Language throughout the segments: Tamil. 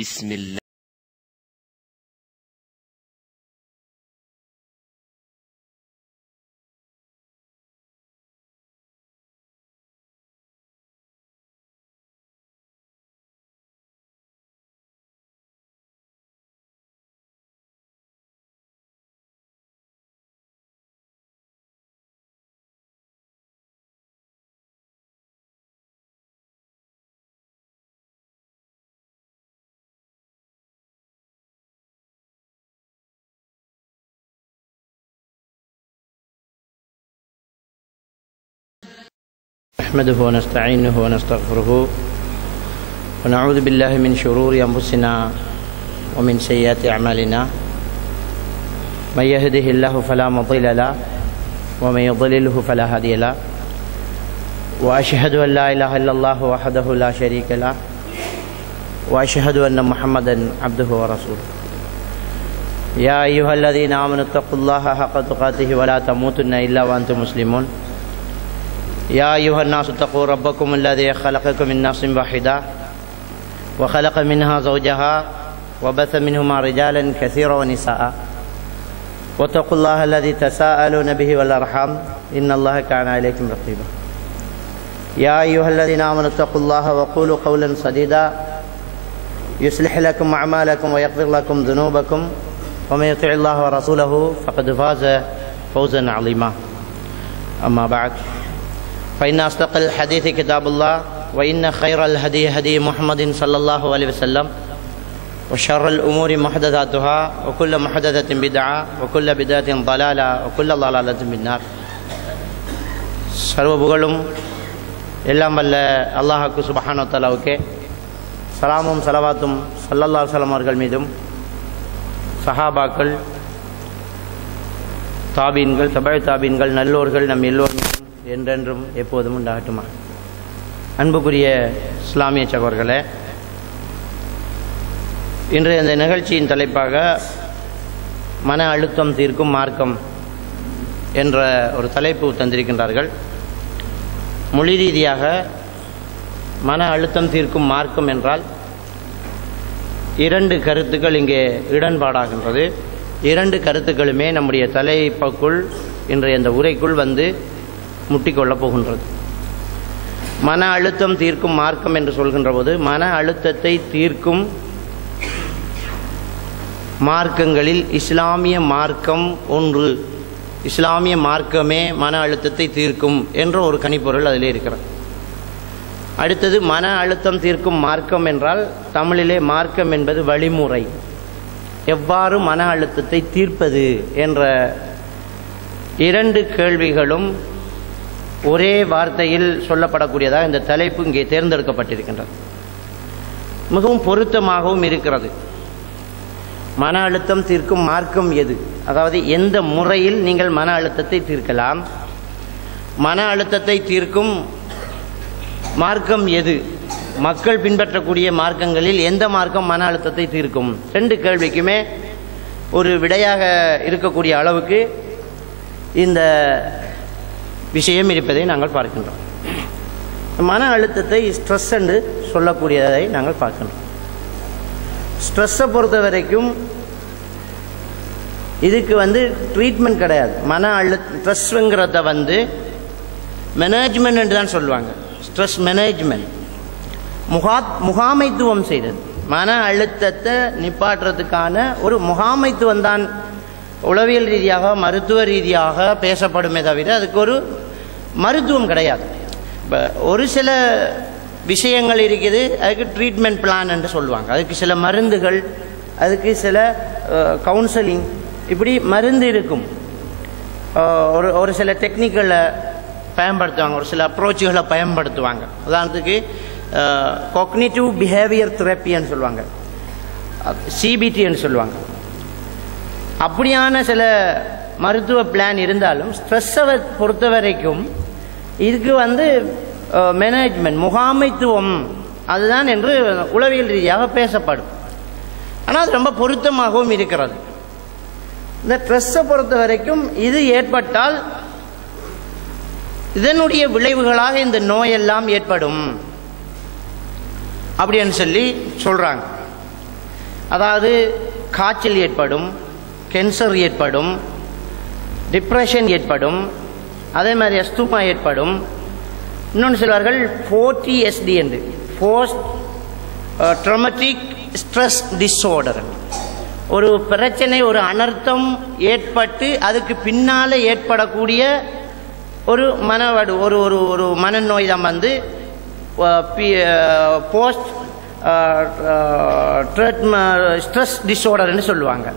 بسم الله نحمده ونستعينه ونستغفره ونعوذ بالله من شرور أنفسنا ومن سيئات أعمالنا من يهده الله فلا مضل له ومن يضلله فلا هادي له وأشهد أن لا إله إلا الله وحده لا شريك له وأشهد أن محمدا عبده ورسوله يا أيها الذين آمنوا اتقوا الله حق تقاته ولا تموتن إلا وأنتم مسلمون يا أيها الناس اتقوا ربكم الذي خلقكم من نفس واحدة وخلق منها زوجها وبث منهما رجالا كثيرا ونساء واتقوا الله الذي تساءلون به والأرحام إن الله كان عليكم رقيبا يا أيها الذين آمنوا اتقوا الله وقولوا قولا سديدا يصلح لكم أعمالكم ويغفر لكم ذنوبكم ومن يطع الله ورسوله فقد فاز فوزا عظيما أما بعد فإن أصدق الحديث كتاب الله وإن خير الهدي هدي محمد صلى الله عليه وسلم وشر الأمور محدثاتها وكل محدثة بدعة وكل بدعة ضلالة وكل ضلالة بالنار சர்வ புகழும் எல்லாம் வல்ல அல்லாஹ்வுக்கு சுப்ஹானஹு வ தஆலாவுக்கே சலாமும் ஸலவாத்தும் ஸல்லல்லாஹு அலைஹி வஸல்லம் அவர்கள் மீதும் சஹாபாக்கள் தாபீன்கள் தபஅ தாபீன்கள் நல்லோர்கள் நம் எல்லோரும் என்றென்றும் எப்போதும் உண்டாகட்டுமா. அன்புக்குரிய இஸ்லாமிய சகோதரர்களே, இன்றைய இந்த நிகழ்ச்சியின் தலைப்பாக மன அழுத்தம் தீர்க்கும் மார்க்கம் என்ற ஒரு தலைப்பு தந்திருக்கின்றார்கள். மொழி ரீதியாக மன அழுத்தம் தீர்க்கும் மார்க்கம் என்றால் இரண்டு கருத்துக்கள் இங்கே இடன்பாடாகின்றது. இரண்டு கருத்துக்களுமே நம்முடைய தலைப்புக்குள் இன்றைய இந்த உரைக்குள் வந்து முட்டிக்கொள்ளப் போகின்றது. மன அழுத்தம் தீர்க்கும் மார்க்கம் என்று சொல்கின்ற போது மன அழுத்தத்தை தீர்க்கும் மார்க்கங்களில் இஸ்லாமிய மார்க்கம் ஒன்று, இஸ்லாமிய மார்க்கமே மன அழுத்தத்தை தீர்க்கும் என்ற ஒரு கனிப்பொருள் அதிலே இருக்கிறது. அடுத்தது மன அழுத்தம் தீர்க்கும் மார்க்கம் என்றால் தமிழிலே மார்க்கம் என்பது வழிமுறை, எவ்வாறு மன அழுத்தத்தை தீர்ப்பது என்ற இரண்டு கேள்விகளும் ஒரே வார்த்தையில் சொல்லப்படக்கூடியதாக இந்த தலைப்பு இங்கே தேர்ந்தெடுக்கப்பட்டிருக்கின்றது. மிகவும் பொருத்தமாகவும் இருக்கிறது. மன அழுத்தம் தீர்க்கும் மார்க்கம் எது, அதாவது எந்த முறையில் நீங்கள் மன அழுத்தத்தை தீர்க்கலாம், மன அழுத்தத்தை தீர்க்கும் மார்க்கம் எது, மக்கள் பின்பற்றக்கூடிய மார்க்கங்களில் எந்த மார்க்கம் மன அழுத்தத்தை தீர்க்கும், ரெண்டு கேள்விக்குமே ஒரு விடையாக இருக்கக்கூடிய அளவுக்கு இந்த விஷயம் இருப்பதை நாங்கள் பார்க்கின்றோம். மன அழுத்தத்தை ஸ்ட்ரெஸ் என்று சொல்லக்கூடியதை நாங்கள் பார்க்கின்றோம். ஸ்ட்ரெஸ்ஸை பொறுத்த வரைக்கும் இதுக்கு ட்ரீட்மெண்ட் கிடையாது. மன ஸ்ட்ரெஸ்ங்கிறத மேனேஜ்மெண்ட் என்று தான் சொல்லுவாங்க. ஸ்ட்ரெஸ் மேனேஜ்மெண்ட், முகாமைத்துவம் செய்தது. மன அழுத்தத்தை நிப்பாட்டுறதுக்கான ஒரு முகாமைத்துவம் தான் உளவியல் ரீதியாக மருத்துவ ரீதியாக பேசப்படுமே தவிர அதுக்கு ஒரு மருத்துவம் கிடையாது. ஒரு சில விஷயங்கள் இருக்குது, அதுக்கு ட்ரீட்மெண்ட் பிளான் என்று சொல்லுவாங்க. அதுக்கு சில மருந்துகள், அதுக்கு சில கவுன்சிலிங், இப்படி மருந்து இருக்கும். ஒரு சில டெக்னிக்களை பயன்படுத்துவாங்க, ஒரு சில அப்ரோச்சுகளை பயன்படுத்துவாங்க. உதாரணத்துக்கு காக்னிட்டிவ் பிஹேவியர் தெரப்பின்னு சொல்லுவாங்க, சிபிடின்னு சொல்லுவாங்க. அப்படியான சில மருத்துவ பிளான் இருந்தாலும் ஸ்ட்ரெஸ்ஸை பொறுத்த வரைக்கும் இதுக்கு மேனேஜ்மெண்ட், முகாமைத்துவம் அதுதான் என்று உளவியல் ரீதியாக பேசப்படும். ஆனால் அது ரொம்ப பொருத்தமாகவும் இருக்கிறது. இந்த ஸ்ட்ரெஸ்ஸை பொறுத்த வரைக்கும் இது ஏற்பட்டால் இதனுடைய விளைவுகளாக இந்த நோயெல்லாம் ஏற்படும் அப்படின்னு சொல்லி சொல்கிறாங்க. அதாவது காய்ச்சல் ஏற்படும், கேன்சர் ஏற்படும், டிப்ரெஷன் ஏற்படும், அதே மாதிரி அஸ்துமா ஏற்படும். இன்னொன்று சொல்வார்கள் PTSD என்று, போஸ்ட் ட்ராமட்டிக் ஸ்ட்ரெஸ் டிஸார்டர். ஒரு பிரச்சனை, ஒரு அனர்த்தம் ஏற்பட்டு அதுக்கு பின்னால் ஏற்படக்கூடிய ஒரு ஒரு மனநோய் தான் வந்து போஸ்ட் ஸ்ட்ரெஸ் டிஸார்டர்னு சொல்லுவாங்க.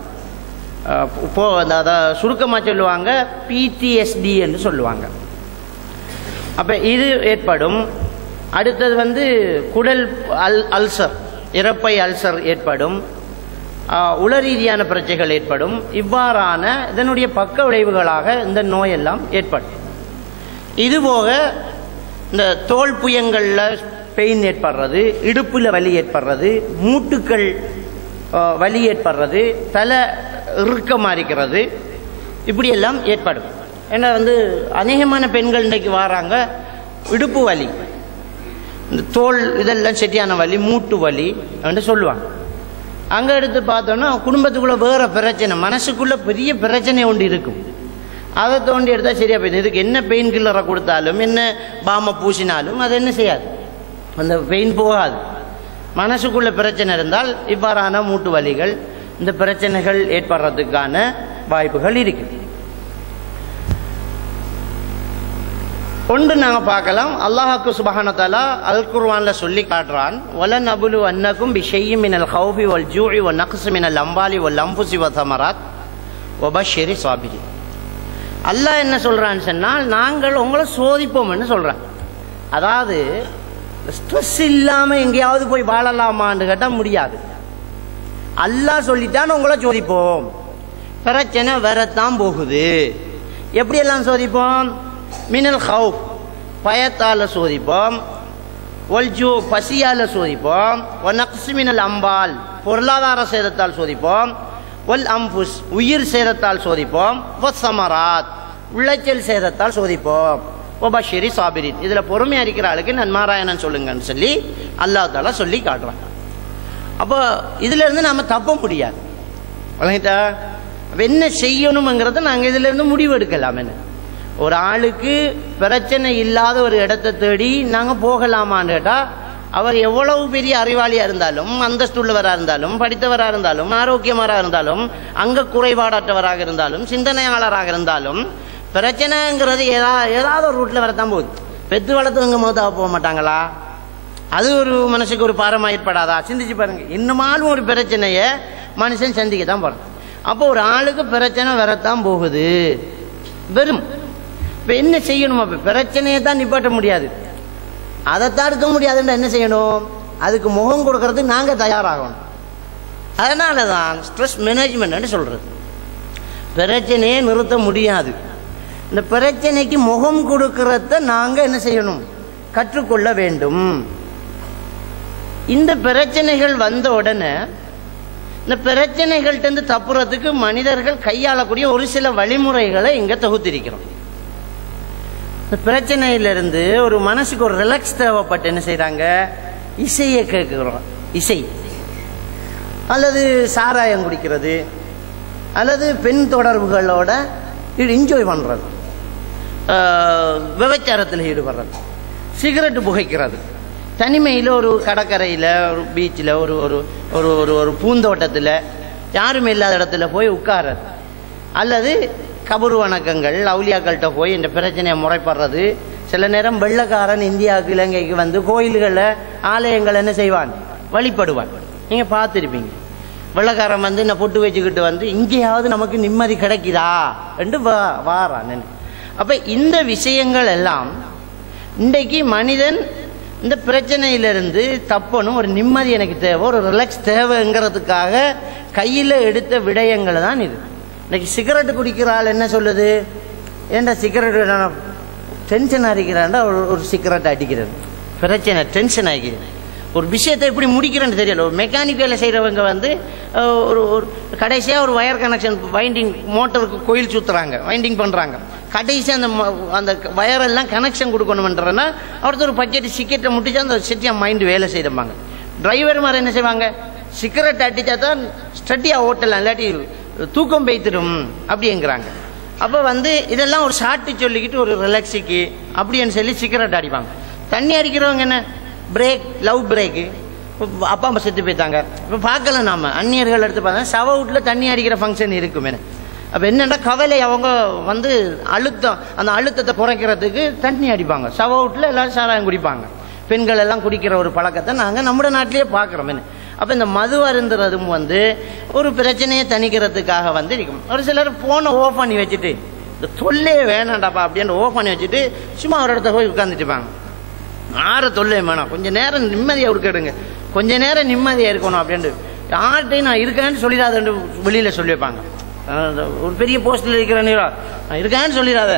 சுருக்கமாக சொல்லுவாங்க PTSD என்று சொல்லுவாங்க. அப்போ இது ஏற்படும். அடுத்தது வந்து குடல் அல்சர், இறப்பை அல்சர் ஏற்படும், உளரீதியான பிரச்சனைகள் ஏற்படும். இவ்வாறான இதனுடைய பக்க விளைவுகளாக இந்த நோயெல்லாம் ஏற்படும். இதுபோக இந்த தோல் புயங்களில் பெயின் ஏற்படுறது, இடுப்பில் வலி ஏற்படுறது, மூட்டுக்கள் வலி ஏற்படுறது, தலை இறுக்கமாக இருக்கிறது, இப்படியெல்லாம் ஏற்படும். ஏன்னா வந்து அநேகமான பெண்கள் இன்றைக்கு வராங்க இடுப்பு வலி, இந்த தோல் இதெல்லாம் செட்டியான வலி, மூட்டு வலி என்று சொல்லுவாங்க. அங்கே எடுத்து பார்த்தோன்னா குடும்பத்துக்குள்ளே வேறு பிரச்சனை, மனசுக்குள்ளே பெரிய பிரச்சனை ஒன்று இருக்கும். அதை தோண்டி எடுத்தால் சரியாக போயிடுது. இதுக்கு என்ன பெயின் கில்லரை கொடுத்தாலும், என்ன பாமை பூசினாலும் அது என்ன செய்யாது, அந்த பெயின் போகாது. மனசுக்குள்ள பிரச்சனை இருந்தால் இவ்வாறான மூட்டு வலிகள், இந்த பிரச்சனைகள் ஏற்படுறதுக்கான வாய்ப்புகள் இருக்கு. ஒன்று நாங்கள் பார்க்கலாம், அல்லாஹ்வுக்கு சுப்ஹானஹு வ தஆலா அல் குர்ஆன்ல சொல்லி காட்டுறான், வலன் அபுலு அன்னக்கும் பிஷைஇம் மினல் ஹௌஃபி வல் ஜூஇ வ நக்ஸி மினல் அம்வாலி வல் அன்ஃபுஸி வ ஸமராத் வ பஷ்ஷிரி ஸாபிரீன். அல்லாஹ் என்ன சொல்றான்னு சொன்னால், நாங்கள் உங்களை சோதிப்போம்னு சொல்றான். அதாவது ஸ்ட்ரெஸ் இல்லாமல் எங்கேயாவது போய் வாழலாமான்னு கேட்டால் முடியாது. அல்லாஹ் சொல்லிட்டான்னு உங்களை சோதிப்போம். பிரச்சனை வரத்தான் போகுது. எப்படியெல்லாம் சோதிப்போம்? மினல் ஹவுஃப், பயத்தால் சோதிப்போம். ஒல்ஜூ, பசியால் சோதிப்போம். ஒல் நக்ஸி மினல் அம்பால், பொருளாதார சேதத்தால் சோதிப்போம். ஒல் அம்புஸ், உயிர் சேதத்தால் சோதிப்போம். ஒல் சமராத், விளைச்சல் சேதத்தால் சோதிப்போம். ஒபஷிரி சாபிரின், இதில் பொறுமையாக இருக்கிற ஆளுக்கு நன்மாராயணன் சொல்லுங்கன்னு சொல்லி அல்லாஹ் தஆலா சொல்லி காட்டுறான். அப்போ இதிலிருந்து நாம் தப்ப முடியாது. என்ன செய்யணுங்கிறத நாங்கள் இதிலிருந்து முடிவு எடுக்கலாம். என்ன, ஒரு ஆளுக்கு பிரச்சனை இல்லாத ஒரு இடத்தை தேடி நாங்கள் போகலாமான்னு கேட்டால், அவர் எவ்வளவு பெரிய அறிவாளியாக இருந்தாலும், அந்தஸ்துள்ளவராக இருந்தாலும், படித்தவராக இருந்தாலும், ஆரோக்கியமாராக இருந்தாலும், அங்க குறைபாடற்றவராக இருந்தாலும், சிந்தனையாளராக இருந்தாலும், பிரச்சனைங்கிறது ஏதாவது ஒரு ரூட்டில் வரத்தான் போகுது. பெத்து வளர்த்தவங்க மௌத்தாக போக மாட்டாங்களா? அது ஒரு மனசுக்கு ஒரு பாரமாக ஏற்படாதா? சிந்திச்சு பாருங்க. இன்னுமாலும் ஒரு பிரச்சனையை மனுஷன் சந்திக்க தான் போகிறான். அப்போ ஒரு ஆளுக்கு பிரச்சனை வரத்தான் போகுது. வெறும் இப்போ என்ன செய்யணும்? அப்போ பிரச்சனையை தான் நிப்பாட்ட முடியாது, அதை தடுக்க முடியாதுன்ற என்ன செய்யணும்? அதுக்கு முகம் கொடுக்கறதுக்கு நாங்கள் தயாராகணும். அதனால தான் ஸ்ட்ரெஸ் மேனேஜ்மெண்ட்னு சொல்கிறது. பிரச்சனையே நிறுத்த முடியாது. இந்த பிரச்சனைக்கு முகம் கொடுக்கறத நாங்கள் என்ன செய்யணும்? கற்றுக்கொள்ள வேண்டும். இந்த பிரச்சனைகள் வந்த உடனே இந்த பிரச்சனைகள்கிட்ட தப்புறதுக்கு மனிதர்கள் கையாளக்கூடிய ஒரு சில வழிமுறைகளை இங்கே தொகுத்திருக்கிறோம். இந்த பிரச்சனையிலிருந்து ஒரு மனசுக்கு ஒரு ரிலாக்ஸ் தேவைப்பட்டு என்ன செய்கிறாங்க? இசையை கேட்குறோம். இசை அல்லது சாராயம் குடிக்கிறது, அல்லது பெண் தொடர்புகளோட என்ஜாய் பண்ணுறது, விபச்சாரத்தில் ஈடுபடுறது, சிகரெட்டு புகைக்கிறது, தனிமையில் ஒரு கடற்கரையில், ஒரு பீச்சில், ஒரு ஒரு ஒரு ஒரு ஒரு பூந்தோட்டத்தில் யாருமே இல்லாத இடத்துல போய் உட்கார்றது, அல்லது கபரு வணக்கங்கள், அவுலியாக்கள்கிட்ட போய் இந்த பிரச்சனையை முறைப்படுறது. சில நேரம் வெள்ளக்காரன் இந்தியாவுக்கு, இலங்கைக்கு வந்து கோயில்களை, ஆலயங்கள் என்ன செய்வான்? வழிபடுவான். நீங்கள் பார்த்துருப்பீங்க. வெள்ளக்காரன் வந்து இந்த பொட்டு வச்சுக்கிட்டு வந்து இங்கேயாவது நமக்கு நிம்மதி கிடைக்குதா என்று வாரான். அப்போ இந்த விஷயங்கள் எல்லாம் இன்றைக்கு மனிதன் இந்த பிரச்சனையிலிருந்து தப்பணும், ஒரு நிம்மதி எனக்கு தேவை, ஒரு ரிலாக்ஸ் தேவைங்கிறதுக்காக கையில் எடுத்த விடயங்கள் தான் இது. இன்றைக்கி சிகரெட்டு குடிக்கிறாள் என்ன சொல்லுது? ஏன்டா சிகரெட்டு டென்ஷன் அடிக்கிறான்டா, ஒரு சிகரெட் அடிக்கிறது பிரச்சனை, டென்ஷன் ஆகிக்கிறது. ஒரு விஷயத்தை எப்படி முடிக்கிறேன்னு தெரியல. ஒரு மெக்கானிக் வேலை செய்கிறவங்க வந்து ஒரு ஒரு கடைசியாக ஒரு ஒயர் கனெக்ஷன், வைண்டிங், மோட்டருக்கு கோயில் சுற்றுறாங்க, வைண்டிங் பண்ணுறாங்க. கடைசியாக அந்த வயரெல்லாம் கனெக்ஷன் கொடுக்கணுன்றனா ஒருத்தர் ஒரு பக்கெட்டு சிக்கெட்டை முட்டிச்சு அந்த செட்டியாக மைண்டு வேலை செய்வாங்க. டிரைவர் மாதிரி என்ன செய்வாங்க? சிகரெட் அடித்தா தான் ஸ்டடியாக ஓட்டலாம், இல்லாட்டி தூக்கம் பெய்த்திடும் அப்படிங்கிறாங்க. அப்போ வந்து இதெல்லாம் ஒரு ஷார்ட்டு சொல்லிக்கிட்டு ஒரு ரிலாக்ஸிக்கு அப்படின்னு சொல்லி சிகரெட் அடிப்பாங்க. தண்ணி அடிக்கிறவங்க என்ன பிரேக், லவ் பிரேக்கு. இப்போ அப்பா அம்மா செத்து போய்த்தாங்க, இப்போ பார்க்கலாம் நாம் அந்நியர்கள் எடுத்து பார்த்தா சவ வீட்டில் தண்ணி அடிக்கிற ஃபங்க்ஷன் இருக்குமே. அப்போ என்னென்னா கவலை அவங்க வந்து அழுத்தம், அந்த அழுத்தத்தை குறைக்கிறதுக்கு தண்ணி அடிப்பாங்க. சவ வீட்டில் எல்லோரும் சாராயம் குடிப்பாங்க, பெண்கள் எல்லாம் குடிக்கிற ஒரு பழக்கத்தை நாங்கள் நம்ம நாட்டிலேயே பார்க்குறோம். என்ன அப்போ இந்த மது அருந்துறதும் வந்து ஒரு பிரச்சனையை தணிக்கிறதுக்காக வந்து இருக்கும். ஒரு சிலர் ஃபோனை ஓஃப் பண்ணி வச்சுட்டு இந்த தொல்லையே வேணாண்டாப்பா அப்படின்னு ஓஃப் பண்ணி வச்சுட்டு சும்மா ஒரு இடத்த போய் உட்காந்துட்டுப்பாங்க. யாரை தொல்லையே வேணாம், கொஞ்சம் நேரம் நிம்மதியாக இருக்கடுங்க, கொஞ்ச நேரம் நிம்மதியாக இருக்கணும் அப்படின்ட்டு யார்கிட்டையும் நான் இருக்கேன்னு சொல்லிடாதன்னு வெளியில் சொல்லி வைப்பாங்க. ஒரு பெரிய போஸ்டில் இருக்கிறேன்னா நான் இருக்கேன்னு சொல்லிடாத,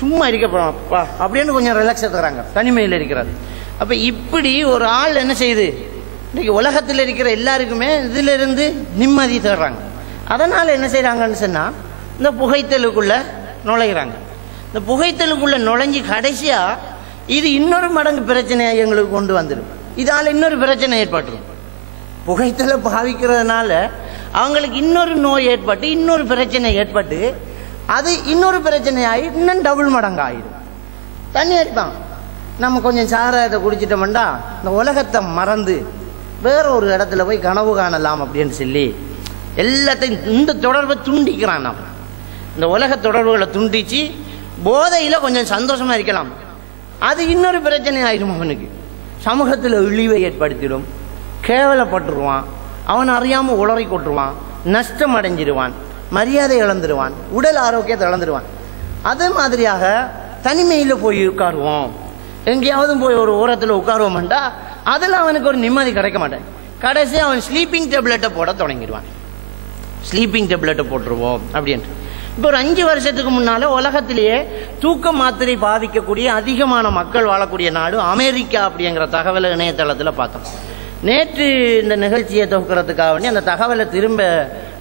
சும்மா இருக்க போகிறோம்ப்பா அப்படின்னு கொஞ்சம் ரிலாக்ஸ் எடுத்துக்கிறாங்க, தனிமையில் இருக்கிறாரு. அப்போ இப்படி ஒரு ஆள் என்ன செய்யுது, இன்றைக்கி உலகத்தில் இருக்கிற எல்லாருக்குமே இதிலிருந்து நிம்மதி தேடுறாங்க. அதனால் என்ன செய்கிறாங்கன்னு சொன்னால் இந்த புகைத்தலுக்குள்ளே நுழைகிறாங்க. இந்த புகைத்தலுக்குள்ளே நுழைஞ்சி கடைசியாக இது இன்னொரு மடங்கு பிரச்சனையை எங்களுக்கு கொண்டு வந்துடும். இதால் இன்னொரு பிரச்சனை ஏற்பட்டுரும். புகைத்தலை பாவிக்கிறதுனால அவங்களுக்கு இன்னொரு நோய் ஏற்பட்டு இன்னொரு பிரச்சனை ஏற்பட்டு அது இன்னொரு பிரச்சனையாகி இன்னும் டபுள் மடங்கு ஆகிடும். தண்ணி அடிப்பாங்க, நம்ம கொஞ்சம் சாராயத்தை குடிச்சிட்டோம்டா இந்த உலகத்தை மறந்து வேற ஒரு இடத்துல போய் கனவு காணலாம் அப்படின்னு சொல்லி எல்லாத்தையும் இந்த தொடர்பை துண்டிக்கிறான். நாம் இந்த உலக தொடர்புகளை துண்டிச்சு போதையில் கொஞ்சம் சந்தோஷமாக இருக்கலாம், அது இன்னொரு பிரச்சனை ஆயிடும். அவனுக்கு சமூகத்தில் இழிவை ஏற்படுத்திடும், கேவலப்பட்டுருவான், அவன் அறியாமல் உளறி கொட்டுருவான், நஷ்டம் அடைஞ்சிடுவான், மரியாதை இழந்துடுவான், உடல் ஆரோக்கியத்தை இழந்துடுவான். அதே மாதிரியாக தனிமையில் போய் உட்காருவோம், எங்கேயாவது போய் ஒரு ஓரத்தில் உட்காருவோம்டா அதில் அவனுக்கு ஒரு நிம்மதி கிடைக்க மாட்டேன். கடைசி அவன் ஸ்லீப்பிங் டேப்லெட்டை போட தொடங்கிடுவான். ஸ்லீப்பிங் டேப்லெட்டை போட்டுருவோம் அப்படின்ட்டு. இப்போ ஒரு 5 வருஷத்துக்கு முன்னால் உலகத்திலேயே தூக்க மாத்திரை பாதிக்கக்கூடிய அதிகமான மக்கள் வாழக்கூடிய நாடு அமெரிக்கா அப்படிங்கிற தகவலை இணையதளத்தில் பார்த்தோம். நேற்று இந்த நிகழ்ச்சியை தொகுக்கிறதுக்காக வேண்டி அந்த தகவலை திரும்ப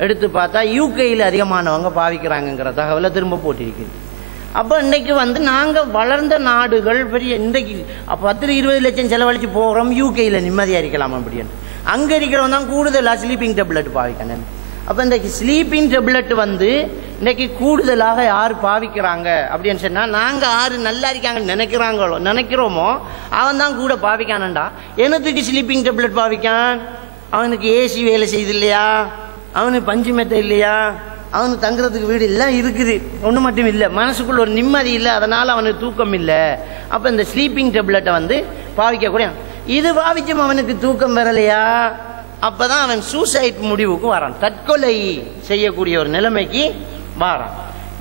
எடுத்து பார்த்தா யூகேயில் அதிகமானவங்க பாவிக்கிறாங்கங்கிற தகவலை திரும்ப போட்டிருக்குது. அப்போ இன்றைக்கு வந்து நாங்கள் வளர்ந்த நாடுகள் பெரிய இன்றைக்கு 10-20 லட்சம் செலவழித்து போகிறோம் யூகேயில் நிம்மதியாக இருக்கலாம் அப்படின்னு. அங்கே இருக்கிறவங்க தான் கூடுதலாக ஸ்லீப்பிங் டேப்லெட் பாவிக்கணும். அப்போ இன்றைக்கு ஸ்லீப்பிங் டேப்லெட் வந்து இன்றைக்கி கூடுதலாக யார் பாவிக்கிறாங்க அப்படின்னு சொன்னால் நாங்கள் யார் நல்லா இருக்காங்கன்னு நினைக்கிறோமோ அவன் தான் கூட பாவிக்கானண்டா. என்னத்துக்கு ஸ்லீப்பிங் டேப்லெட் பாவிக்கான்? அவனுக்கு ஏசி வேலை செய்யுது இல்லையா, அவனுக்கு பஞ்சு மெத்தை இல்லையா, அவனுக்கு தங்குறதுக்கு வீடு எல்லாம் இருக்குது, ஒன்று மட்டும் இல்லை, மனசுக்குள்ள ஒரு நிம்மதி இல்லை, அதனால் அவனுக்கு தூக்கம் இல்லை. அப்போ இந்த ஸ்லீப்பிங் டேப்லெட்டை வந்து பாவிக்கக்கூடிய இது பாவிச்சும் அவனுக்கு தூக்கம் வரலையா, அப்போதான் அவன் சூசைட் முடிவுக்கு வரான், தற்கொலை செய்யக்கூடிய ஒரு நிலைமைக்கு வரான்.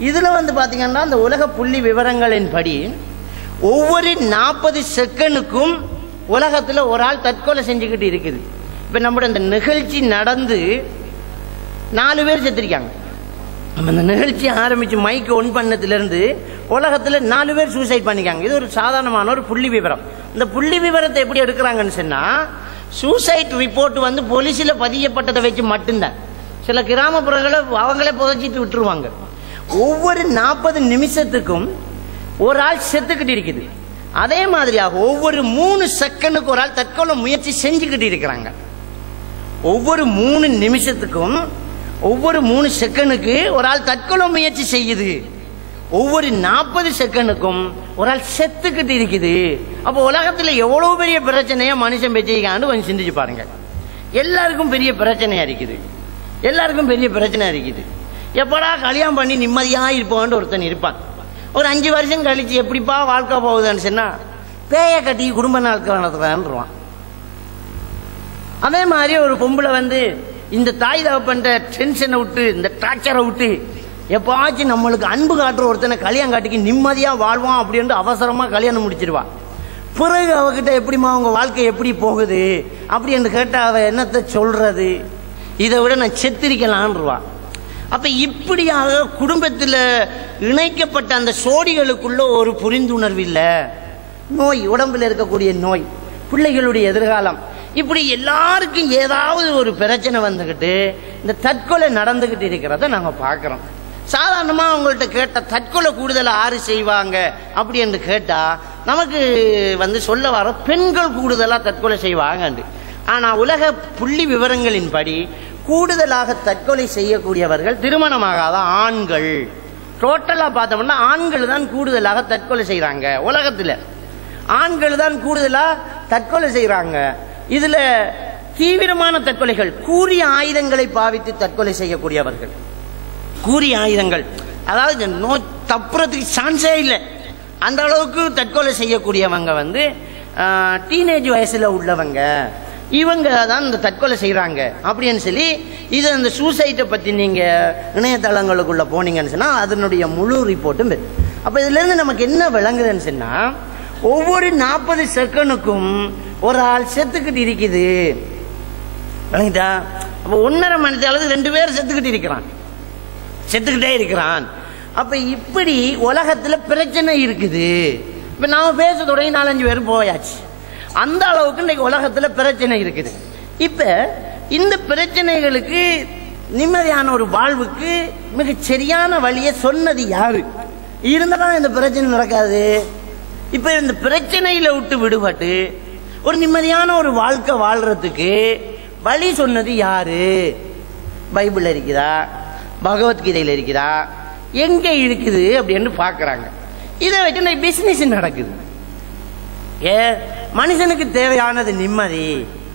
இதில் வந்து பார்த்தீங்கன்னா அந்த உலக புள்ளி விவரங்களின்படி ஒவ்வொரு 40 செகண்டுக்கும் உலகத்தில் ஒரு ஆள் தற்கொலை செஞ்சுக்கிட்டு இருக்குது. இப்போ நம்முடைய இந்த நிகழ்ச்சி நடந்து 4 பேர் செத்துருக்காங்க. நம்ம இந்த நிகழ்ச்சி ஆரம்பித்து மைக்கு ஒன் பண்ணதுலேருந்து உலகத்தில் 4 பேர் சூசைட் பண்ணிக்காங்க. இது ஒரு சாதாரணமான ஒரு புள்ளி விவரம். இந்த புள்ளி விவரத்தை எப்படி எடுக்கிறாங்கன்னு சொன்னால் சூசைட் ரிப்போர்ட் வந்து போலீஸில் பதியப்பட்டதை வச்சு மட்டும்தான். சில கிராமப்புறங்களை அவங்களே புதைச்சிட்டு விட்டுருவாங்க. ஒவ்வொரு 40 நிமிஷத்துக்கும் ஒரு ஆள் செத்துக்கிட்டு இருக்குது. அதே மாதிரியாக ஒவ்வொரு 3 செகண்டுக்கு ஒரு ஆள் தற்கொலை முயற்சி செஞ்சுக்கிட்டு இருக்கிறாங்க. ஒவ்வொரு 3 நிமிஷத்துக்கும் ஒவ்வொரு 3 செகண்டுக்கு ஒரு ஆள் தற்கொலை முயற்சி செய்யுது. ஒவ்வொரு 40 செகண்டுக்கும் ஒரு ஆள் செத்துக்கிட்டு இருக்குது. அப்போ உலகத்தில் எவ்வளோ பெரிய பிரச்சனையா மனுஷன் பெற்றிருக்கான்னு கொஞ்சம் சிந்திச்சு பாருங்க. எல்லாருக்கும் பெரிய பிரச்சனையா இருக்குது, எல்லாருக்கும் பெரிய பிரச்சனையா இருக்குது. எப்படா கல்யாணம் பண்ணி நிம்மதியாக இருப்போன்னு ஒருத்தன் இருப்பான். ஒரு 5 வருஷம் கழிச்சு எப்படிப்பா வாழ்க்கை போகுதுன்னு சொன்னா பேயை கட்டி குடும்ப நாட்கள் நடத்துறான்றான். அதே மாதிரி ஒரு பொம்பளை வந்து இந்த தாய் தகப்பன்ற டென்ஷனை விட்டு இந்த டார்ச்சரை விட்டு எப்பாச்சும் நம்மளுக்கு அன்பு காட்டுற ஒருத்தனை கல்யாணம் காட்டிக்கு நிம்மதியாக வாழ்வான் அப்படின்ட்டு அவசரமாக கல்யாணம் முடிச்சிருவான். பிறகு அவகிட்ட எப்படிமா அவங்க வாழ்க்கை எப்படி போகுது அப்படின்னு கேட்டால் அவ என்னத்தை சொல்றது, இதை விட நான் செத்திரிக்கலான்ருவான். அப்போ இப்படியாக குடும்பத்தில் இணைக்கப்பட்ட அந்த சோடிகளுக்குள்ள ஒரு புரிந்துணர்வு இல்லை, நோய், உடம்பில் இருக்கக்கூடிய நோய், பிள்ளைகளுடைய எதிர்காலம், இப்படி எல்லாருக்கும் ஏதாவது ஒரு பிரச்சனை வந்துக்கிட்டு இந்த தற்கொலை நடந்துக்கிட்டு இருக்கிறத நாங்கள் பார்க்குறோம். சாதாரணமாக அவங்கள்ட்ட கேட்டால் தற்கொலை கூடுதலாக யாரு செய்வாங்க அப்படி என்று கேட்டால் நமக்கு வந்து சொல்ல வர பெண்கள் கூடுதலாக தற்கொலை செய்வாங்கண்டு. ஆனால் உலக புள்ளி விவரங்களின்படி கூடுதலாக தற்கொலை செய்யக்கூடியவர்கள் திருமணமாகாத ஆண்கள். டோட்டலாக பார்த்தோம்னா ஆண்கள் தான் கூடுதலாக தற்கொலை செய்கிறாங்க. உலகத்தில் ஆண்கள் தான் கூடுதலாக தற்கொலை செய்கிறாங்க. இதில் தீவிரமான தற்கொலைகள் கூரிய ஆயுதங்களை பாவித்து தற்கொலை செய்யக்கூடியவர்கள். கூரிய ஆயுதங்கள், அதாவது தப்புறதுக்கு சான்ஸே இல்லை, அந்த அளவுக்கு தற்கொலை செய்யக்கூடியவங்க வந்து டீனேஜ் வயசில் உள்ளவங்க, இவங்க தான் இந்த தற்கொலை செய்கிறாங்க அப்படின்னு சொல்லி இது அந்த சூசைட்டை பற்றி நீங்கள் இணையதளங்களுக்குள்ளே போனீங்கன்னு சொன்னால் அதனுடைய முழு ரிப்போர்ட்டும் இருக்கு. அப்போ இதுலேருந்து நமக்கு என்ன விளங்குதுன்னு சொன்னால், ஒவ்வொரு 40 செகண்டுக்கும் ஒரு ஆள் செத்துக்கிட்டு இருக்குது. விளங்கிட்டா? அப்போ 1.5 மணி நேரத்துக்கு 2 பேர் செத்துக்கிட்டே இருக்கிறான். அப்போ இப்படி உலகத்தில் பிரச்சனை இருக்குது. இப்போ நாம் பேச தொடங்கி 4-5 பேர் போயாச்சு. அந்த அளவுக்கு இன்றைக்கு உலகத்தில் பிரச்சனை இருக்குது. இப்போ இந்த பிரச்சனைகளுக்கு நிம்மதியான ஒரு வாழ்வுக்கு மிக சரியான வழியை சொன்னது யாரு? இருந்தாலும் இந்த பிரச்சனை நடக்காது. இப்போ இந்த பிரச்சனையில விட்டு விடுபட்டு ஒரு நிம்மதியான ஒரு வாழ்க்கை வாழ்றதுக்கு வழி சொன்னது யாரு? பைபிள் இருக்குதா, பகவத்கீதையில் இருக்குதா, எங்க இருக்குது அப்படின்னு பார்க்குறாங்க. இதை வச்சு பிஸ்னஸ் நடக்குது. மனுஷனுக்கு தேவையானது நிம்மதி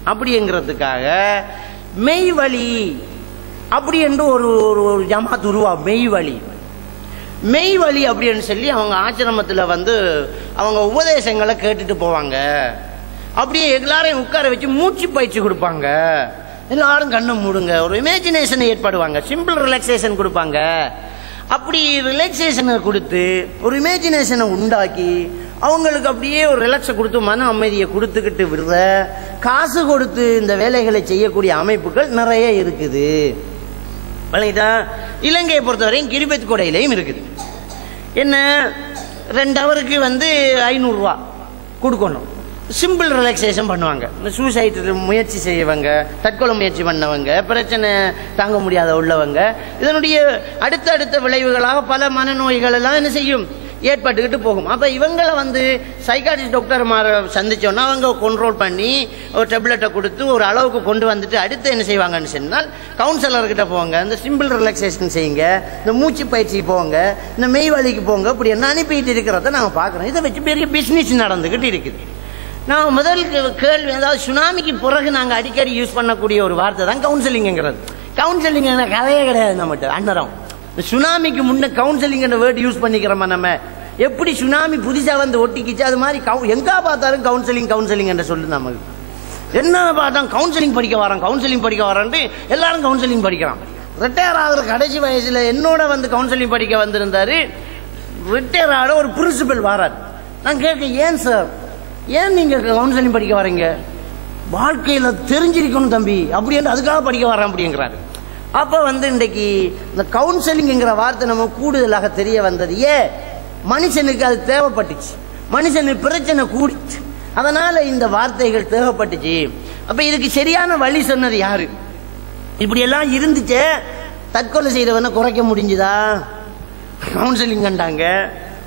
அப்படிங்கிறதுக்காக மெய் வழி அப்படி என்று ஒரு ஜமாத் மெய் வழி அப்படின்னு சொல்லி அவங்க ஆசிரமத்தில் வந்து அவங்க உபதேசங்களை கேட்டுட்டு போவாங்க. அப்படியே எல்லாரையும் உட்கார வச்சு மூச்சு பயிற்சி கொடுப்பாங்க. எல்லாரும் கண்ணை மூடுங்க, ஒரு இமேஜினேஷனை ஏற்படுவாங்க, சிம்பிள் ரிலாக்ஸேஷன் கொடுப்பாங்க. அப்படி ரிலாக்ஸேஷனை கொடுத்து ஒரு இமேஜினேஷனை உண்டாக்கி அவங்களுக்கு அப்படியே ஒரு ரிலாக்ஸை கொடுத்து மன அமைதியை கொடுத்துக்கிட்டு விடுற, காசு கொடுத்து இந்த வேலைகளை செய்யக்கூடிய அமைப்புகள் நிறைய இருக்குது. விளங்கிட்டா? இலங்கையை பொறுத்தவரையும் கிரிபத் கொடையிலையும் இருக்குது. என்ன, 2 ஹவருக்கு வந்து 500 ரூபா கொடுக்கணும். சிம்பிள் ரிலாக்ஸேஷன் பண்ணுவாங்க. இந்த சூசைட் முயற்சி செய்யவங்க, தற்கொலை முயற்சி பண்ணவங்க, பிரச்சனை தாங்க முடியாத உள்ளவங்க, இதனுடைய அடுத்த விளைவுகளாக பல மனநோய்கள் எல்லாம் என்ன செய்யும், ஏற்பட்டுக்கிட்டு போகும். அப்போ இவங்களை வந்து சைக்காட்ரிஸ்ட் டாக்டர் சந்திச்சோன்னா அவங்க கண்ட்ரோல் பண்ணி ஒரு டேப்லெட்டை கொடுத்து ஒரு அளவுக்கு கொண்டு வந்துட்டு அடுத்து என்ன செய்வாங்கன்னு சொன்னால் கவுன்சிலர்கிட்ட போங்க, இந்த சிம்பிள் ரிலாக்ஸேஷன் செய்யுங்க, இந்த மூச்சு பயிற்சிக்கு போங்க, இந்த மெய் வலிக்கு போங்க, இப்படி என்ன அனுப்பிட்டு இருக்கிறத நாங்கள் பார்க்குறோம். இதை வச்சு பெரிய பிஸ்னஸ் நடந்துக்கிட்டு இருக்குது. நான் முதல் கேள்வி, அதாவது சுனாமிக்கு பிறகு நாங்கள் அடிக்கடி யூஸ் பண்ணக்கூடிய ஒரு வார்த்தை தான் கவுன்சிலிங்கிறது. கவுன்சிலிங் கதையே கிடையாது நம்மகிட்ட. அன்னரம் சுனாமிக்கு முன்ன கவுன்சிலிங் வேர்டு யூஸ் பண்ணிக்கிறோமா நம்ம? எப்படி சுனாமி புதுசாக வந்து ஒட்டிக்கிச்சு அது மாதிரி எங்க பார்த்தாலும் கவுன்சிலிங் என்று சொல்லு. நமக்கு என்ன பார்த்தா கவுன்சிலிங் படிக்க வரான்ட்டு எல்லாரும் கவுன்சிலிங் படிக்கிறான். ரிட்டையர் ஆகிற கடைசி வயசுல என்னோட வந்து கவுன்சிலிங் படிக்க வந்திருந்தாரு. ரிட்டையர் ஆகிற ஒரு பிரின்சிபல் வராது. நான் கேட்க, ஏன் சார், ஏன் நீங்க கவுன்சிலிங் படிக்க வரீங்க? வாழ்க்கையில தெரிஞ்சிருக்கணும் தம்பி அப்படி என்று அதுக்காக படிக்க வரேன் அப்படிங்கிறாரு. அப்ப வந்து இன்றைக்கு இந்த கவுன்சிலிங்கிற வார்த்தை நம்ம கூடுதலாக தெரிய வந்தது. மனுஷனுக்கு அது தேவைப்பட்டுச்சு, மனுஷனுக்கு பிரச்சனை கூடிச்சு, அதனால இந்த வார்த்தைகள் தேவைப்பட்டுச்சு. அப்ப இதுக்கு சரியான வழி சொன்னது யாரு? இப்படி எல்லாம் இருந்துச்சு. தற்கொலை செய்தவனை குறைக்க முடிஞ்சுதா? கவுன்சிலிங் கண்டாங்க,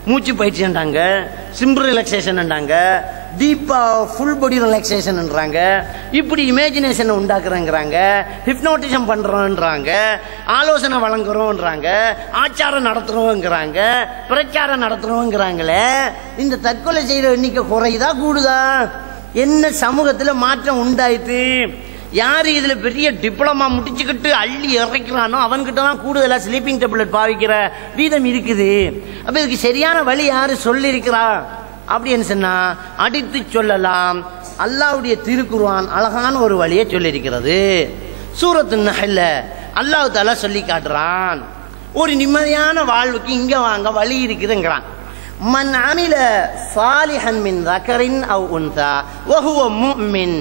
மூச்சு பயிற்சி கண்டாங்க, சிம்பிள் ரிலாக்ஸேஷன், டீப்பா ஃபுல் பாடி ரிலாக்ஸேஷன், இப்படி இமேஜினேஷனை உண்டாக்குறேங்கிறாங்க, ஹிப்னோட்டிசம் பண்றோம்ன்றாங்க, ஆலோசனை வழங்குறோம்ன்றாங்க, ஆச்சாரம் நடத்துறோங்கிறாங்க, பிரச்சாரம் நடத்துறோங்கிறாங்களே. இந்த தற்கொலை செய்யற எண்ணிக்கை குறையுதா கூடுதா? என்ன சமூகத்தில் மாற்றம் உண்டாயிட்டு? யாரு இதுல பெரிய டிப்ளமா முடிச்சுக்கிட்டு அள்ளி இறக்கிறானோ அவன்கிட்ட தான் கூடுதலா ஸ்லீப்பிங் டேப்லெட் பாவிக்கிற வீதம் இருக்குது. அப்ப இதுக்கு சரியான வழி யாரு சொல்லி இருக்கிறா அப்படின்னு சொன்னா அடித்து சொல்லலாம். அல்லாஹ்வுடைய திருக்குர்ஆன் அழகான ஒரு வழியை சொல்லி இருக்கிறது. சூரத்து நஹ்ல்ல அல்லாஹ் தஆலா சொல்லி காட்டுறான், ஒரு நிம்மதியான வாழ்வுக்கு இங்க வாங்க வழி இருக்குதுங்கிறான். மன் அமில சாலிஹன் மின் ذكرின் அவ் உன்சா வஹுவ முஃமின்,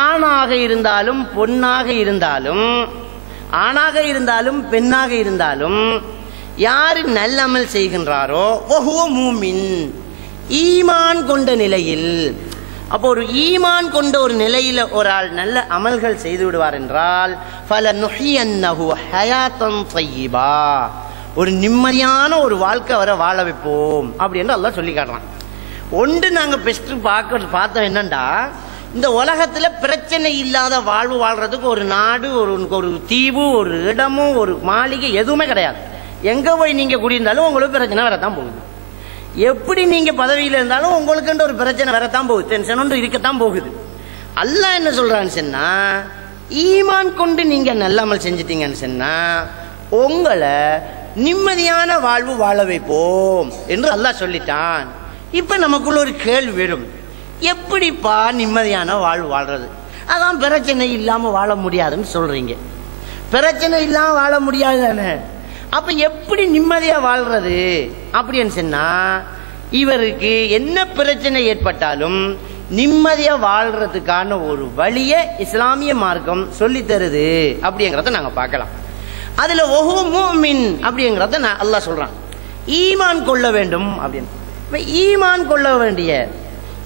ஆணாக இருந்தாலும் பொன்னாக இருந்தாலும், ஆணாக இருந்தாலும் பெண்ணாக இருந்தாலும் யாரு நல்லமல் செய்கின்றாரோ வஹுவ மூமின், ஈமான் கொண்ட நிலையில். அப்போ ஒரு ஈமான் கொண்ட ஒரு நிலையில ஒரு ஆள் நல்ல அமல்கள் செய்து விடுவார் என்றால் ஃபலனுஹியன்னஹு ஹயாத்தன் தய்யிபா, ஒரு நிம்மதியான ஒரு வாழ்க்கை வர வாழ வைப்போம் அப்படி என்று அல்லாஹ் சொல்லி காட்டுறான். ஒன்று நாங்கள் பெஸ்ட் பார்த்தோம் என்னண்டா, இந்த உலகத்துல பிரச்சனை இல்லாத வாழ்வு வாழ்றதுக்கு ஒரு நாடு, ஒரு தீவு, ஒரு இடமும், ஒரு மாளிகை எதுவுமே கிடையாது. எங்க போய் நீங்க குடியிருந்தாலும் உங்களுக்கு பிரச்சனை வரத்தான் போகுது. எப்படி நீங்க பதவியில இருந்தாலும் உங்களுக்கு ஒரு பிரச்சனை வரத்தான் போகுது, டென்ஷன் ஒன்று இருக்கத்தான் போகுது. அல்லாஹ் என்ன சொல்றான்னு சொன்னா, ஈமான் கொண்டு நீங்க நல்லமல் செஞ்சிட்டீங்கன்னு சொன்னா உங்களை நிம்மதியான வாழ்வு வாழ வைப்போம் என்று அல்லாஹ் சொல்லிட்டான். இப்ப நமக்குள்ள ஒரு கேள்வி வரும், எப்படிப்பா நிம்மதியான வாழ்வு வாழ்றது? அதான் பிரச்சனை இல்லாம வாழ முடியாதுன்னு சொல்றீங்க. பிரச்சனை இல்லாம வாழ முடியாது தானே, அப்ப எப்படி நிம்மதியா வாழ்றது அப்படின்னு சொன்னா, இவருக்கு என்ன பிரச்சனை ஏற்பட்டாலும் நிம்மதியா வாழ்றதுக்கான ஒரு வழியை இஸ்லாமிய மார்க்கம் சொல்லி தருது அப்படிங்கறத நாங்க பார்க்கலாம். அதுல ஒஹு முஃமின் அப்படிங்கறத அல்லாஹ் சொல்றான், ஈமான் கொள்ள வேண்டும் அப்படின்னு. ஈமான் கொள்ள வேண்டிய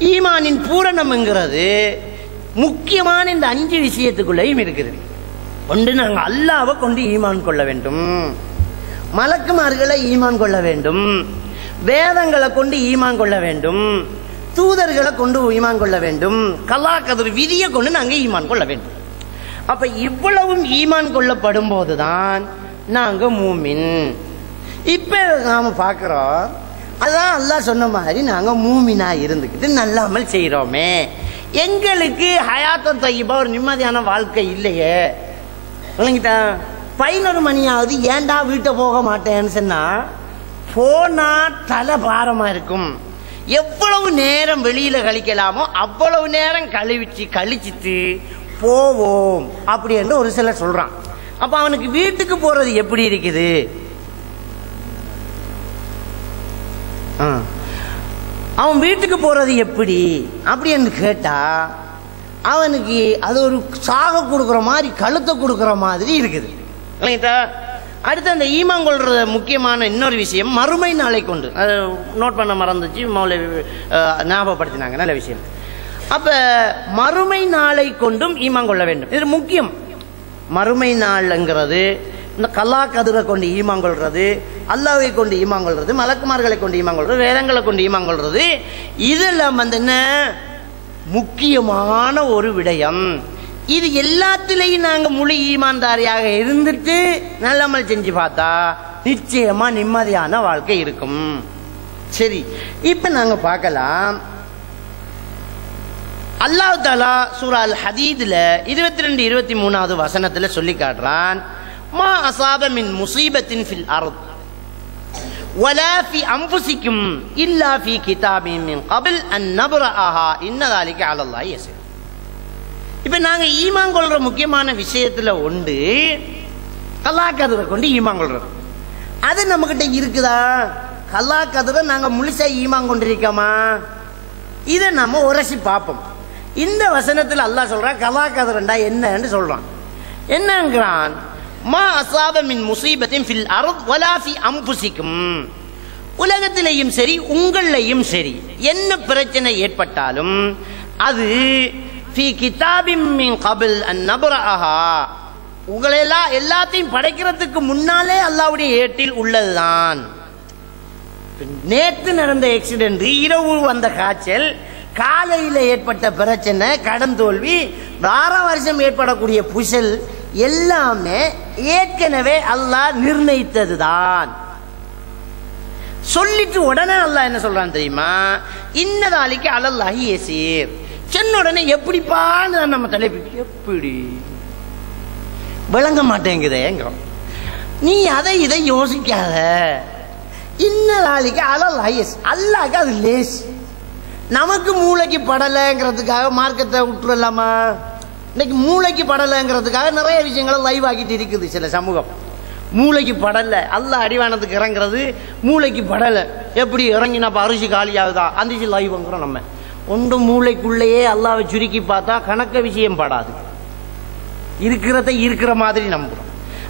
ஈமானின் பூரணம்ங்கிறது முக்கியமான இந்த 5 விஷயத்துக்குள்ளேயும் இருக்கிறது. ஒன்று, நாங்கள் அல்லாஹ்வை கொண்டு ஈமான் கொள்ள வேண்டும், மலக்குமார்களை ஈமான் கொள்ள வேண்டும், வேதங்களை கொண்டு ஈமான் கொள்ள வேண்டும், தூதர்களை கொண்டு ஈமான் கொள்ள வேண்டும், கலா கதிர் விதியை கொண்டு நாங்கள் ஈமான் கொள்ள வேண்டும். அப்ப இவ்வளவும் ஈமான் கொள்ளப்படும் போதுதான் நாங்க மூமின். இப்ப நாம பாக்குறோம், அதான் அல்லாஹ் சொன்ன மாதிரி நாங்க மூமினா இருந்துக்கிட்டு நல்லாமல் செய்யறோமே, எங்களுக்கு ஹயாத்த தையிபா ஒரு நிம்மதியான வாழ்க்கை இல்லையே. 11 மணியாவது ஏண்டா வீட்டை போக மாட்டேன்னு சொன்னா போனா தலை பாரமா இருக்கும். எவ்வளவு நேரம் வெளியில கழிக்கலாமோ அவ்வளவு நேரம் கழிச்சிட்டு போவோம் அப்படி என்று ஒரு சிலர் சொல்றான். அப்ப அவனுக்கு வீட்டுக்கு போறது எப்படி இருக்குது? அவன் வீட்டுக்கு போறது எப்படி அப்படி என்று கேட்டா அவனுக்கு அது ஒரு சாக கொடுக்குற மாதிரி, கழுத்தை கொடுக்குற மாதிரி இருக்குது. அடுத்து அந்த ஈமான் கொள்ற முக்கியமான இன்னொரு விஷயம் மறுமை நாளை கொண்டு, அது நோட் பண்ண மறந்துச்சு, ஞாபகப்படுத்தினாங்க, நல்ல விஷயம். அப்ப மறுமை நாளை கொண்டும் ஈமான் கொள்ள வேண்டும், இது முக்கியம். மறுமை நாள்ங்கிறது இந்த கல்லா கதிரை கொண்டு ஈமான் கொள்றது, அல்லாஹ்வை கொண்டு ஈமான் கொள்றது, மலக்குமார்களை கொண்டு ஈமான் கொள்றது, வேதங்களை கொண்டு ஈமான் கொள்றது, இதெல்லாம் வந்து என்ன முக்கியமான ஒரு விடயம். இது எல்லாத்திலையும் நாங்க முழு ஈமான்தாரியாக இருந்துட்டு நல்லமல் செஞ்சு பார்த்தா நிச்சயமா நிம்மதியான வாழ்க்கை இருக்கும். சரி, இப்ப நாங்க பார்க்கலாம். அல்லாஹ் தஆலா சூரா அல் ஹதீத்ல 22-23வது வசனத்துல சொல்லி காட்டுறான், மா அஸாப மின் முஸீபத்தின் ஃபில் அர்த் வலா ஃபி அன்ஃபுசிக்கும் இல்லா ஃபி கிதாபின் மின் கபில் அன் நப்ரஅஹா இன்ன ذلك அலா அல்லாஹ் யஸீர். இப்ப நாங்க ஈமான் கொள்ற முக்கியமான விஷயத்துல உண்டு கல்லா கதிரை கொண்டு ஈமான் கொள்றோம். அது நம்ம கிட்ட இருக்குதா? கல்லா கதிரை நாங்க முழுசா ஈமான் கொண்டிருக்கோமா? இதை நம்ம உரசி பார்ப்போம். இந்த வசனத்தில் அல்லாஹ் சொல்றான் கல்லா கதிரண்டா என்னன்னு சொல்றான். என்னங்கிறான், மா அஸாப மின் முஸீபத்தின் ஃபில் அர்த் வலா ஃபி அன்ஃபுசிக்கும், உலகத்திலேயும் சரி உங்களையும் சரி என்ன பிரச்சனை ஏற்பட்டாலும் அது ஃபி கிதாபின் மின் கபில் அன் நப்ரஅஹா, உங்களை எல்லாத்தையும் படைக்கிறதுக்கு முன்னாலே அல்லாஹ்வுடைய ஏட்டில் உள்ளதுதான். நேற்று நடந்த ஆக்சிடென்ட், இரவு வந்த காய்ச்சல், காலையில் ஏற்பட்ட பிரச்சனை, கடன் தோல்வி, வார வருஷம் ஏற்படக்கூடிய புயல் எல்லாமே ஏற்கனவே அல்லாஹ் நிர்ணயித்ததுதான். சொல்லிட்டு உடனே அல்லாஹ் என்ன சொல்றான் தெரியுமா, இன்ன ذلك அலா அல்லாஹ் யஸீர். சொன்ன உடனே எப்படிப்பான்னு நம்ம தலைப்பு எப்படி விளங்க மாட்டேங்குதேங்கிறோம். நீ அதை இதை யோசிக்காத. இன்ன ذلك அலா அல்லாஹ் யஸீர், அல்லாஹ்க்கு அது லேஸ். நமக்கு மூளைக்கு படலைங்கிறதுக்காக மார்க்கத்தை விட்டுறலாமா? இன்னைக்கு மூளைக்கு படலைங்கிறதுக்காக நிறைய விஷயங்களை லைவ் ஆக்கிட்டு இருக்குது சில சமூகம். மூளைக்கு படலை, அல்லாஹ் அடிவானத்துக்கு இறங்குறது மூளைக்கு படலை, எப்படி இறங்கினாப்ப அரிசி காலியாகுதா அந்த லைவ்ங்கிறோம். நம்ம ஒன்று மூளைக்குள்ளேயே அல்லாஹ்வை சுருக்கி பார்த்தா கணக்க விஷயம் படாது, இருக்கிறத இருக்கிற மாதிரி நம்புறோம்.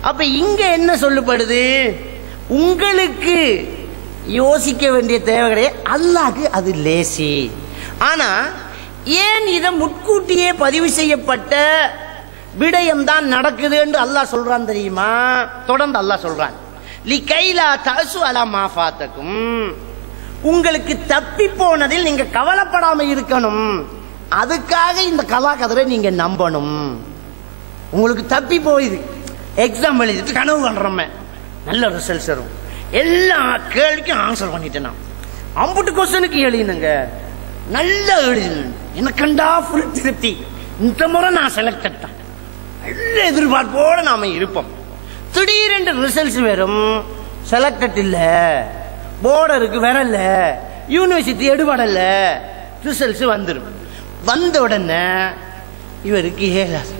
அப்ப இங்க என்ன சொல்லப்படுது, உங்களுக்கு யோசிக்க வேண்டிய தேவை கிடையாது, அல்லாஹ்க்கு அது லேசி. ஆனா ஏன் இதை முன்கூட்டியே பதிவு செய்யப்பட்ட விடயம் தான் நடக்குது என்று அல்லாஹ் சொல்றான் தெரியுமா? தொடர்ந்து அல்லாஹ் சொல்றான், லிகைலா தஅசு அலா மா ஃபாதகும், உங்களுக்கு தப்பி போனதில் நீங்க கவலைப்படாம இருக்கணும். அதுக்காக இந்த கலாக்கதிரை நீங்க நம்பணும். உங்களுக்கு தப்பி போயுது, எக்ஸாம் எழுதிட்டு கனவு பண்றோமே நல்ல ரிசல்ட்ஸ் வரும், எல்லா கேள்விக்கும் ஆன்சர் பண்ணிட்டேன், அம்புட்டு கொஸ்டனுக்கு எழுதினுங்க நல்லா எழுதினேன், எனக்கண்டா ஃபுல் திருப்தி, இந்த முறை நான் செலக்டட் தான், நல்ல எதிர்பார்ப்போட நாம இருப்போம். திடீரென்று ரிசல்ட்ஸ் வரும், செலக்டட் இல்ல, போர்டருக்கு வரல, யூனிவர்சிட்டி எடுபடல, ரிசல்ட்ஸ் வந்துடும். வந்த உடனே இவருக்கு ஏலாது,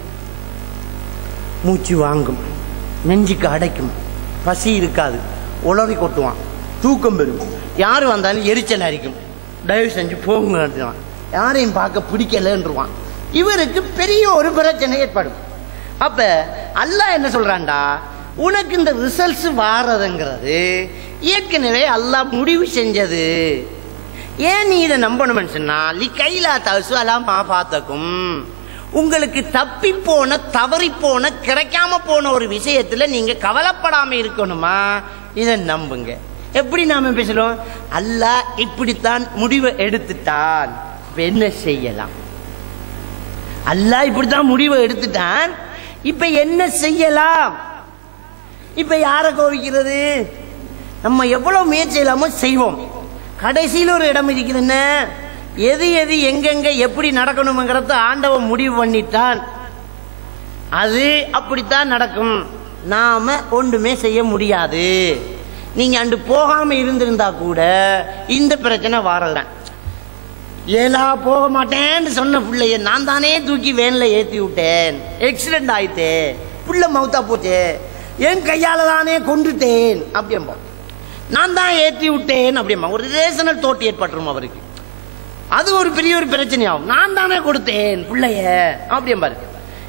மூச்சு வாங்கும், நெஞ்சுக்கு அடைக்கும், பசி இருக்காது, உளறி கொட்டுவான், தூக்கம் பெறும், யாரு வந்தாலும் எரிச்சல் அரிக்கும், தயவு செஞ்சு போங்க, யாரையும் பார்க்க பிடிக்கலன்றுவான். இவருக்கு பெரிய ஒரு பிரச்சனை ஏற்படும். அப்ப அல்லாஹ் என்ன சொல்றான்டா, உனக்கு இந்த ரிசல்ட்ஸ் வாரதுங்கிறது ஏற்கனவே அல்லாஹ் முடிவு செஞ்சது. ஏன் நீ இதை நம்பணும்னு சொன்னா, கைலா தசு அலாம் பாத்தாக்கும், உங்களுக்கு தப்பி போன, தவறி போன, கிடைக்காம போன ஒரு விஷயத்துல நீங்க கவலைப்படாம இருக்கணுமா, இதை நம்புங்க. எப்படி நாம பேசுறோம், அல்லாஹ் இப்படித்தான் முடிவை எடுத்துட்டான், என்ன செய்யலாம், அல்லாஹ் இப்படித்தான் முடிவை எடுத்துட்டான், இப்ப என்ன செய்யலாம், இப்ப யார கோவிக்கிறது, நம்ம எவ்வளவு முயற்சி இல்லாம செய்வோம், கடைசியில் ஒரு இடம் இருக்குது, என்ன எது எது எங்கெங்க எப்படி நடக்கணும்ங்கிறத ஆண்டவன் முடிவு பண்ணிட்டான், அது அப்படித்தான் நடக்கும், நாம ஒன்றுமே செய்ய முடியாது. நீங்க அண்டு போகாம இருந்திருந்தா கூட இந்த பிரச்சனை வரல. ஏலா போக மாட்டேன்னு சொன்ன பிள்ளைய நான் தானே தூக்கி வேன்ல ஏத்தி விட்டேன், ஆக்சிடென்ட் ஆயிட்டே, புள்ள மவுத்தா போச்சே, என் கையால தானே கொண்டுட்டேன் அப்படியம்பா, நான் தான் ஏற்றி விட்டேன் அப்படியம்மா, ஒரு ரிலேஷனல் தோட்டி ஏற்பட்டுரும் அவருக்கு, அது ஒரு பெரிய ஒரு பிரச்சனையாகும், நான் தானே கொடுத்தேன் பிள்ளைய அப்படியம்பாரு.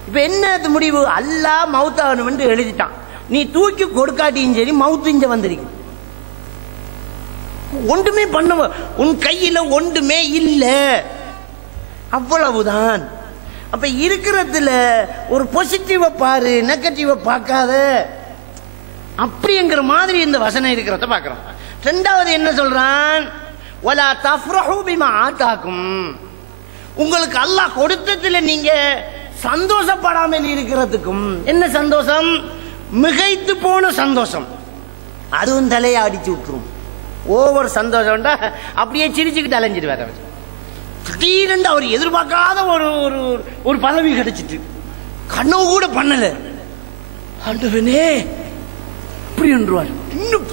இப்ப என்ன முடிவு, அல்லாஹ் மவுத்தாகணும் என்று எழுதிட்டான், நீ தூக்கி கொடுக்காட்டியும் சரி மவுத்து இங்க வந்திருக்கு, ஒன்றுமே பண்ண உன் கையில ஒன்றுமே இல்லை, அவ்வளவுதான். அப்ப இருக்கிறதுல ஒரு பாசிட்டிவ பாரு, நெகட்டிவ பார்க்காத, அப்படிங்கிற மாதிரி இந்த வசனம் இருக்கிறத பார்க்கிறோம். ரெண்டாவது என்ன சொல்றான், வலா தஃப்ரஹு பிமா ஆதாக்கும், உங்களுக்கு அல்லாஹ் கொடுத்ததுல நீங்க சந்தோஷப்படாமல் இருக்கிறதுக்கும். என்ன சந்தோஷம், மிகைத்து போன சந்தோஷம், அதுவும் தலையை அடிச்சு விட்டுரும். ஓவர் சந்தோஷம்டா அப்படியே சிரிச்சுக்கிட்டு அலைஞ்சிட்டு வர, திடீரென்று அவர் எதிர்பார்க்காத ஒரு ஒரு பதவி கிடைச்சிட்டு, கனவு கூட பண்ணல, ஆண்டவனே அப்படி என்றுவார், இன்னும்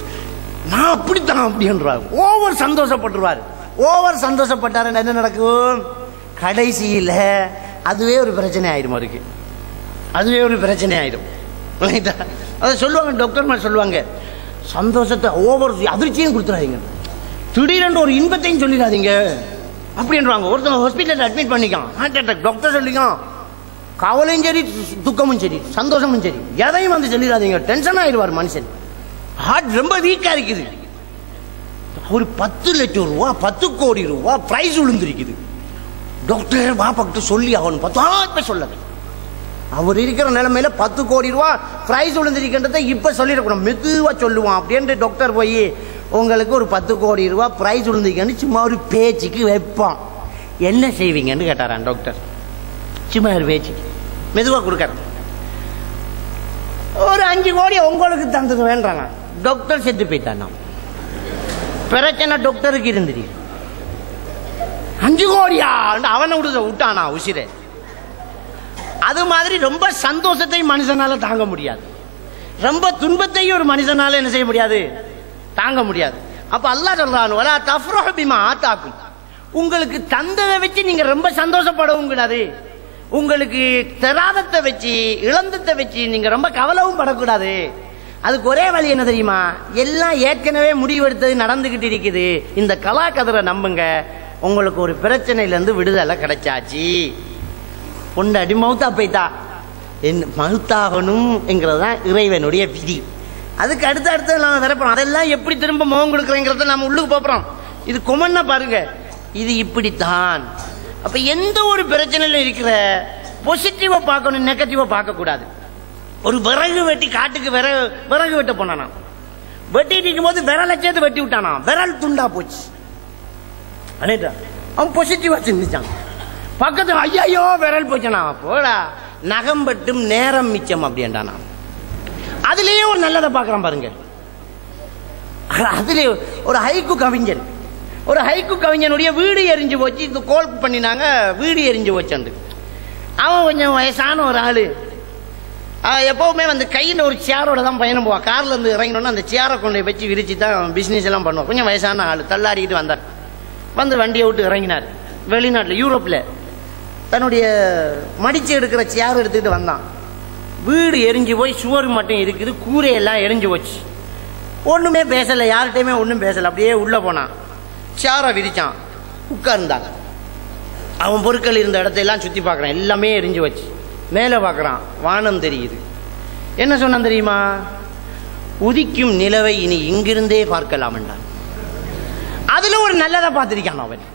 நான் அப்படித்தான் அப்படி என்றார், ஓவர் சந்தோஷப்பட்டுருவார். ஓவர் சந்தோஷப்பட்டாரு என்ன நடக்கும், கடைசியில அதுவே ஒரு பிரச்சனை ஆயிடும், அவருக்கு அதுவே ஒரு பிரச்சனை ஆயிடும். அதை சொல்லுவாங்க டாக்டர் சொல்லுவாங்க, சந்தோஷத்தை ஓவர் அதிர்ச்சியும் கொடுத்துடாதீங்க, திடீரென்று ஒரு இன்பத்தையும் சொல்லிடாதீங்க அப்படின்றாங்க. ஒருத்தவங்க ஹாஸ்பிட்டல் அட்மிட் பண்ணிக்கான், ஹார்ட் அட்டாக், டாக்டர் சொல்லிக்கான், கவலையும் சரி துக்கமும் சரி சந்தோஷமும் சரி எதையும் வந்து சொல்லிடாதீங்க, டென்ஷன் ஆயிடுவார் மனுஷன், ஹார்ட் ரொம்ப வீக்கா இருக்குது. ஒரு 10 லட்சம் ரூபா 10 கோடி ரூபா பிரைஸ் விழுந்திருக்குது, டாக்டர் பாப்பாக்கிட்ட சொல்லி அவன் 10 சொல்லாது, அவர் இருக்கிற நிலைமையில 10 கோடி ரூபா பிரைஸ் விழுந்திருக்கின்றதை இப்ப சொல்லிடக்கூடாது, மெதுவா சொல்லுவான் அப்படின்ட்டு டாக்டர் போய் உங்களுக்கு ஒரு 10 கோடி ரூபா பிரைஸ் விழுந்திருக்கேன்னு சும்மா ஒரு பேச்சுக்கு வைப்பான். என்ன செய்வீங்கன்னு கேட்டாரான் டாக்டர், சும்மா ஒரு பேச்சுக்கு மெதுவா கொடுக்கற, ஒரு 5 கோடி உங்களுக்கு தந்தது வேண்டாம், டாக்டர் செத்து போயிட்டான், பிரச்சனை டாக்டருக்கு இருந்துரு, 5 கோடியா அவனை விட்டானா உசிரே. அது மாதிரி ரொம்ப சந்தோஷத்தை மனுஷனால தாங்க முடியாது, ரொம்ப துன்பத்தையும் ஒரு மனுஷனால என்ன செய்ய முடியாது, தாங்க முடியாது. அப்ப அல்லாஹ் சொல்றான், வலா தஃப்ரஹு பிமா ஆதாக்கும், உங்களுக்கு தந்ததை வச்சு நீங்க ரொம்ப சந்தோஷப்படவும் கூடாது, உங்களுக்கு தராதத்தை வச்சு இழந்தத்தை வச்சு நீங்க ரொம்ப கவலைவும் படக்கூடாது. அதுக்கு ஒரே வழி என்ன தெரியுமா, எல்லாம் ஏற்கனவே முடிவெடுத்தது நடந்துகிட்டு இருக்குது, இந்த கலாக்கதிரை நம்புங்க, உங்களுக்கு ஒரு பிரச்சனையில இருந்து விடுதலை கிடைச்சாச்சு. பொண்டாடி மவுத்தா போயிட்டா, மவுத்தாகணும் என்கிறதுதான் இறைவனுடைய விதி. அதுக்கு அடுத்து நாம வரப்போம், அதெல்லாம் எப்படி திரும்ப முகம் கொடுக்குறேங்கிறத நாம உள்ளுக்கு போறோம். இது கொமன்னா பாருங்க, இது இப்படித்தான். அப்ப எந்த ஒரு பிரச்சனையில இருக்கிற பாசிட்டிவா பார்க்கணும், நெகட்டிவா பார்க்க கூடாது. ஒரு விறகு வெட்டி காட்டுக்கு விறகு வெட்ட போனானா, வெட்டிட்டு இருக்கும் போது விரலை சேர்த்து வெட்டி விட்டானா, விரல் துண்டா போச்சு, அவன் பாசிட்டிவா சிந்திச்சான். பக்கத்துல ஐயோ விரல் போச்சுனா போடா நகம்பட்டும் நேரம் மிச்சம் அப்படின்டா. அதுலயே ஒரு நல்லதை பார்க்கறான் பாருங்க. அதுல ஒரு ஹைக்கு கவிஞனுடைய வீடு எரிஞ்சு போச்சு. இது கோல் பண்ணினாங்க, வீடு எரிஞ்சு போச்சு. அவன் கொஞ்சம் வயசான ஒரு ஆளு. எப்பவுமே வந்து கையில் ஒரு சேரோட தான் பயணம் போவான். கார்ல இருந்து இறங்கினோன்னா அந்த சேரை கொண்டு வச்சு விரிச்சு தான் பிசினஸ் எல்லாம் பண்ணுவான். கொஞ்சம் வயசான ஆளு தள்ளாடிக்கிட்டு வந்தார். வந்து வண்டியை விட்டு இறங்கினார். வெளிநாட்டில் யூரோப்பில் தன்னுடைய மடிச்சு எடுக்கிற சேர் எடுத்துக்கிட்டு வந்தான். வீடு எரிஞ்சு போய் சுவர் மட்டும் இருக்குது, கூரையெல்லாம் எரிஞ்சு போச்சு. ஒண்ணுமே பேசல, யார்கிட்டையுமே ஒன்றும் பேசல. அப்படியே உள்ள போனான், சேரை விரிச்சான், உட்கார்ந்தான். அவன் பொருட்கள் இருந்த இடத்தையெல்லாம் சுத்தி பார்க்கறான், எல்லாமே எரிஞ்சு வச்சு. மேலே பார்க்கறான், வானம் தெரியுது. என்ன சொன்னான் தெரியுமா? உதிக்கும் நிலவை இனி இங்கிருந்தே பார்க்கலாம் என்றான். அதுல ஒரு நல்லதை பார்த்திருக்கான் அவன்.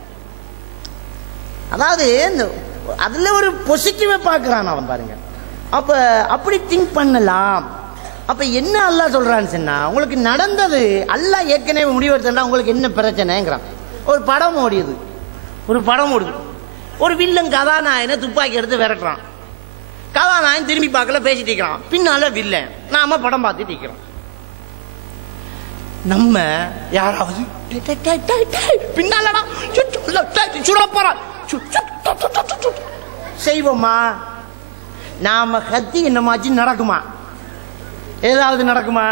அதாவது அதுல ஒரு பாசிட்டிவா பார்க்கறான் அவன் பாருங்க. அப்ப அப்படி திங்க் பண்ணலாம். அப்ப என்ன அல்லாஹ் சொல்றான்னு சொன்னா, உங்களுக்கு நடந்தது அல்லாஹ் ஏற்கனவே முடிவெடுத்தா உங்களுக்கு என்ன பிரச்சனைங்கிறான். ஒரு படம் ஓடியது, ஒரு வில்லன் கதாநாயகனை துப்பாக்கி எடுத்து விரட்டுறான். கதாநாயகன் திரும்பி பார்க்கல, பேசிட்டு இருக்கிறான். பின்னால வில்லன், நாம படம் பார்த்துட்டு இருக்கிறோம். நம்ம யாராவது பின்னாலடா செய்வோமா? நாம கத்தி என்னமாச்சு நடக்குமா? ஏதாவது நடக்குமா?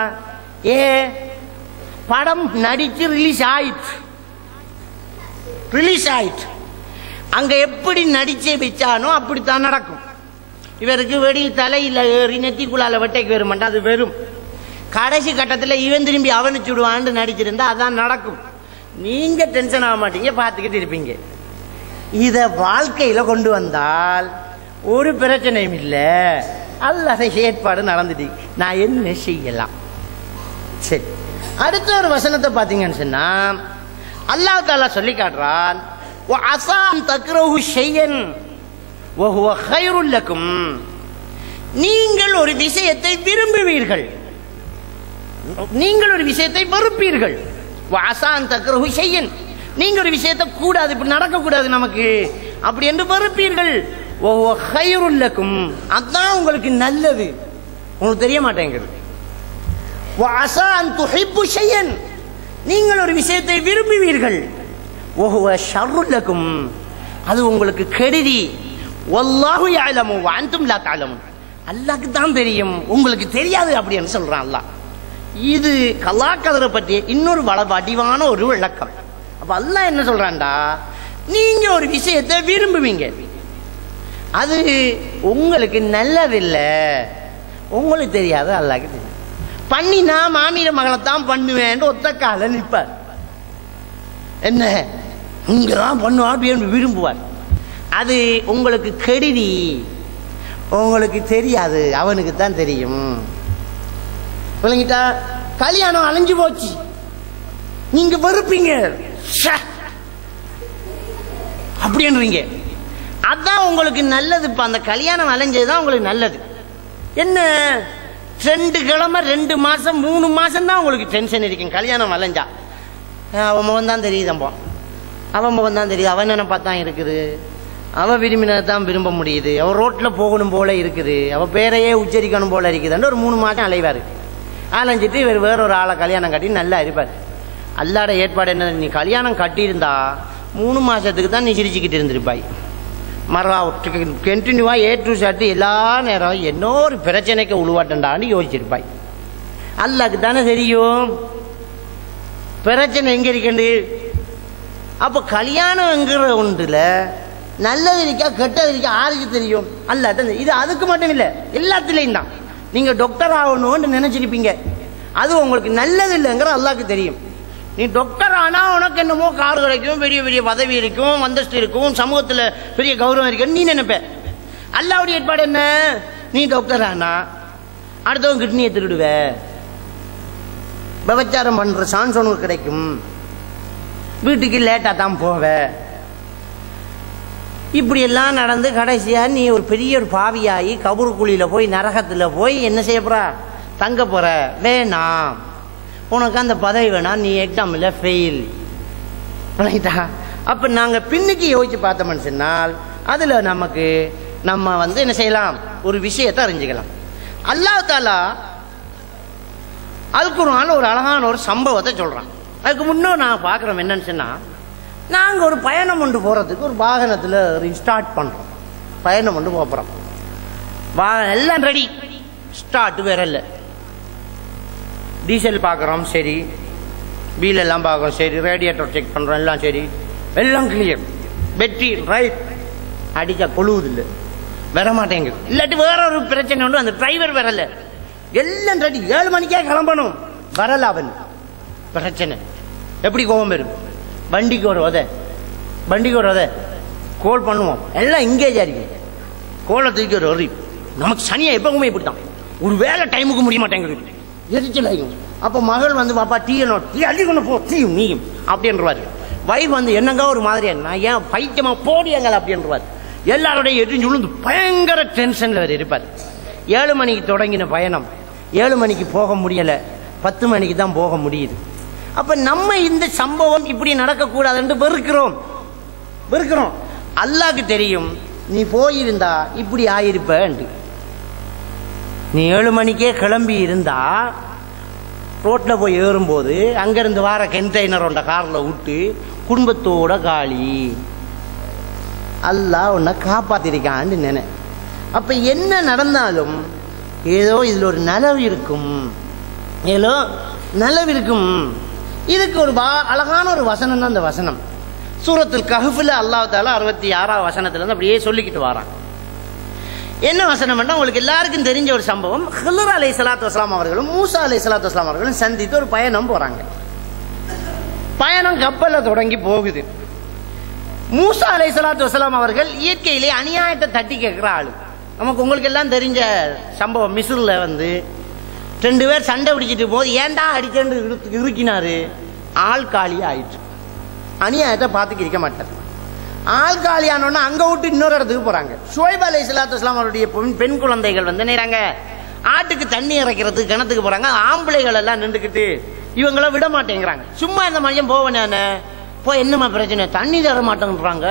படம் நடிச்சு ரிலீஸ் ஆயிட்டு அங்க எப்படி நடிச்சே வச்சானோ அப்படித்தான் நடக்கும். இவருக்கு வெடியில் தலையில் ஏறி நெத்திக்குள்ளால வெட்டைக்கு வருமாண்டா, அது வெறும். கடைசி கட்டத்தில் இவன் திரும்பி அவனு சுடுவான்னு நடிச்சிருந்தா அதான் நடக்கும். நீங்க டென்ஷன் ஆக மாட்டீங்க, பார்த்துக்கிட்டு இருப்பீங்க. இத வாழ்க்கையில கொண்டு வந்தால் ஒரு பிரச்சனையும் இல்லை. அல்லாஹ் ஏற்பாடு நடந்துட்டு நான் என்ன செய்யலாம்? சரி, அடுத்த ஒரு வசனத்தை பார்த்தீங்கன்னு சொன்னா அல்லாஹ் தஆலா சொல்லி காட்டுறான், நீங்கள் ஒரு விஷயத்தை விரும்புவீர்கள், நீங்கள் ஒரு விஷயத்தை வெறுப்பீர்கள். நீங்க ஒரு விஷயத்தை கூடாது, இப்படி நடக்கக்கூடாது நமக்கு அப்படி என்று வெறுப்பீர்கள். அதான் உங்களுக்கு நல்லது, உங்களுக்கு தெரிய மாட்டேங்குது. நீங்கள் ஒரு விஷயத்தை விரும்புவீர்கள், அது உங்களுக்கு கெடுதி. வல்லாஹு யஅலமு வ அன்தும் லா தஅலமுன், அல்லாஹ்க்கு தான் தெரியும், உங்களுக்கு தெரியாது அப்படின்னு சொல்றான் அல்லாஹ். இது கலாக்கதரை பற்றி இன்னொரு வடிவான ஒரு விளக்கம். அப்ப அல்லாஹ் என்ன சொல்றான்டா, நீங்க ஒரு விஷயத்தை விரும்புவீங்க, அது உங்களுக்கு நல்லதில்லை, உங்களுக்கு தெரியாது, அல்லாஹ்க்கு தெரியும். பண்ணினா மாமியில மகளைத்தான் பண்ணுவேன் ஒத்த கால நிற்பார். என்ன இங்கதான் பண்ணுவா அப்படின்னு விரும்புவார். அது உங்களுக்கு கெடுதி, உங்களுக்கு தெரியாது, அவனுக்கு தான் தெரியும். விளங்கிட்டா? கல்யாணம் அலைஞ்சு போச்சு, நீங்க வெறுப்பீங்க அப்படின்றீங்க, அதான் உங்களுக்கு நல்லது. இப்ப அந்த கல்யாணம் அலைஞ்சதுதான் உங்களுக்கு நல்லது. என்ன 2 கிழமை 2 மாசம் 3 மாசம் தான் உங்களுக்கு டென்ஷன் இருக்கும். கல்யாணம் அலைஞ்சா அவன் முகம் தான் தெரியுது, அவன் முகம் தான் தெரியுது, அவன் நினைப்பா தான் இருக்குது, அவ விரும்பினதை தான் விரும்ப முடியுது, அவன் ரோட்ல போகணும் போல இருக்குது, அவ பேரையே உச்சரிக்கணும் போல இருக்குது. ஒரு 3 மாசம் அலைவாரு. அலைஞ்சிட்டு இவர் வேற ஒரு ஆளை கல்யாணம் கட்டி நல்லா இருப்பார். அல்லாட ஏற்பாடு என்ன, நீ கல்யாணம் கட்டியிருந்தா 3 மாசத்துக்கு தான் நீ சிரிச்சுக்கிட்டு இருந்திருப்பாய். மரவா கண்டினியூவா A to Z எல்லா நேரம் என்ன ஒரு பிரச்சனைக்கு உருவாட்டண்டான்னு யோசிச்சிருப்பாய். அல்லாஹ்க்கு தானே தெரியும் பிரச்சனை எங்க இருக்கண்டு. அப்ப கல்யாணம்ங்கிற ஒன்றுல நல்லது இருக்கா கெட்டது இருக்கா யாருக்கு தெரியும்? அல்லாஹ் தான். இது அதுக்கு மட்டும் இல்லை, எல்லாத்துலேயும் தான். நீங்க டாக்டர் ஆகணும்னு நினைச்சிருப்பீங்க, அது உங்களுக்கு நல்லது இல்லைங்கிற அல்லாஹ்க்கு தெரியும். நீ டாக்டர் ஆனா உனக்கு என்னமோ கார் கிடைக்கும், பெரிய பெரிய பதவி இருக்கும், அந்தஸ்து இருக்கும், சமூகத்துல பெரிய கௌரவம் இருக்கும் நீ நினைப்ப. அல்லாஹ்வுடைய ஏற்பாடு என்ன, நீ டாக்டர் ஆனா அடுத்தவங்க கிட்னியை திருடுவ, விபச்சாரம் பண்ற சான்ஸ் உனக்கு கிடைக்கும், வீட்டுக்கு லேட்டா தான் போவ, இப்படி எல்லாம் நடந்து கடைசியா நீ ஒரு பெரிய ஒரு பாவியாகி கபூர் குழியில போய் நரகத்துல போய் என்ன செய்ய போற, தங்க போற. வேணாம், உனக்கு அந்த பதவி வேணாம், நீ எக்ஸாம்ல ஃபெயில். அப்ப நாங்க பின்னுக்கு யோசிச்சு பார்த்தோம்னு சொன்னால் அதில் நம்ம என்ன செய்யலாம், ஒரு விஷயத்தை அறிஞ்சிக்கலாம். அல்லாஹ் தஆலா அல் குர்ஆன்ல ஒரு அழகான ஒரு சம்பவத்தை சொல்றான். அதுக்கு முன்னே நான் பார்க்குறோம் என்னன்னு சொன்னால், நாங்கள் ஒரு பயணம் கொண்டு போகிறதுக்கு ஒரு வாகனத்தில் ஸ்டார்ட் பண்ணுறோம். பயணம் கொண்டு போகிறோம், வாகனம் எல்லாம் ரெடி, ஸ்டார்ட் வேற இல்லை. டீசல் பார்க்குறோம், சரி. வீல் எல்லாம் பார்க்குறோம், சரி. ரேடியேட்டர் செக் பண்ணுறோம், எல்லாம் சரி, எல்லாம் கிளியர். பேட்டரி ரைட், அடிச்சா கொழுவுது இல்லை, வர மாட்டேங்குது. இல்லாட்டி வேற ஒரு பிரச்சனை உண்டு, அந்த டிரைவர் வரல. எல்லாம் ரெடி, 7 மணிக்கே கிளம்பணும், வரல. அவன் பிரச்சனை. எப்படி கோபம் வரும்? வண்டிக்கு ஒரு உதை கோல் பண்ணுவோம், எல்லாம் இங்கேஜா இருக்கு. கோலை தூக்கி ஒரு வரி, நமக்கு சனியா எப்பவுமே இப்படித்தான், ஒரு வேலை டைமுக்கு முடிய மாட்டேங்குது, எரிச்சல் ஆகும். அப்போ மகள் பாப்பா டீ அள்ளிக்கொண்டு போ, டீயும் நீயும் அப்படின்றவாரு. வைஃப் என்னங்க ஒரு மாதிரியா, நான் ஏன் பைத்தியமா போடியாங்க அப்படின்றவாரு. எல்லாரோடைய எரிஞ்சு விழுந்து பயங்கர டென்ஷன்ல இருப்பார். 7 மணிக்கு தொடங்கின பயணம் 7 மணிக்கு போக முடியல, 10 மணிக்கு தான் போக முடியுது. அப்ப நம்ம இந்த சம்பவம் இப்படி நடக்கக்கூடாது என்று வெறுக்கிறோம். அல்லாஹ்க்கு தெரியும், நீ போயிருந்தா இப்படி ஆயிருப்ப. நீ 7 மணிக்கே கிளம்பி இருந்தா ரோட்ல போய் ஏறும்போது அங்கிருந்து வார கண்டெய்னர் உண்ட கார்ல விட்டு குடும்பத்தோட காலி. அல்லாஹ் உன்னை காப்பாத்திருக்கான்னு நினை. அப்ப என்ன நடந்தாலும் ஏதோ இதுல ஒரு நலவு இருக்கும், இதுக்கு ஒரு அழகான ஒரு வசனம் தான். அந்த வசனம் சூரத்துல் கஹ்ஃப்ல அல்லாஹ் தஆலா 66ஆம் வசனத்துல இருந்து அப்படியே சொல்லிக்கிட்டு வரான். என்ன வசனம்? உங்களுக்கு எல்லாருக்கும் தெரிஞ்ச ஒரு சம்பவம். ஹில்ர் அலைஹிஸ்ஸலாத்து வஸ்ஸலாம் அவர்களும் மூசா அலைஹிஸ்ஸலாத்து வஸ்ஸலாம் அவர்களும் சந்தித்து ஒரு பயணம் போறாங்க. பயணம் கப்பல்ல தொடங்கி போகுது. மூசா அலைஹிஸ்ஸலாத்து வஸ்ஸலாம் அவர்கள் இயற்கையிலே அநியாயத்தை தட்டி கேட்கிற ஆளு. உங்களுக்கு எல்லாம் தெரிஞ்ச சம்பவம். மிஸ்ர்ல 2 பேர் சண்டை பிடிச்சிட்டு போது ஏன்டா அடிச்சேன்னு இருக்கினாரு, ஆள் காலியா ஆயிடுச்சு. அநியாயத்தை பார்த்துக்க இருக்க மாட்டார். ஆள் காலியானோன்னா அங்க விட்டு இன்னொரு இடத்துக்கு போறாங்க. ஷுவைப் அலைஹிஸ்ஸலாத்து வஸ்ஸலாம் அவருடைய பெண் குழந்தைகள் நேராங்க ஆட்டுக்கு தண்ணி இறைக்கிறதுக்கு கிணத்துக்கு போறாங்க. ஆம்பளைகள் எல்லாம் நின்றுக்கிட்டு இவங்கள விட மாட்டேங்கிறாங்க. சும்மா இந்த மனுஷன் போவனே போய் என்னமா பிரச்சனை, தண்ணி தர மாட்டேன்றாங்க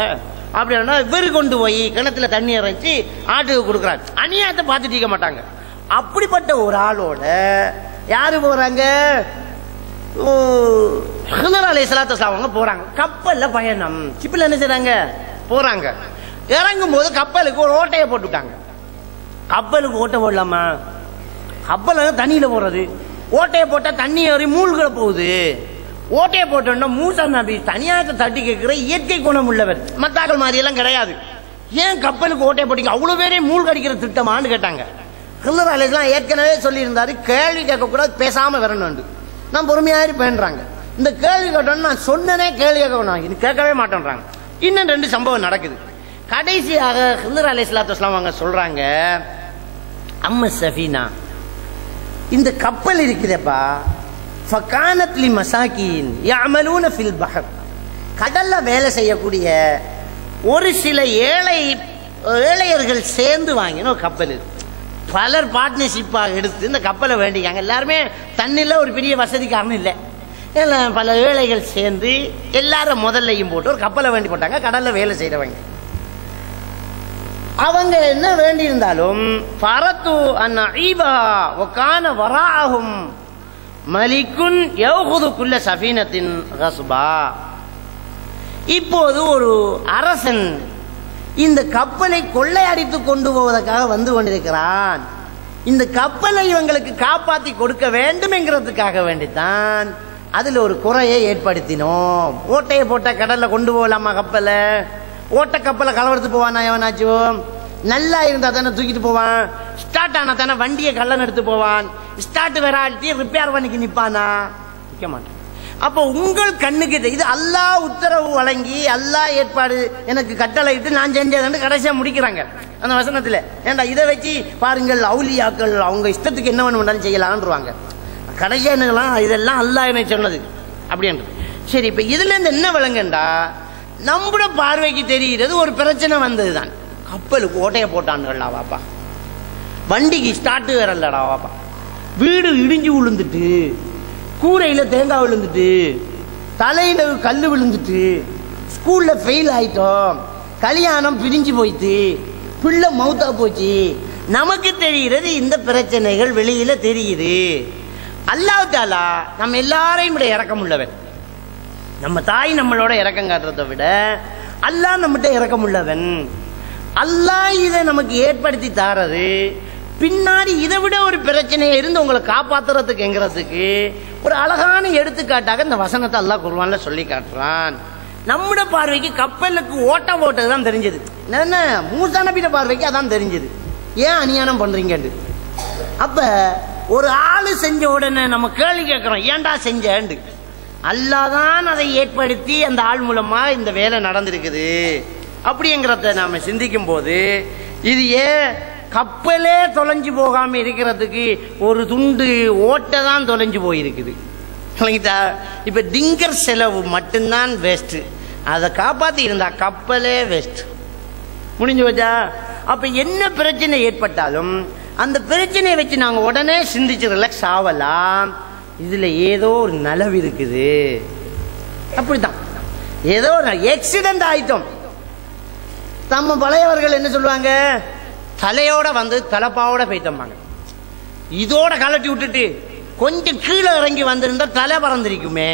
அப்படின்னா இவரு கொண்டு போய் கிணத்துல தண்ணி இறைச்சி ஆட்டுக்கு கொடுக்குறாங்க. அநியாயத்தை பார்த்துட்டு இருக்க மாட்டாங்க. அப்படிப்பட்ட ஒரு ஆளோட யாரு போறாங்க? ஹில்ர் அலைஹிஸ்ஸலாத்து வஸ்ஸலாம் அவங்க போறாங்க. கப்பல்ல பயணம், ஷிப்ல என்ன செய்றாங்க, போறாங்க. இறங்கும் போது கப்பலுக்கு ஒரு ஓட்டையை போட்டுட்டாங்க. கப்பலுக்கு ஓட்டை போடலாமா? கப்பல் தண்ணியில போறது, ஓட்டையை போட்டா தண்ணி ஏறி மூழ்கிற போகுது. ஓட்டையை போட்டோம்னா மூசா நபி தனியாக தட்டி கேட்கிற இயற்கை குணம் உள்ளவர், மத்தாக்கள் மாதிரி எல்லாம் கிடையாது. ஏன் கப்பலுக்கு ஓட்டையை போட்டீங்க, அவ்வளவு பேரே மூழ்கடிக்கிற திட்டமான்னு கேட்டாங்க. ஹில்ர் அலைஹிஸ்ஸலாம் ஏற்கனவே சொல்லி இருந்தாரு, கேள்வி கேட்கக்கூடாது, பேசாம வரணும். நான் பொறுமையா இருப்பேன்றாங்க. இந்த கேள்வி கேட்டோன்னு நான் சொன்னனே கேள்வி கேட்கணும், இது கேட்கவே மாட்டேன்றாங்க. இன்னும் 2 சம்பவம் நடக்குது. கடைசியாக ஹில்ர் அலைஹிஸ்ஸலாத்து வஸ்ஸலாம் அவங்க சொல்றாங்க, அம்ம சஃபீனா, இந்த கப்பல் இருக்குதேப்பா, ஃபகானத் லி மசாகீன் யஅமலூன ஃபில் பஹர், கடல்ல வேலை செய்யக்கூடிய ஒரு சில ஏழையர்கள் சேர்ந்து வாங்கின ஒரு கப்பல். பலர் பார்ட்னர்ஷிப்பாக எடுத்து இந்த கப்பலை வேண்டிக்காங்க. எல்லாருமே தண்ணில ஒரு பெரிய வசதிக்காரனும் இல்லை, பல ஏழைகள் சேர்ந்து எல்லாரும் முதல்லையும் போட்டு ஒரு கப்பலை வேண்டி போட்டாங்க. கடல்ல வேலை செய்யறவங்க அவங்க என்ன வேண்டி இருந்தாலும் ஃபரத்து அன் ஈபா வகான வராஹும் மலிக்குன் யௌகுது குல்ல சஃபீனத்தின் கஸ்பா. இப்போது ஒரு அரசன் இந்த கப்பலை கொள்ளையடித்து கொண்டு போவதற்காக வந்து கொண்டிருக்கிறான். இந்த கப்பலை இவங்களுக்கு காப்பாற்றி கொடுக்க வேண்டும் என்கிறதுக்காக வேண்டித்தான் அதுல ஒரு குறையை ஏற்படுத்தினோம். ஓட்டையை போட்ட கடல்ல கொண்டு போகலாமா கப்பலை? ஓட்ட கப்பலை களவெடுத்து போவானா எவனாச்சும்? நல்லா இருந்தா தானே தூக்கிட்டு போவான். ஸ்டார்ட் ஆனா தானே வண்டியை கள்ளன் எடுத்து போவான். ஸ்டார்ட் வெராட்டி ரிப்பேர் பண்ணிக்கு நிப்பானா? நிக்க மாட்டான். அப்போ உங்கள் கண்ணுக்கு இது அல்லாஹ் உத்தரவு வழங்கி அல்லாஹ் ஏற்பாடு எனக்கு கட்டளை இட்டு நான் செஞ்சேன்னு கடைசியா முடிக்கிறாங்க அந்த வசனத்துல. ஏண்டா இதை வச்சு பாருங்கள், அவுலியாக்கள் அவங்க இஷ்டத்துக்கு என்ன வேணும்னாலும் செய்யலான்றாங்க. கடைசியா என்னலாம் இதெல்லாம் அல்லாஹ் என்ன சொன்னது அப்படின்றது. சரி, இப்ப இதுல இருந்து என்ன விளங்கண்டா, நம்மளோட பார்வைக்கு தெரிகிறது ஒரு பிரச்சனை வந்ததுதான். கப்பலுக்கு ஓட்டைய போட்டான்களா வாப்பா, வண்டிக்கு ஸ்டார்ட் வரலடா வாப்பா, வீடு இடிஞ்சு விழுந்துட்டு, கூரையில தேங்காய் விழுந்துட்டு, தலையில கல் விழுந்துட்டு, ஸ்கூல்ல ஃபெயில் ஆயிட்டோம், கல்யாணம் பிரிஞ்சு போயிட்டு பிள்ளை மௌத்தா போச்சு. நமக்கு தெரிகிறது இந்த பிரச்சனைகள் வெளியில தெரியுது. அல்லாஹ் தஆலா நம்ம எல்லாரையும் விட இரக்கம் உள்ளவன். நம்ம தாய் நம்மளோட இரக்கம் காட்டுறதை விட அல்லாஹ் நம்மகிட்ட இரக்கம் உள்ளவன். அல்லாஹ் இதை நமக்கு ஏற்படுத்தி தாரது பின்னாடி இதை விட ஒரு பிரச்சனையை இருந்து உங்களை காப்பாத்துறதுக்குங்கிறதுக்கு ஒரு அழகான எடுத்துக்காட்டாக இந்த வசனத்தை அல்லாஹ் குர்ஆன்ல சொல்லி காட்டுறான். நம்முடைய பார்வைக்கு கப்பலுக்கு ஓட்ட போட்டது தான் தெரிஞ்சது. என்ன மூசா நபியோட பார்வைக்கு அதான் தெரிஞ்சது. ஏன் அநியாயம் பண்றீங்கன்னு. அப்ப ஒரு ஆளு செஞ்ச உடனே நம்ம கேள்வி கேட்கிறோம், ஏன்டா செஞ்சேன்னு. அல்லாஹ் தான் அதை ஏற்படுத்தி அந்த ஆள் மூலமா இந்த வேலை நடந்திருக்குது அப்படிங்கிறத நாம சிந்திக்கும் போது இது ஏன் கப்பலே தொலைஞ்சு போகாம இருக்கிறதுக்கு ஒரு துண்டு ஓட்டை தான் தொலைஞ்சு போயிருக்குது. இப்ப டிங்கர் செலவு மட்டும்தான் வேஸ்ட். அதை காப்பாத்தி இருந்தா கப்பலே வேஸ்ட், முடிஞ்சு வச்சா. அப்ப என்ன பிரச்சனை ஏற்பட்டாலும் அந்த பிரச்சனையை வச்சு நாங்க உடனே சிந்திச்சு ரிலாக்ஸ் ஆகலாம். இதுல ஏதோ ஒரு நலவு இருக்குது. அப்படித்தான் ஏதோ ஒரு ஆக்சிடென்ட் ஆயிட்டோம். நம்ம பழையவர்கள் என்ன சொல்லுவாங்க, தலையோட வந்து தலைப்பாவோட போயிட்டோம்பாங்க. இதோட கலட்டி விட்டுட்டு கொஞ்சம் கீழே இறங்கி வந்திருந்தா தலை பறந்திருக்குமே.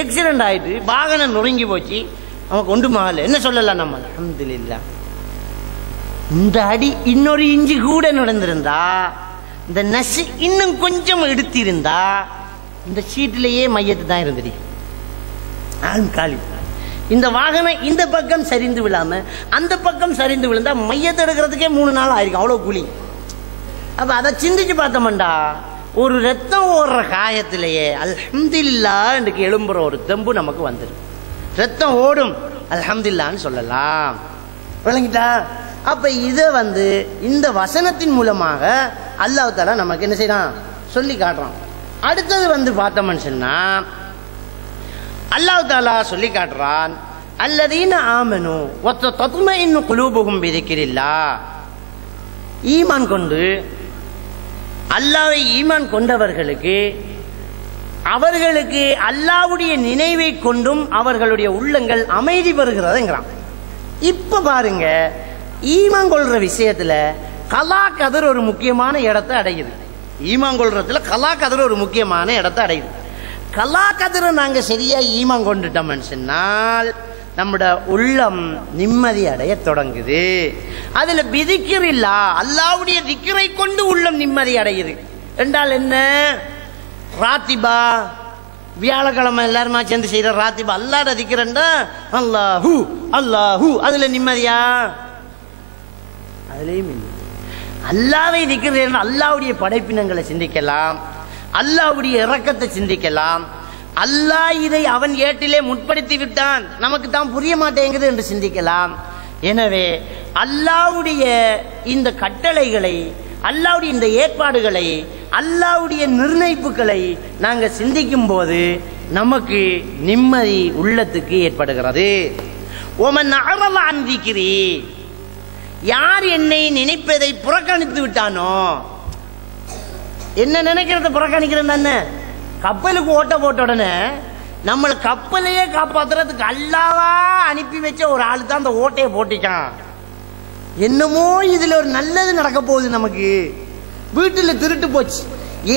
ஆக்சிடென்ட் ஆயிட்டு வாகனம் நொறுங்கி போச்சு, அவன் கொண்டு மால என்ன சொல்லலாம் நம்ம. அல்ஹம்துலில்லாஹ். இந்த அடி இன்னொரு இஞ்சி கூட நடந்திருந்தா, இந்த நசி இன்னும் கொஞ்சம் எடுத்திருந்தா, இந்த சீட்டிலேயே மையத்து தான் இருந்துடி காலி. இந்த வாகனம் இந்த பக்கம் சரிந்து விழாம அந்த பக்கம் சரிந்து விழுந்தா மையத்தை எடுக்கிறதுக்கே 3 நாள் ஆயிருக்கும், அவ்வளவு கூலி. அப்ப அதை சிந்திச்சு பார்த்தோம்டா, ஒரு ரத்தம் ஓடுற காயத்திலேயே அல்ஹம்துலில்லாஹ் என்று எழும்புற ஒரு தெம்பு நமக்கு வந்துடும். ரத்தம் ஓடும் அல்ஹம்துலில்லாஹ்னு சொல்லலாம். விளங்கிட்டா? அப்ப இதை இந்த வசனத்தின் மூலமாக அல்லாஹ் தஆலா நமக்கு என்ன செய்யறான் சொல்லி காட்டுறான். அடுத்தது பார்த்தோம்னு சொன்னா அல்லாஹ் தஆலா சொல்லி காட்டுறான், அல்லதீன ஆமனு வத்தத்மஇன்னு குலூபுஹும் பிதிக்ரில்லாஹ். ஈமான் கொண்டு அல்லாஹ்வை ஈமான் கொண்டவர்களுக்கு அவர்களுக்கு அல்லாஹ்வுடைய நினைவை கொண்டும் அவர்களுடைய உள்ளங்கள் அமைதி பெறுகிறதுங்கிறான். இப்ப பாருங்க, ஈமான் கொள்ற விஷயத்துல கலா கதிர் ஒரு முக்கியமான இடத்தை அடையுது. ஈமான் கொள்றதுல கலா கதிர் ஒரு முக்கியமான இடத்தை அடையுது. கலா கதிரை நாங்க சரியா ஈமான் கொண்டுட்டோம்னு சொன்னால் நம்முடைய உள்ளம் நிம்மதி அடைய தொடங்குது. அதுல பிதிக்கிறில்லா அல்லாஹ்வுடைய திக்ரை கொண்டு உள்ளம் நிம்மதி அடையுது என்றால் என்ன? ராத்திபா வியாழக்கிழமை எல்லாருமா சேர்ந்து செய்யற ராத்திபா அல்லாஹ்ட திக்ரண்டா அல்லாஹு அல்லாஹு, அதுல நிம்மதியா? அதுலயும் இல்லை. அல்லாஹ்வை திக்ர், அல்லாஹ்வுடைய படைப்பினங்களை சிந்திக்கலாம், அல்லாஹ்வுடைய இரக்கத்தை சிந்திக்கலாம். அல்லாஹ் இதை அவன் ஏட்டிலே முற்படுத்தி விட்டான், நமக்கு தான் புரிய மாட்டேங்குது என்று சிந்திக்கலாம். எனவே அல்லாஹ்வுடைய இந்த கட்டளைகளை, அல்லாஹ்வுடைய இந்த ஏற்பாடுகளை, அல்லாஹ்வுடைய நிர்ணயிப்புகளை நாங்க சிந்திக்கும் போது நமக்கு நிம்மதி உள்ளத்துக்கு ஏற்படுகிறது. ஓமன் அஅரத அன் திக்ரி, யார் என்னை நினைப்பதை புறக்கணித்து விட்டானோ, என்ன நினைக்கிறத புறக்கணிக்கிறேன். கப்பலுக்கு ஓட்ட போட்ட உடனே நம்மளை கப்பலையே காப்பாத்துறதுக்கு அல்லாஹ்வா அனுப்பி வச்ச ஒரு ஆளு தான் அந்த ஓட்டையை போட்டிக்கான். என்னமோ இதுல ஒரு நல்லது நடக்க போகுது, நமக்கு வீட்டுல திருட்டு போச்சு,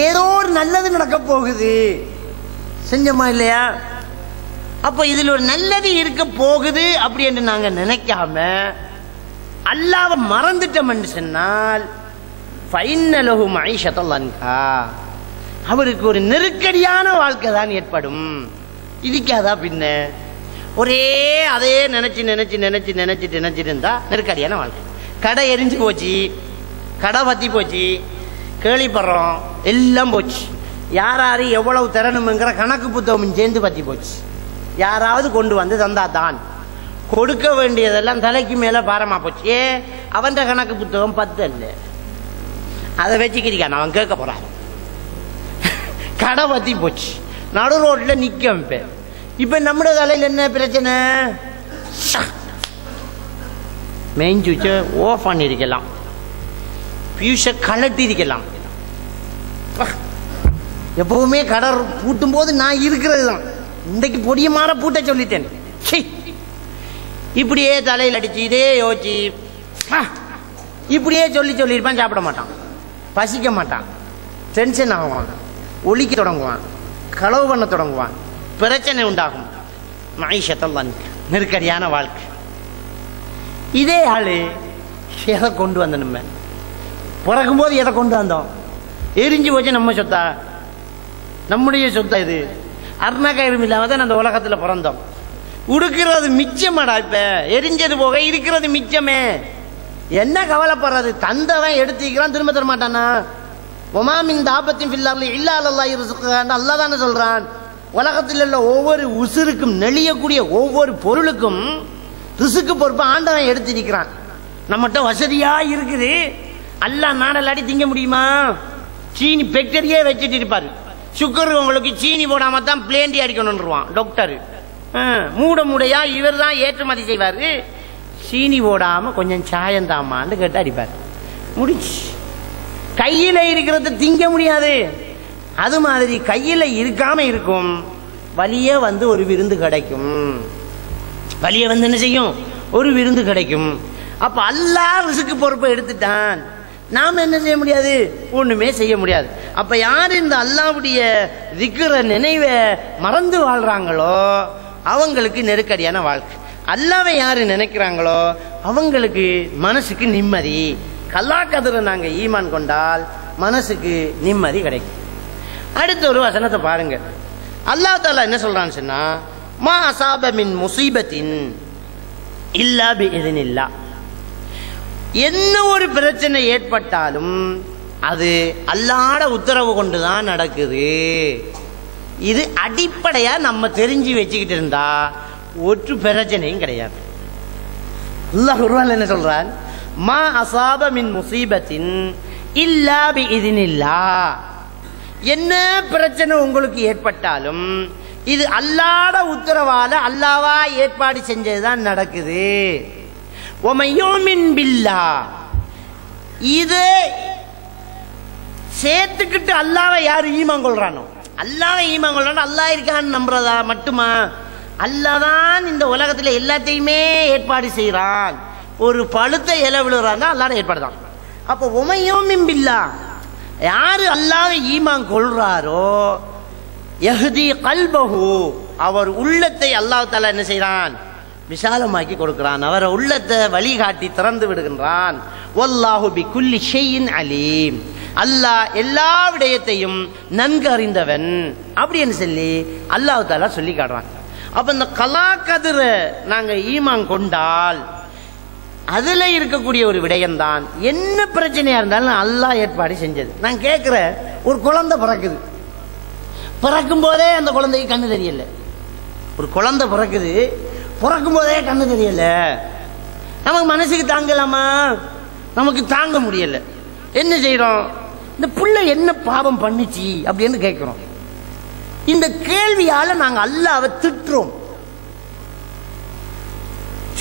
ஏதோ ஒரு நல்லது நடக்க போகுது, செஞ்சோமா இல்லையா? அப்ப இதுல ஒரு நல்லது இருக்க போகுது அப்படி என்று நாங்க நினைக்காம அல்லாஹ்வை மறந்துட்டோம் என்று சொன்னால் ஃபைன்னலஹு மஈஷத்தல் லன்கா, அவருக்கு ஒரு நெருக்கடியான வாழ்க்கை தான் ஏற்படும். இதுக்காதா பின்ன ஒரே அதே நினைச்சிட்டு இருந்தா நெருக்கடியான வாழ்க்கை. கடை எரிஞ்சு போச்சு, கடை வத்தி போச்சு, கேள்விப்படுறோம், எல்லாம் போச்சு. யாராரு எவ்வளவு தரணுங்கிற கணக்கு புத்தகம் சேர்ந்து பத்தி போச்சு. யாராவது கொண்டு வந்து தந்தா தான், கொடுக்க வேண்டியதெல்லாம் தலைக்கு மேல பாரமா போச்சு. அவன் கணக்கு புத்தகம் 10 அல்ல, அதை வச்சுக்கிறான், அவன் கேட்க போறான். கடை பத்தி போச்சு, நடு ரோட்ல நிக்க வைப்பேன். இப்ப நம்முடைய தலையில என்ன பிரச்சனை? மெயின் சுவிட்சை ஓஃப் பண்ணிருக்கலாம், பியூஸை கலட்டி இருக்கலாம். எப்பவுமே கடை பூட்டும் போது நான் இருக்கிறது தான், இன்றைக்கு பொடிய மாற பூட்ட சொல்லிட்டேன். இப்படியே தலையில் அடிச்சு இதே யோசிச்சு இப்படியே சொல்லியிருப்பான். சாப்பிட மாட்டான், பசிக்க மாட்டான், டென்ஷன் ஆகுவான், ஒலிக்க தொடங்குவான், களவு பண்ண தொடங்குவான், பிரச்சனை உண்டாகும். மஈஷத்தல்லான் நெருக்கடியான வாழ்க்கை. இதே ஆளு எதை கொண்டு வந்த நம்ம பிறக்கும் போது எதை கொண்டு வந்தோம்? எரிஞ்சு போச்சு நம்ம சொத்தா, நம்முடைய சொத்தா இது? அருணாக்கயிறும் இல்லாம தான் அந்த உலகத்தில் பிறந்தோம். உடுக்கிறது மிச்சமாடா, இப்ப எரிஞ்சது போக இருக்கிறது மிச்சமே. என்ன கவலைப்படுறது? தந்தவன் எடுத்துக்கிறான், திரும்ப தர மாட்டானா? ஒமாமின் தாபத்தின் பில்லாரில் இல்லா அல்லாஹ் ரிஸ்குஹு அல்லாஹ் தானே சொல்றான். உலகத்தில் உள்ள ஒவ்வொரு உசுருக்கும் நெளியக்கூடிய ஒவ்வொரு பொருளுக்கும் ரிஸ்க்கு பொறுப்பு ஆண்டவன் எடுத்திருக்கிறான். நம்மகிட்ட வசதியா இருக்குது, அல்லாஹ் நாடலாடி திங்க முடியுமா? சீனி ஃபேக்டரியே வச்சுட்டு இருப்பாரு. சுகர் உங்களுக்கு சீனி போடாம தான் பிளேண்டி அடிக்கணும்ன்றான் டாக்டர். மூட மூடையா இவர் தான் ஏற்றுமதி செய்வாரு. சீனி போடாம கொஞ்சம் சாயம் தாமான்னு கேட்டு அடிப்பார். முடிச்சு. கையில இருக்கிறத திங்க முடியாது. அது மாதிரி கையில இருக்காம இருக்கும், வலிய வந்து ஒரு விருந்து கிடைக்கும். வலிய வந்து என்ன செய்யும்? ஒரு விருந்து கிடைக்கும். அப்ப அல்லாஹ் ரிஸ்க் பொறுப்பை எடுத்துட்டான். நாம என்ன செய்ய முடியாது? ஒண்ணுமே செய்ய முடியாது. அப்ப யாரு இந்த அல்லாஹ்வுடைய திக்ர நினைவை மறந்து வாழ்றாங்களோ அவங்களுக்கு நெருக்கடியான வாழ்க்கை. அல்லாஹ்வை யாரு நினைக்கிறாங்களோ அவங்களுக்கு மனசுக்கு நிம்மதி. கல்லா கதிர நாங்க ஈமான் கொண்டால் மனசுக்கு நிம்மதி கிடைக்கும். அடுத்த ஒரு வசனத்தை பாருங்க. அல்லாஹ் தஆலா என்ன சொல்றான்னு சொன்னா, மா அஸாப மின் முஸீபத்தின் இல்லா பிஇذنில்லாஹ். என்ன ஒரு பிரச்சனை ஏற்பட்டாலும் அது அல்லாஹ்வோட உத்தரவு கொண்டுதான் நடக்குது. இது அடிப்படையா நம்ம தெரிஞ்சு வச்சுக்கிட்டு இருந்தா ஒரு பிரச்சனையும் கிடையாது. அல்லாஹ் குர்ஆன்ல என்ன சொல்றான்? மா அஸாப மின் முஸீபத்தின் இல்லா பிஇذنில்லாஹ். என்ன பிரச்சனை உங்களுக்கு ஏற்பட்டாலும் இது அல்லாஹ்வோட உத்தரவால அல்லாஹ்வா ஏற்பாடு செஞ்சதுதான் நடக்குது. ஒமையோமின் பில்லா, இது சேர்த்துக்கிட்டு அல்லாஹ்வை யாரு ஈமான் கொள்றானோ, அல்லாஹ்வை ஈமான் கொள்றானோ, அல்லாஹ் இருக்கான்னு நம்புறதா மட்டுமா? அல்லாஹ் தான் இந்த உலகத்துல எல்லாத்தையுமே ஏற்பாடு செய்யறான். ஒரு பழுத்த இலை விழுறாங்க, அல்லாஹ்வோட ஏற்பாடு தான். அப்ப ஒமையோமின் பில்லா, யாரு அல்லாஹ்வை ஈமான் கொள்றாரோ யஹ்தி கல்பஹு, அவர் உள்ளத்தை அல்லாஹ் தஆலா என்ன செய்றான்? விசாலமாக்கி கொடுக்கிறான். அவர் உள்ளத்தை வழிகாட்டி திறந்து விடுகின்றான். வல்லாஹு பிகுல்லி ஷைஇன் அலீம், அல்லாஹ் எல்லா விடயத்தையும் நன்கு அறிந்தவன் அப்படின்னு சொல்லி அல்லாஹ் தஆலா சொல்லி காட்டுறான். அப்ப இந்த கலா கதிர நாங்க ஈமான் கொண்டால் அதுல இருக்கக்கூடிய ஒரு விடயம்தான் என்ன பிரச்சனையா இருந்தாலும் அல்லாஹ் ஏற்பாடு செஞ்சது. நான் கேட்கிறேன், ஒரு குழந்தை பிறக்குது, பிறக்கும் போதே அந்த குழந்தைக்கு கண்ணு தெரியல. ஒரு குழந்தை பிறக்குது, பிறக்கும் போதே கண்ணு தெரியல. நமக்கு மனசுக்கு தாங்கலாமா? நமக்கு தாங்க முடியல. என்ன செய்யறோம்? இந்த புள்ள என்ன பாவம் பண்ணிச்சு அப்படின்னு கேட்கிறோம். இந்த கேள்வியால நாங்க அல்லாஹ்வை திட்டுறோம்.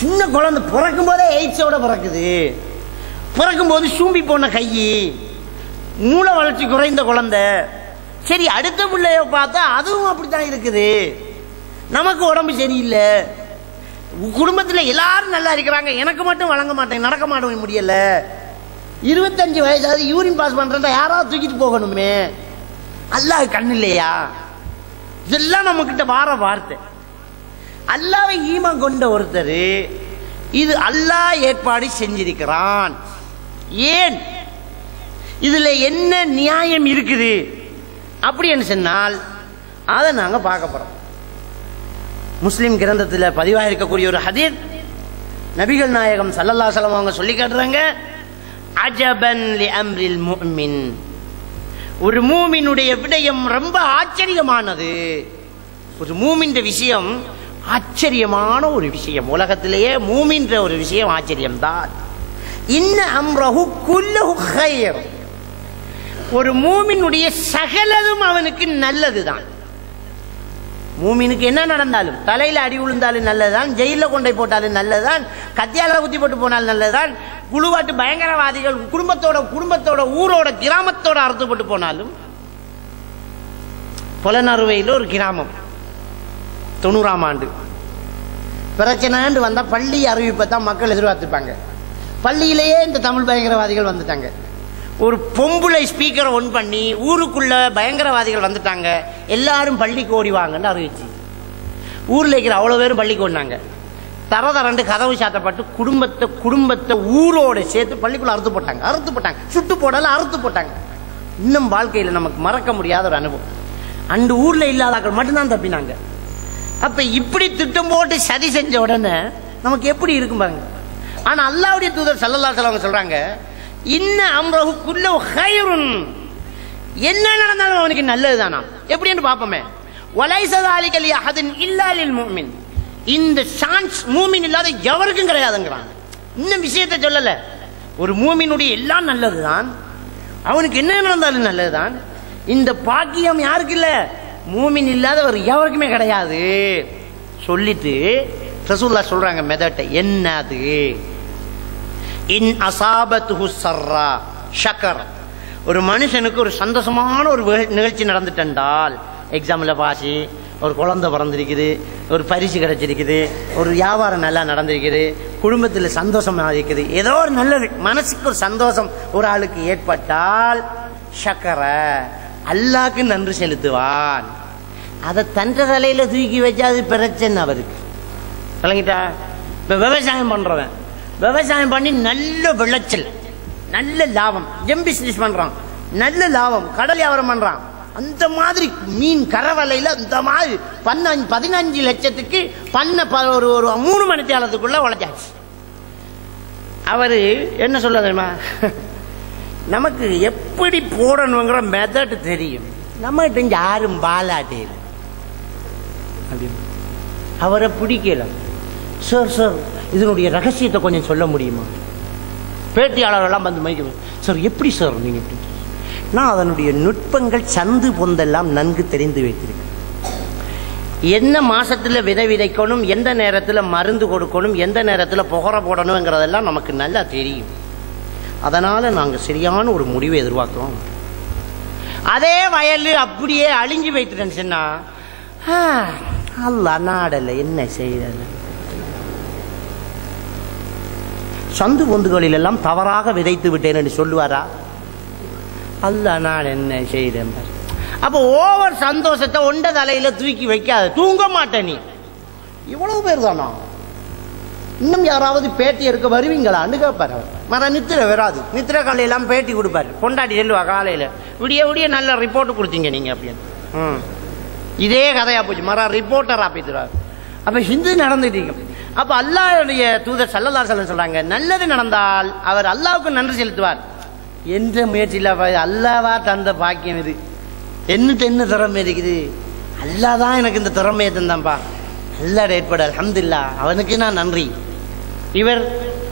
சின்ன குழந்தை பிறக்கும் போதே எய்ட்ஸோட பிறக்குது, பிறக்கும் போது சூம்பி போன கை, மூளை வளர்ச்சி குறைந்த குழந்தை. சரி, அடுத்த பிள்ளைய பார்த்தா அதுவும் அப்படித்தான் இருக்குது. நமக்கு உடம்பு சரியில்லை, குடும்பத்தில் எல்லாரும் நல்லா இருக்கிறாங்க, எனக்கு மட்டும் வழங்க மாட்டேன், நடக்க மாட்டேன், முடியல. 25 வயசாவது யூரின் பாஸ் பண்றா யாராவது தூக்கிட்டு போகணுமே. அல்லாஹ் கண்ணு இல்லையா? இதெல்லாம் நம்ம கிட்ட வார வார்த்தை. அல்லாஹ்வை ஈமான் கொண்ட ஒருத்தர் இது அல்லாஹ் ஏற்பாடு செஞ்சிருக்கிறான். ஏன் இதுல என்ன நியாயம் இருக்குது அப்படின்னு சொன்னால் அதை நாங்க பார்க்க போறோம். முஸ்லிம் கிரந்தத்தில் பதிவாக இருக்கக்கூடிய ஒரு ஹதீஸ், நபிகள் நாயகம் ஸல்லல்லாஹு அலைஹி வஸல்லம் அவங்க சொல்லி காட்டுறாங்க, அஜபன் லி அம்ரில் முஃமின், ஒரு மூமினுடைய விடயம் ரொம்ப ஆச்சரியமானது. ஒரு மூமின்ற விஷயம் ஆச்சரியமான ஒரு விஷயம். உலகத்திலேயே மூமின்ற ஒரு விஷயம் ஆச்சரியம்தான். இன்ன அம்ரஹு குல்லஹு கைர், ஒரு மூமினுடைய சகலதும் அவனுக்கு நல்லதுதான். மூமினுக்கு என்ன நடந்தாலும், தலையில அடி விழுந்தாலும் நல்லதுதான், ஜெயில கொண்டை போட்டாலும் நல்லதுதான், கத்தியால குத்தி போட்டு போனாலும் நல்லதுதான், குழுவாட்டு பயங்கரவாதிகள் குடும்பத்தோட ஊரோட கிராமத்தோட அறுத்துப்பட்டு போனாலும். புலனறுவையில் ஒரு கிராமம் 90ஆம் ஆண்டு பிரச்சனைன்னு வந்தால் பள்ளி அறிவிப்பை தான் மக்கள் எதிர்பார்த்துப்பாங்க. பள்ளியிலேயே இந்த தமிழ் பயங்கரவாதிகள் வந்துட்டாங்க. ஒரு பொம்பளை ஸ்பீக்கரை ஒன் பண்ணி ஊருக்குள்ள பயங்கரவாதிகள் வந்துட்டாங்க, எல்லாரும் பள்ளிக்கு ஓடி வாங்கன்னு அறிவிச்சு ஊரில் இருக்கிற அவ்வளோ பேரும் பள்ளிக்கு ஓடினாங்க. தரதரண்டு கதவு சாத்தப்பட்டு குடும்பத்தை ஊரோட சேர்த்து பள்ளிக்குள்ள அறுத்து போட்டாங்க. சுட்டு போடல, அறுத்து போட்டாங்க. இன்னும் வாழ்க்கையில் நமக்கு மறக்க முடியாத ஒரு அனுபவம். அந்த ஊர்ல இல்லாதாக்கள் மட்டும்தான் தப்பினாங்க. அப்ப இப்படி திட்டம் போட்டு சதி செஞ்ச உடனே நமக்கு எப்படி இருக்கும் பாருங்க. ஆனா அல்லாஹ்வுடைய தூதர் ஸல்லல்லாஹு அலைஹி வஸல்லம் சொல்றாங்க, இன்ன அம்ரஹு குல்லஹு கைருன், என்ன நடந்தாலும் அவனுக்கு நல்லதுதானா. எப்படின்னு பாப்போமே. வலைஸ ஸாலிக லிஅஹதின் இல்லா லில் முஃமின், இந்த சான்ஸ் மூமின் இல்லாத எவருக்கும் கிடையாதுங்கறாங்க. இன்னும் விஷயத்தை சொல்லல. ஒரு மூமினுடைய எல்லாம் நல்லதுதான், அவனுக்கு என்ன நடந்தாலும் நல்லதுதான். இந்த பாக்கியம் யாருக்கு இல்ல? மூமின் இல்லாத ஒரு எவருக்குமே கிடையாது சொல்லிட்டு ரசூலுல்லாஹ் சொல்றாங்க மெதட் என்னது? இன் அஸாபத்துஹு ஸர்ரா ஷக்கர், ஒரு மனுஷனுக்கு ஒரு சந்தோஷமான ஒரு நிகழ்ச்சி நடந்துட்டால், எக்ஸாம்ல பாசி, ஒரு குழந்தை பிறந்திருக்குது, ஒரு பரிசு கிடைச்சிருக்குது, ஒரு வியாபாரம் நல்லா நடந்திருக்குது, குடும்பத்தில் சந்தோஷமா இருக்குது, ஏதோ ஒரு நல்லது மனசுக்கு ஒரு சந்தோஷம் ஒரு ஆளுக்கு ஏற்பட்டால் ஷக்கர, அல்லாஹ்க்கு நன்றி செலுத்துவான். அதை தன்ற தலையில தூக்கி வச்சா அது பிரச்சனை அவருக்கு. விளங்கிட்டா? இப்ப விவசாயம் பண்றவன் விவசாயம் பண்ணி நல்ல விளைச்சல், நல்ல லாபம், ஜெம் பிசினஸ் பண்றான், நல்ல லாபம், கடல் வியாபாரம் பண்றான். அந்த மாதிரி மீன் கரவலையில இந்த மாதிரி 15 லட்சத்துக்கு ஒரு 3 மணி நேரத்துக்குள்ள உழைச்சாச்சு. அவரு என்ன சொல்ல தெரியுமா? நமக்கு எப்படி போடணுங்கிற மெத்தட் தெரியும், நம்ம யாரும் பாலாட்டையில் அப்படின்னு. அவரை பிடிக்கல. சார் சார் இதனுடைய ரகசியத்தை கொஞ்சம் சொல்ல முடியுமா? பேட்டியாளர்கள்லாம் வந்து மைக்க, சார் எப்படி சார் நீங்க எப்படி? நான் அதனுடைய நுட்பங்கள் சந்து பொந்தெல்லாம் நன்கு தெரிந்து வைத்திருக்கேன். என்ன மாசத்துல விதை விதைக்கணும், எந்த நேரத்தில் மருந்து கொடுக்கணும், எந்த நேரத்தில் புகர போடணுங்கிறதெல்லாம் நமக்கு நல்லா தெரியும். அதனால நாங்கள் சரியான ஒரு முடிவை எதிர்பார்க்கிறோம். அதே வயல் அப்படியே அழிஞ்சு வைத்துட்டேன்னு சொன்னா, அல்லாஹ் நாடல என்ன செய்யறது? சந்து பொந்துகளில் எல்லாம் தவறாக விதைத்து விட்டேன் என்று சொல்லுவாரா? அல்லாஹ் நான் என்ன செய்யறேன். அப்போ ஓவர் சந்தோஷத்தை ஒண்ட தலையில தூக்கி வைக்காது, தூங்க மாட்டேன் நீ. இவ்வளவு பேர் தானா? இன்னும் யாராவது பேட்டி எடுக்க வருவீங்களான்னு கேட்பாரு. மர நித்திர வராது, நித்திர காலையெல்லாம் பேட்டி கொடுப்பாரு. கொண்டாடி செல்லுவா காலையில, விடிய விடிய நல்ல ரிப்போர்ட் கொடுத்தீங்க நீங்க அப்படின்னு. இதே கதையா போச்சு. மர ரிப்போர்ட்டரா பேசுறாரு. அப்ப ஹிந்து நடந்துட்டு இருக்கும். அப்ப அல்லாஹ்வுடைய தூதர் ஸல்லல்லாஹு அலைஹி வஸல்லம் சொல்றாங்க, நல்லது நடந்தால் அவர் அல்லாஹ்வுக்கு நன்றி செலுத்துவார். என்ற முயற்சியில் அல்லாஹ்வா தந்த பாக்கியம் இது. என்ன திறமை இருக்குது, அல்லாஹ் தான் எனக்கு இந்த திறமையை தந்தான்பா, அல்லாஹ் ஏற்பட அல்ஹம்துலில்லாஹ், அவனுக்கு நான் நன்றி. இவர்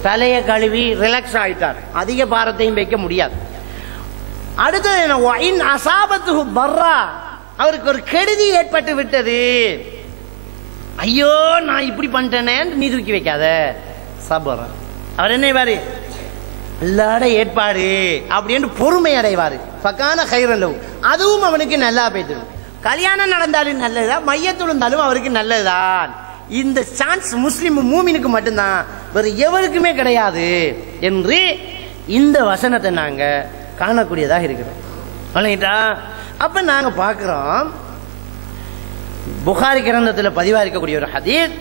தலையை கழுவி ரிலாக்ஸ் ஆயிட்டார், அதிக பாரத்தையும் வைக்க முடியாது. அடுத்தது என்ன? அசாபத்துஹு பர்ரா, அவருக்கு ஒரு கெடுதி ஏற்பட்டு விட்டது. ஐயோ நான் இப்படி பண்ணிட்டேனே, நீ தூக்கி வைக்காத, சபர. அவர் என்ன செய்வாரு? அல்லாஹ்வுடைய ஏற்பாடு அப்படின்னு பொறுமை அடைவாரு. ஃபகான கைரன் லஹு, அதுவும் அவனுக்கு நல்லா போய்டும். கல்யாணம் நடந்தாலும் நல்லதுதான், மையத்துழுந்தாலும் அவருக்கு நல்லதுதான். இந்த சான்ஸ் முஸ்லிம் மூமினுக்கு மட்டும்தான், வேறு எவருக்குமே கிடையாது என்று இந்த வசனத்தை நாங்க காணக்கூடியதாக இருக்கிறோம். அப்ப நாங்க பார்க்கிறோம், புகாரி கிரந்தத்தில் பதிவா இருக்கக்கூடிய ஒரு ஹதீஸ்,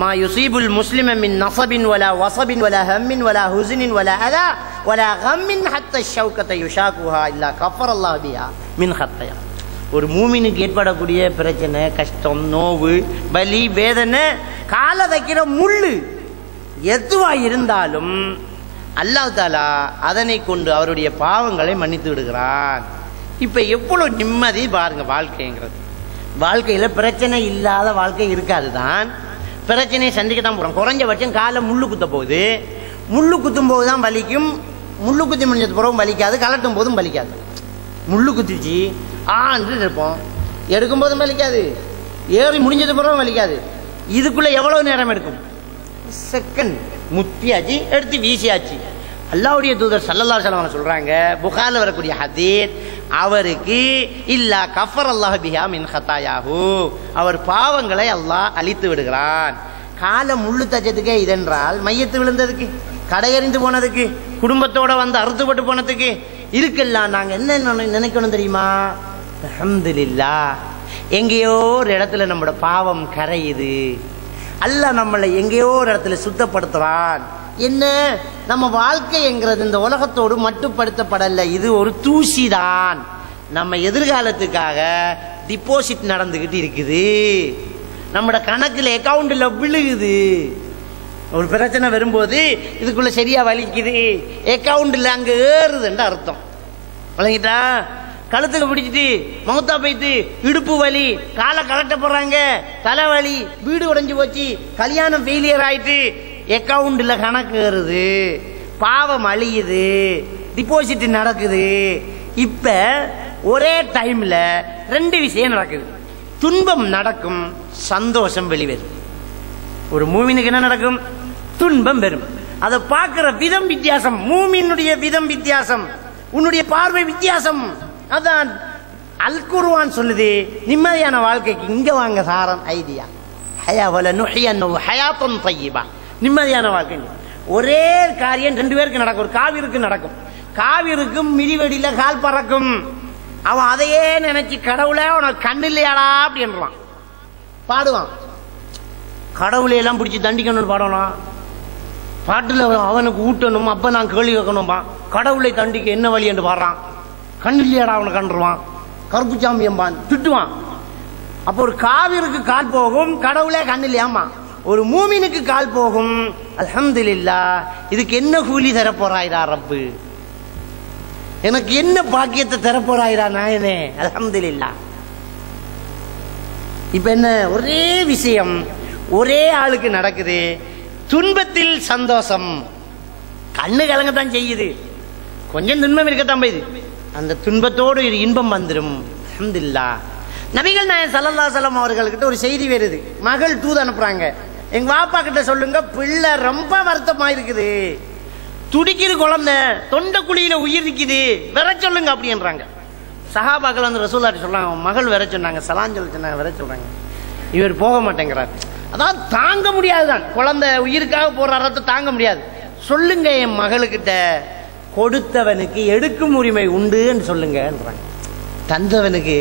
மா யுஸீபுல் முஸ்லிம மின் நஸபின் வலா வஸபின் வலா ஹம்மின் வலா ஹுஸ்னின் வலா அதா வலா கம்மின் ஹத்தா ஷௌகத யுஷாகுஹா இல்லா கஃபரல்லாஹு பிஹா மின் ஹத்தயா. ஒரு மூமினுக்கு ஏற்படக்கூடிய பிரச்சனை, கஷ்டம், நோவு, பலி, வேதனை, கால வைக்கிற முள்ளு எதுவா இருந்தாலும் அல்லாஹ் தஆலா அதனை கொண்டு அவருடைய பாவங்களை மன்னித்து விடுகிறான். இப்ப எவ்வளவு நிம்மதி பாருங்க வாழ்க்கைங்கிறது. வாழ்க்கையில பிரச்சனை இல்லாத வாழ்க்கை இருக்காதுதான், பிரச்சனையை சந்திக்க தான் போறோம். குறைஞ்சபட்சம் காலை முள்ளு குத்த போகுது, முள்ளு குத்தும் போது தான் வலிக்கும், முள்ளு குத்தி முடிஞ்சது பிறகும் வலிக்காது, கலட்டும் போதும் வலிக்காது. முள்ளு குத்திச்சு ஆண்டு இருப்போம், எடுக்கும் போதும் வலிக்காது, ஏறி முடிஞ்சது பிறகும் வலிக்காது. இதுக்குள்ள எவ்வளவு நேரம் எடுக்கும்? செகண்ட். முத்தியாச்சு, எடுத்து வீசியாச்சு. அல்லாஹ்வுடைய தூதர் ஸல்லல்லாஹு அலைஹி வஸல்லம் சொல்றாங்க, புகாரில் வரக்கூடிய ஹதீஸ், அவருக்கு இல்லா கஃபரல்லாஹு பிஹா மின் ஹதாயாஹு, அவர் பாவங்களை அல்லாஹ் அழித்து விடுகிறான். காலை முள்ளு தச்சதுக்கே இதென்றால் மையத்து விழுந்ததுக்கு, கடையறிந்து போனதுக்கு, குடும்பத்தோட வந்து அறுத்துப்பட்டு போனதுக்கு இருக்கலாம். நாங்க என்ன நினைக்கணும் தெரியுமா? அல்ஹம்துலில்லாஹ், எங்கேயோ ஒரு இடத்துல நம்மளோட பாவம் கரையுது, அல்லாஹ் நம்மளை எங்கேயோ ஒரு இடத்துல சுத்தப்படுத்துறான். என்ன, நம்ம வாழ்க்கைங்கிறது இந்த உலகத்தோடு மட்டுப்படுத்தப்படல, இது ஒரு தூசி தான். நம்ம எதிர்காலத்துக்காக டிபாசிட் நடந்துகிட்டு இருக்குது, நம்மளோட கணக்குல அக்கவுண்ட்ல விழுகுது. ஒரு பிரச்சனை வரும்போது இதுக்குள்ள சரியா வலிக்குது, அக்கவுண்ட்ல அங்க ஏறுதுன்னு அர்த்தம். வழங்கிட்டா கழுத்துக்கு பிடிச்சிட்டு மௌத்தா போயிட்டு இடுப்பு வலி, காலை கலட்ட போறாங்க, தலைவலி, வீடு உடைஞ்சு போச்சு, கல்யாணம் ஃபெயிலியர் ஆயிட்டு, அக்கவுண்ட்ல கணக்கு ஏறுது, பாவம் அழியுது, டிபாசிட் நடக்குது. இப்ப ஒரே டைம்ல ரெண்டு விஷயம் நடக்குது. துன்பம் நடக்கும், சந்தோஷம் வெளிவரும். ஒரு மூமினுக்கு என்ன நடக்கும்? துன்பம் வரும். அதை பார்க்கிற விதம் வித்தியாசம், மூமினுடைய விதம் வித்தியாசம், உன்னுடைய பார்வை வித்தியாசம். அதான் அல் குர்ஆன் சொல்லுது, நிம்மதியான வாழ்க்கைக்கு இங்க வாங்க சாரம் ஐடியா. நிம்மதியான வாழ்க்கை ஒரே காரியம் ரெண்டு பேருக்கு நடக்கும். ஒரு காவிருக்கு நடக்கும், காவிருக்கும் மிதிவெடியில கால் பறக்கும். அவன் அதையே நினைச்சு கடவுளே உனக்கு கண்ணு இல்லையாடா அப்படின்றான், பாடுவான். கடவுளை எல்லாம் பிடிச்சி தண்டிக்கணும்னு பாடலாம், பாட்டுல அவனுக்கு ஊட்டணும், அப்ப நான் கேள்வி வைக்கணும்பா. கடவுளை தண்டிக்க என்ன வழி என்று பாடுறான், கண்ணு இல்லையாடா அவனை கண்டுருவான், கருப்பு சாமியம்பான், திட்டுவான். அப்போ ஒரு காவிருக்கு கால் போகும், கடவுளே கண்ணு இல்லையாமா. ஒரு மூமினுக்கு கால் போகும், அல்ஹம்துலில்லாஹ், இதுக்கு என்ன கூலி தரப்போறாயிரா ரப்பு, எனக்கு என்ன பாக்கியத்தை தரப்போறாயிரா நாயனே, அல்ஹம்துலில்லாஹ். இப்ப என்ன, ஒரே விஷயம் ஒரே ஆளுக்கு நடக்குது. துன்பத்தில் சந்தோஷம், கண்ணு கலங்கத்தான் செய்யுது, கொஞ்சம் துன்பம் இருக்கத்தான் போயுது, அந்த துன்பத்தோடு ஒரு இன்பம் வந்துடும். அல்ஹம்துலில்லாஹ். நபிகள் நாயகம் ஸல்லல்லாஹு அலைஹி வஸல்லம் அவர்கள்கிட்ட ஒரு செய்தி வருது. மகள் தூது அனுப்புறாங்க, எங்க வாப்பா கிட்ட சொல்லுங்க, பிள்ளை ரொம்ப வருத்தமா இருக்குது, துடிக்குது குழந்தை, தொண்டை குழியில உயிர் நிக்குது, வர சொல்லுங்க அப்படின்றாங்க. சஹாபாக்கள் வந்து ரசூலுல்லாஹி சொல்றாங்க, மகள் வர சொன்னாங்க, சலாம் சொல்ல சொன்னாங்க, வர சொல்றாங்க. இவர் போக மாட்டேங்கிறார். அதாவது தாங்க முடியாதுதான், குழந்தை உயிருக்காக போற அறத்தை தாங்க முடியாது. சொல்லுங்க என் மகளுக்கிட்ட, கொடுத்தவனுக்கு எடுக்கும் உரிமை உண்டு சொல்லுங்கன்றாங்க. தந்தவனுக்கு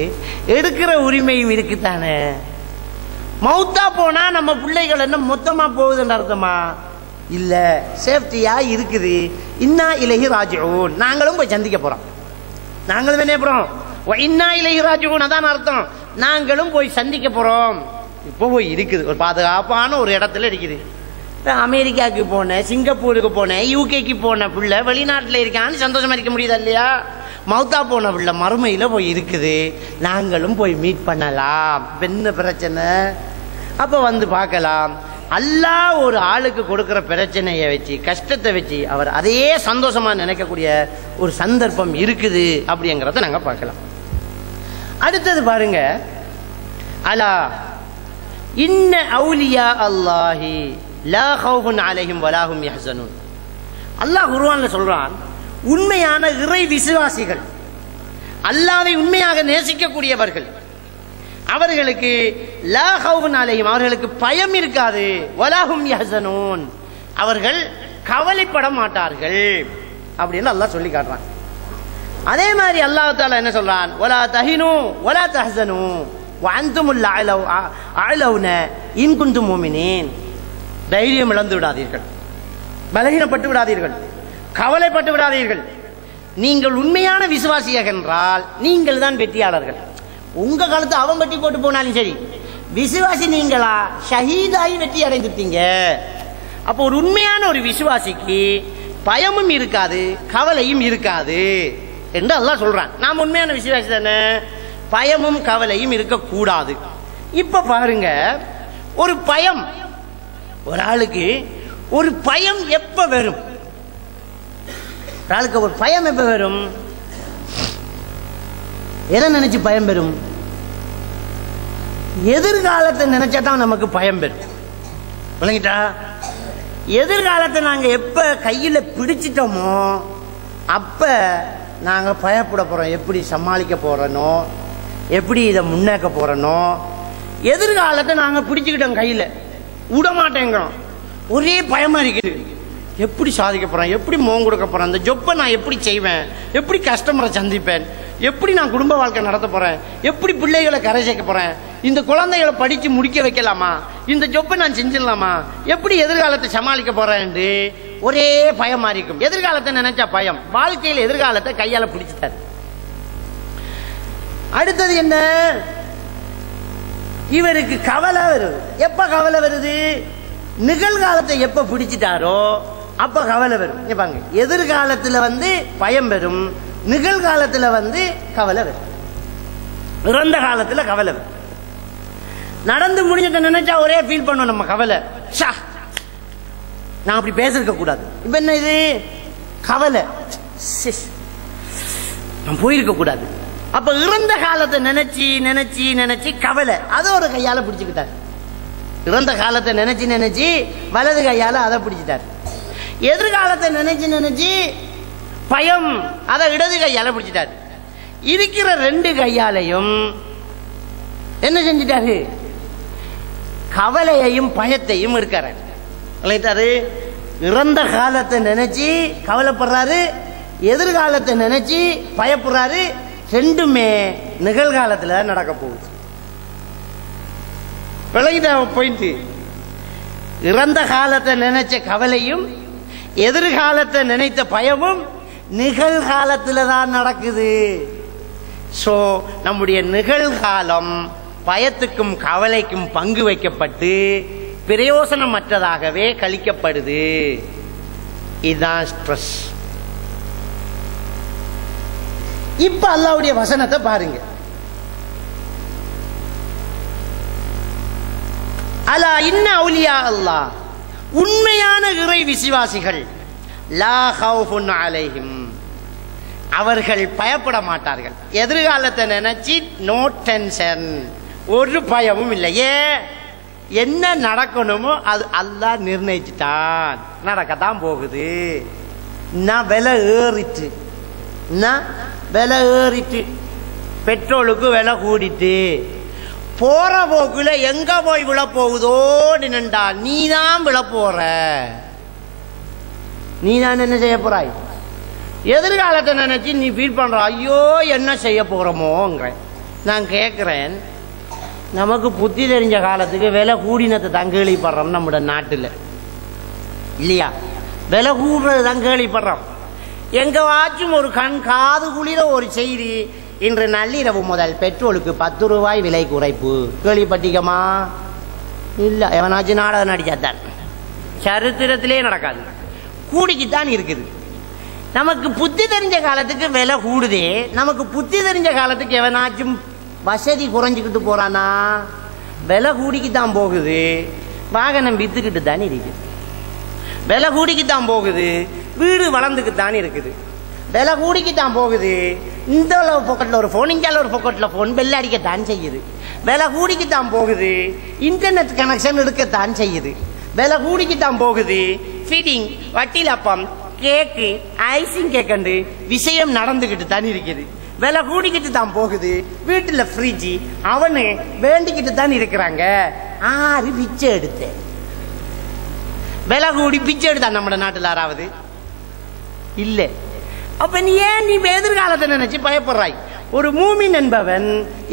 எடுக்கிற உரிமையும் இருக்குத்தானே. மௌத்தா போனா நம்ம பிள்ளைகள் என்ன மொத்தமா போகுதுன்னு அர்த்தமா? இல்ல, சேஃப்டியா இருக்குது. இன்னா இலைஹி ராஜிஊன், நாங்களும் போய் சந்திக்க போறோம், நாங்களும் என்ன போறோம், இன்னா இலைஹி ராஜிஊன், அதான் அர்த்தம், நாங்களும் போய் சந்திக்க போறோம். இப்போ போய் இருக்குது, ஒரு பாதுகாப்பான ஒரு இடத்துல இருக்குது. அமெரிக்காவுக்கு போனேன், சிங்கப்பூருக்கு போனேன், யூகேக்கு போன பிள்ளை வெளிநாட்டில் இருக்கான்னு சந்தோஷமா இருக்க முடியுதா இல்லையா? மௌத்தா போன பிள்ளை மறுமையில போய் இருக்குது, நாங்களும் போய் மீட் பண்ணலாம். என்ன பிரச்சனை? அப்ப வந்து பார்க்கலாம். அல்லாஹ் ஒரு ஆளுக்கு கொடுக்கிற பிரச்சனையை வச்சு, கஷ்டத்தை வச்சு, அவர் அதையே சந்தோஷமா நினைக்கக்கூடிய ஒரு சந்தர்ப்பம் இருக்குது அப்படிங்கிறத நாங்க பார்க்கலாம். அடுத்தது பாருங்க, அலா இன்ன அவுலியா அல்லாஹி லா ஹவுஃபுன் அலைஹிம் வலா ஹும் யஹ்ஸனூன். அல்லாஹ் குர்ஆன்ல சொல்றான், உண்மையான இறை விசுவாசிகள், அல்லாஹ்வை உண்மையாக நேசிக்கக்கூடியவர்கள், அவர்களுக்கு லா ஹவுஃபுன் அலைஹிம், அவர்களுக்கு பயம் இருக்காது, வலா ஹும் யஹ்ஸனூன், அவர்கள் கவலைப்பட மாட்டார்கள் அப்படின்னு அல்லாஹ் சொல்லி காட்டுறான். அதே மாதிரி அல்லாஹ் தஆலா என்ன சொல்றான், வலா தஹினு வலா தஹ்ஸனு வஅன்துமுல் அஅலவுன இன் குன்தும் முஃமினீன். தைரியம் இழந்து விடாதீர்கள், பலகீனப்பட்டு விடாதீர்கள், கவலைப்பட்டு விடாதீர்கள். நீங்கள் உண்மையான விசுவாசியாக என்றால் நீங்கள் தான் வெற்றியாளர்கள். உங்க காலத்து அவன் வெட்டி போட்டு போனாலும் சரி, விசுவாசி நீங்களா ஷஹீதாகி வெற்றி அடைந்துட்டீங்க. அப்போ ஒரு உண்மையான ஒரு விசுவாசிக்கு பயமும் இருக்காது, கவலையும் இருக்காது என்று அல்லாஹ் சொல்றான். நாம் உண்மையான விசுவாசி தானே, பயமும் கவலையும் இருக்கக்கூடாது. இப்ப பாருங்க, ஒரு பயம், ஒரு ஆளுக்கு ஒரு பயம் எப்ப வரும்? ஒரு ஆளுக்கு ஒரு பயம் எப்ப வரும்? எதை நினைச்சு பயம் பெறும்? எதிர்காலத்தை நினைச்சாதான் நமக்கு பயம் பெறும். விளங்கிட்டா? எதிர்காலத்தை நாங்க எப்ப கையில பிடிச்சிட்டோமோ அப்ப நாங்க பயப்பட போறோம், எப்படி சமாளிக்க போறனோ, எப்படி இதை முன்னேற்க போறனோ. எதிர்காலத்தை நாங்க பிடிச்சுக்கிட்டோம் கையில, விட மாட்டேங்கிறோம். ஒரே பயமா இருக்குது. எப்படி சாதிக்க போறேன், எப்படி முகம் கொடுக்க போறேன், அந்த ஜொப்பை நான் எப்படி செய்வேன், எப்படி கஸ்டமரை சந்திப்பேன், எப்படி நான் குடும்ப வாழ்க்கை நடத்த போறேன், எப்படி பிள்ளைகளை கரை சேர்க்க போறேன், இந்த குழந்தைகளை படிச்சு முடிக்க வைக்கலாமா, இந்த ஜொப்பை நான் செஞ்சிடலாமா, எப்படி எதிர்காலத்தை சமாளிக்க போறேன் ஒரே பயமா இருக்கும். எதிர்காலத்தை நினைச்சா பயம். வாழ்க்கையில் எதிர்காலத்தை கையால பிடிச்சிட்டாரு. அடுத்தது என்ன, இவருக்கு கவலை வருது. எப்ப கவலை வருது, நிகழ்காலத்தை எப்ப பிடிச்சிட்டாரோ அப்ப கவலை வரும். பாருங்க, எதிர்காலத்துல பயம் வரும், நிகழ்காலத்துல கவலை வரும், இறந்த காலத்துல கவலை வரும். நடந்து முடிஞ்சத நினைச்சா ஒரே ஃபீல் பண்ணும் நம்ம கவலை. நான் அப்படி பேசிருக்க கூடாது. இப்ப என்ன இது கவலை, நான் போயிருக்க கூடாது. அப்ப இறந்த காலத்தை நினைச்சு நினைச்சு நினைச்சு கவலை, அதை ஒரு கையால பிடிச்சுக்கிட்டாரு. இறந்த காலத்தை நினைச்சு நினைச்சு வலது கையால அதை பிடிச்சிட்டாரு. எதிர்காலத்தை நினைச்சு நினைச்சு பயம், அதை இடது கையால பிடிச்சிட்டாரு. இருக்கிற ரெண்டு கையாலையும் என்ன செஞ்சிட்டாரு, கவலையையும் பயத்தையும் இருக்காரு. இறந்த காலத்தை நினைச்சு கவலைப்படுறாரு, எதிர்காலத்தை நினைச்சு பயப்படுறாரு. ரெண்டுமே நிகழ்காலத்துல நடக்க போகுது. போயிட்டு இறந்த காலத்தை நினைச்ச கவலையும் எதிர்காலத்தை நினைத்த பயமும் நிகழ்காலத்துல தான் நடக்குது. சோ நம்முடைய நிகழ்காலம் பயத்துக்கும் கவலைக்கும் பங்கு வைக்கப்பட்டு பிரயோசனமற்றதாகவே கழிக்கப்படுது. இதுதான் ஸ்ட்ரெஸ். இப்ப அல்லாஹ்வுடைய வசனத்தை பாருங்க. அலா இன்ன அவுலியா அல்லாஹ், உண்மையான இறை விசுவாசிகள், லா ஹவுஃபுன் அலைஹிம், அவர்கள் பயப்பட மாட்டார்கள். எதிர்காலத்தை நினைச்சு நோ டென்ஷன், ஒரு பயமும் இல்லை. என்ன நடக்கணுமோ அது அல்லாஹ் நிர்ணயிச்சுட்டான், நடக்கத்தான் போகுது. விலை ஏறிட்டு, விலை ஏறிட்டு, பெட்ரோலுக்கு விலை கூடிட்டு, போற போக்குல எங்க போய் விழ போகுதோ நின்றா, நீதான் விழ போற, நீதான் என்ன செய்ய போறாய். எதிர்காலத்தை நினைச்சு நீ ஃபீல் பண்ற, ஐயோ என்ன செய்ய போறோமோங்கிற. நான் கேட்கிறேன், நமக்கு புத்தி தெரிஞ்ச காலத்துக்கு விலை கூடினத்தை தான் கேள்விப்படுறோம் நம்ம நாட்டில், இல்லையா? விலை கூடுறது தான் கேள்விப்படுறோம். எங்க வாச்சும் ஒரு கண் காது குளிர ஒரு செய்தி, இன்று நள்ளிரவு முதல் பெட்ரோலுக்கு 10 ரூபாய் விலை குறைப்பு. கேள்விப்பட்டிக்கமா? இல்ல, எவனாச்சும் நாடகம் நடிச்சாத்தான், சரித்திரத்திலே நடக்காது. கூடிக்குத்தான் இருக்குது. நமக்கு புத்தி தெரிஞ்ச காலத்துக்கு விலை கூடுதே, நமக்கு புத்தி தெரிஞ்ச காலத்துக்கு எவனாச்சும் வசதி குறைஞ்சிக்கிட்டு போறானா? விலை கூடிக்குத்தான் போகுது. வாகனம் வித்துக்கிட்டு தான் இருக்குது, விலை கூடிக்குத்தான் போகுது. வீடு வளர்ந்துக்குத்தான் இருக்குது, விலை கூடிக்குத்தான் போகுது. இந்த பொக்கெட்ல ஒரு போன், இங்கால ஒரு பொக்கெட்ல போன், பெல் அடிக்கத்தான் செய்யுது. விலை கூடிக்குத்தான் போகுது. இன்டர்நெட் கனெக்ஷன் எடுக்கத்தான் செய்யுது, விலை கூடிக்குத்தான் போகுது. ஃபீடிங், வட்டிலப்பம், கேக்கு, ஐசிங் கேக்கண்டு விஷயம் நடந்துகிட்டு தான் இருக்குது. விலை கூடிக்கிட்டு தான் போகுது. வீட்டுல ஃப்ரிட்ஜ் அவனு வேண்டிக்கிட்டு தான் இருக்கிறாங்க. ஆறு பிச்சை எடுத்த விலை கூடி பிச்சை எடுத்தான் நம்ம நாட்டில் யாராவது இல்ல. அப்ப நீ ஏன் நீ எதிர்காலத்தை நினைச்சு பயப்படுறாய்? ஒரு மூமின் என்பவன்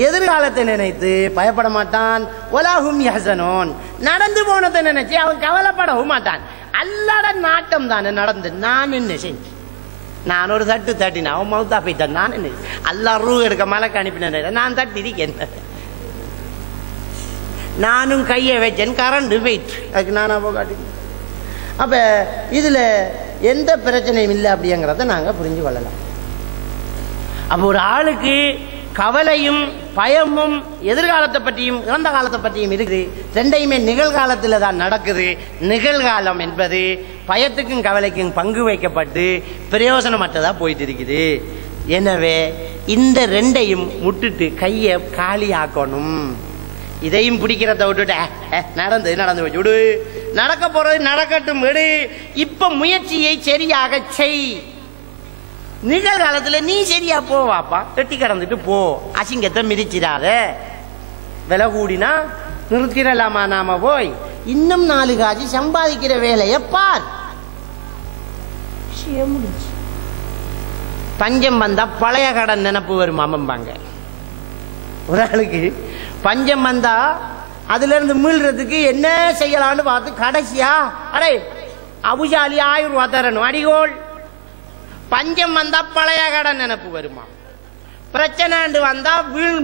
எதிர்காலத்தை நினைத்து பயப்பட மாட்டான். வலாஹும் யஹ்ஸனூன், நடந்து போனதை நினைச்சு அவன் கவலைப்படவும் மாட்டான். அல்லாஹ்ட நாட்டம் தானே நடந்து. நான் என்ன செஞ்சு, நான் ஒரு தட்டு தட்டினா அவன் மவுத்தா போய்த்தான். நான் என்ன, அல்லாஹ் ரூ எடுக்க மலைக்கு அனுப்பினேன், நான் தட்டி இருக்கேன். நானும் கையை வச்சேன், கரண்ட் போயிட்டு, அதுக்கு நானா போகாட்டி. அப்ப இதுல எந்த பிரச்சனையும் இல்லை அப்படிங்கிறத நாங்க புரிஞ்சு கொள்ளலாம். அப்ப ஒரு ஆளுக்கு கவலையும் பயமும் எதிர்காலத்தை பற்றியும் இறந்த காலத்தை பற்றியும் இருக்குது. ரெண்டையுமே நிகழ்காலத்துல தான் நடக்குது. நிகழ்காலம் என்பது பயத்துக்கும் கவலைக்கும் பங்கு வைக்கப்பட்டு பிரயோசனமற்றதா போயிட்டு இருக்குது. எனவே இந்த ரெண்டையும் முட்டுட்டு கையை காலி ஆக்கணும். இதையும் பிடிக்கிறத விட்டுட்டு நடந்து வச்சு விடு, நடக்க போறது நடக்கட்டும் விடு. இப்ப முயற்சியை சரியாக செய். நிகழ்காலத்துல நீ சரியா போவாப்பா, வெட்டி கடந்துட்டு போ, அசிங்கத்தை மிதிச்சிடாத. விலை கூடினா நிறுத்திடலாமா நாம போய்? இன்னும் 4 காசு சம்பாதிக்கிற வேலையை பார். பஞ்சம் வந்தா பழைய கடன் நினப்பு வரும் அம்பாங்க. ஒரு ஆளுக்கு பஞ்சம் வந்தா அதுல இருந்து மீள்றதுக்கு என்ன செய்யலாம்னு பார்த்து கடைசியா அடே அபுஜாலி 1000 ரூபாய் தரணும் அடிகோள். பஞ்சம் வந்தா பழைய கடன் நினப்பு வருமா, பிரச்சனை வந்தா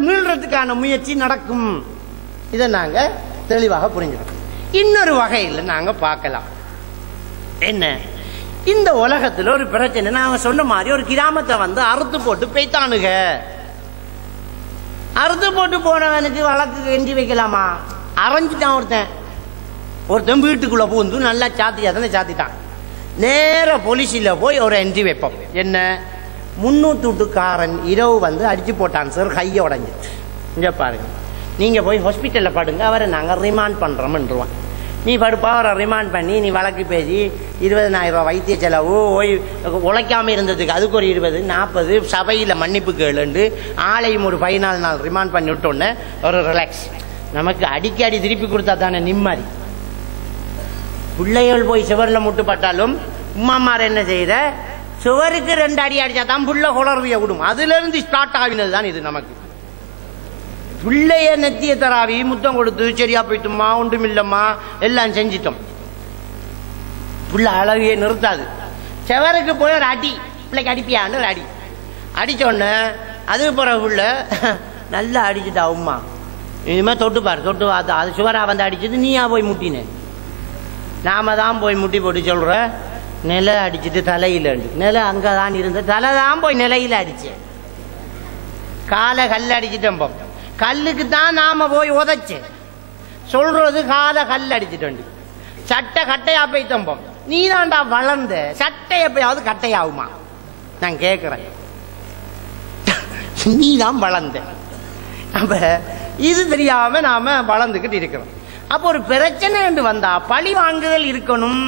மீள்றதுக்கான முயற்சி நடக்கும். இதை நாங்க தெளிவாக புரிஞ்சுக்கணும். இன்னொரு வகையில் நாங்க பார்க்கலாம். என்ன, இந்த உலகத்துல ஒரு பிரச்சனை, நாங்க சொன்ன மாதிரி ஒரு கிராமத்தை வந்து அறுத்து போட்டு பெய்தானுங்க. அறுத்து போட்டு போனவனுக்கு வழக்கு எஞ்சி வைக்கலாமா? அரைஞ்சிட்டான் ஒருத்தன் வீட்டுக்குள்ள பூந்து நல்லா சாத்திட்டான். நேர போலீஸ்ல போய் ஒரு என்ட்ரி வைப்போம். என்ன, 300 வீட்டுக்காரன் இரவு வந்து அடிச்சு போட்டான் சார், கையை உடஞ்சிட்டு. இங்க பாருங்க, நீங்க போய் ஹாஸ்பிட்டல்ல படுங்க, அவரை நாங்க ரிமாண்ட் பண்றோம்ன்றுவான். நீ படுப்பா, அவரை ரிமாண்ட் பண்ணி நீ வழக்கு பேசி 20,000 ரூபாய் வைத்திய செலவு, உழைக்காம இருந்ததுக்கு அதுக்கு ஒரு 20, 40 சபையில மன்னிப்பு கேளுண்டு ஆளையும் ஒரு 14 நாள் ரிமாண்ட் பண்ணி விட்டோன்னு ஒரு ரிலாக்ஸ். நமக்கு அடிக்கடி திருப்பி கொடுத்தா தானே நிம்மதி. பிள்ளைகள் போய் சுவரில் முட்டுப்பட்டாலும் உமாமார் என்ன செய்யற, சுவருக்கு 2 அடி அடிச்சா தான் புள்ள குளர்விய விடும். அதுல இருந்து ஸ்டார்ட் ஆகினது தான் இது. நமக்கு பிள்ளைய நெத்திய தராவி முத்தம் கொடுத்து சரியா போயிட்டுமா, ஒன்றுமில்லம்மா எல்லாம் செஞ்சிட்டோம். புள்ள அழகையே நிறுத்தாது. செவருக்கு போய் ஒரு அடி, பிள்ளைக்கு அடிப்பியான்னு ஒரு அடி அடிச்சோன்னு அது பிறகு புள்ள நல்லா அடிச்சுட்டா உமா, இனிமே தொட்டுப்பாரு, தொட்டு அது சுவரா வந்து அடிச்சது நீயா போய் முட்டினேன். நாம தான் போய் முட்டி போட்டு சொல்ற, நிலை அடிச்சுட்டு தலையில நிலை அங்கதான் இருந்த, தலை தான் போய் நிலையில அடிச்சேன். காலை கல் அடிச்சுட்டோம், கல்லுக்கு தான் நாம போய் உதைச்சேன். சொல்றது காலை கல் அடிச்சுட்டு, சட்டை கட்டையா போய்த்தோம். நீ தான்டா வளர்ந்த, சட்டை எப்பயாவது கட்டையாகுமா? நான் கேட்கிறேன், நீ தான் வளர்ந்த. அப்ப இது தெரியாம நாம வளர்ந்துகிட்டு இருக்கிறோம். அப்ப ஒரு பிரச்சனை என்று வந்தா பழி வாங்குதல் இருக்கணும்.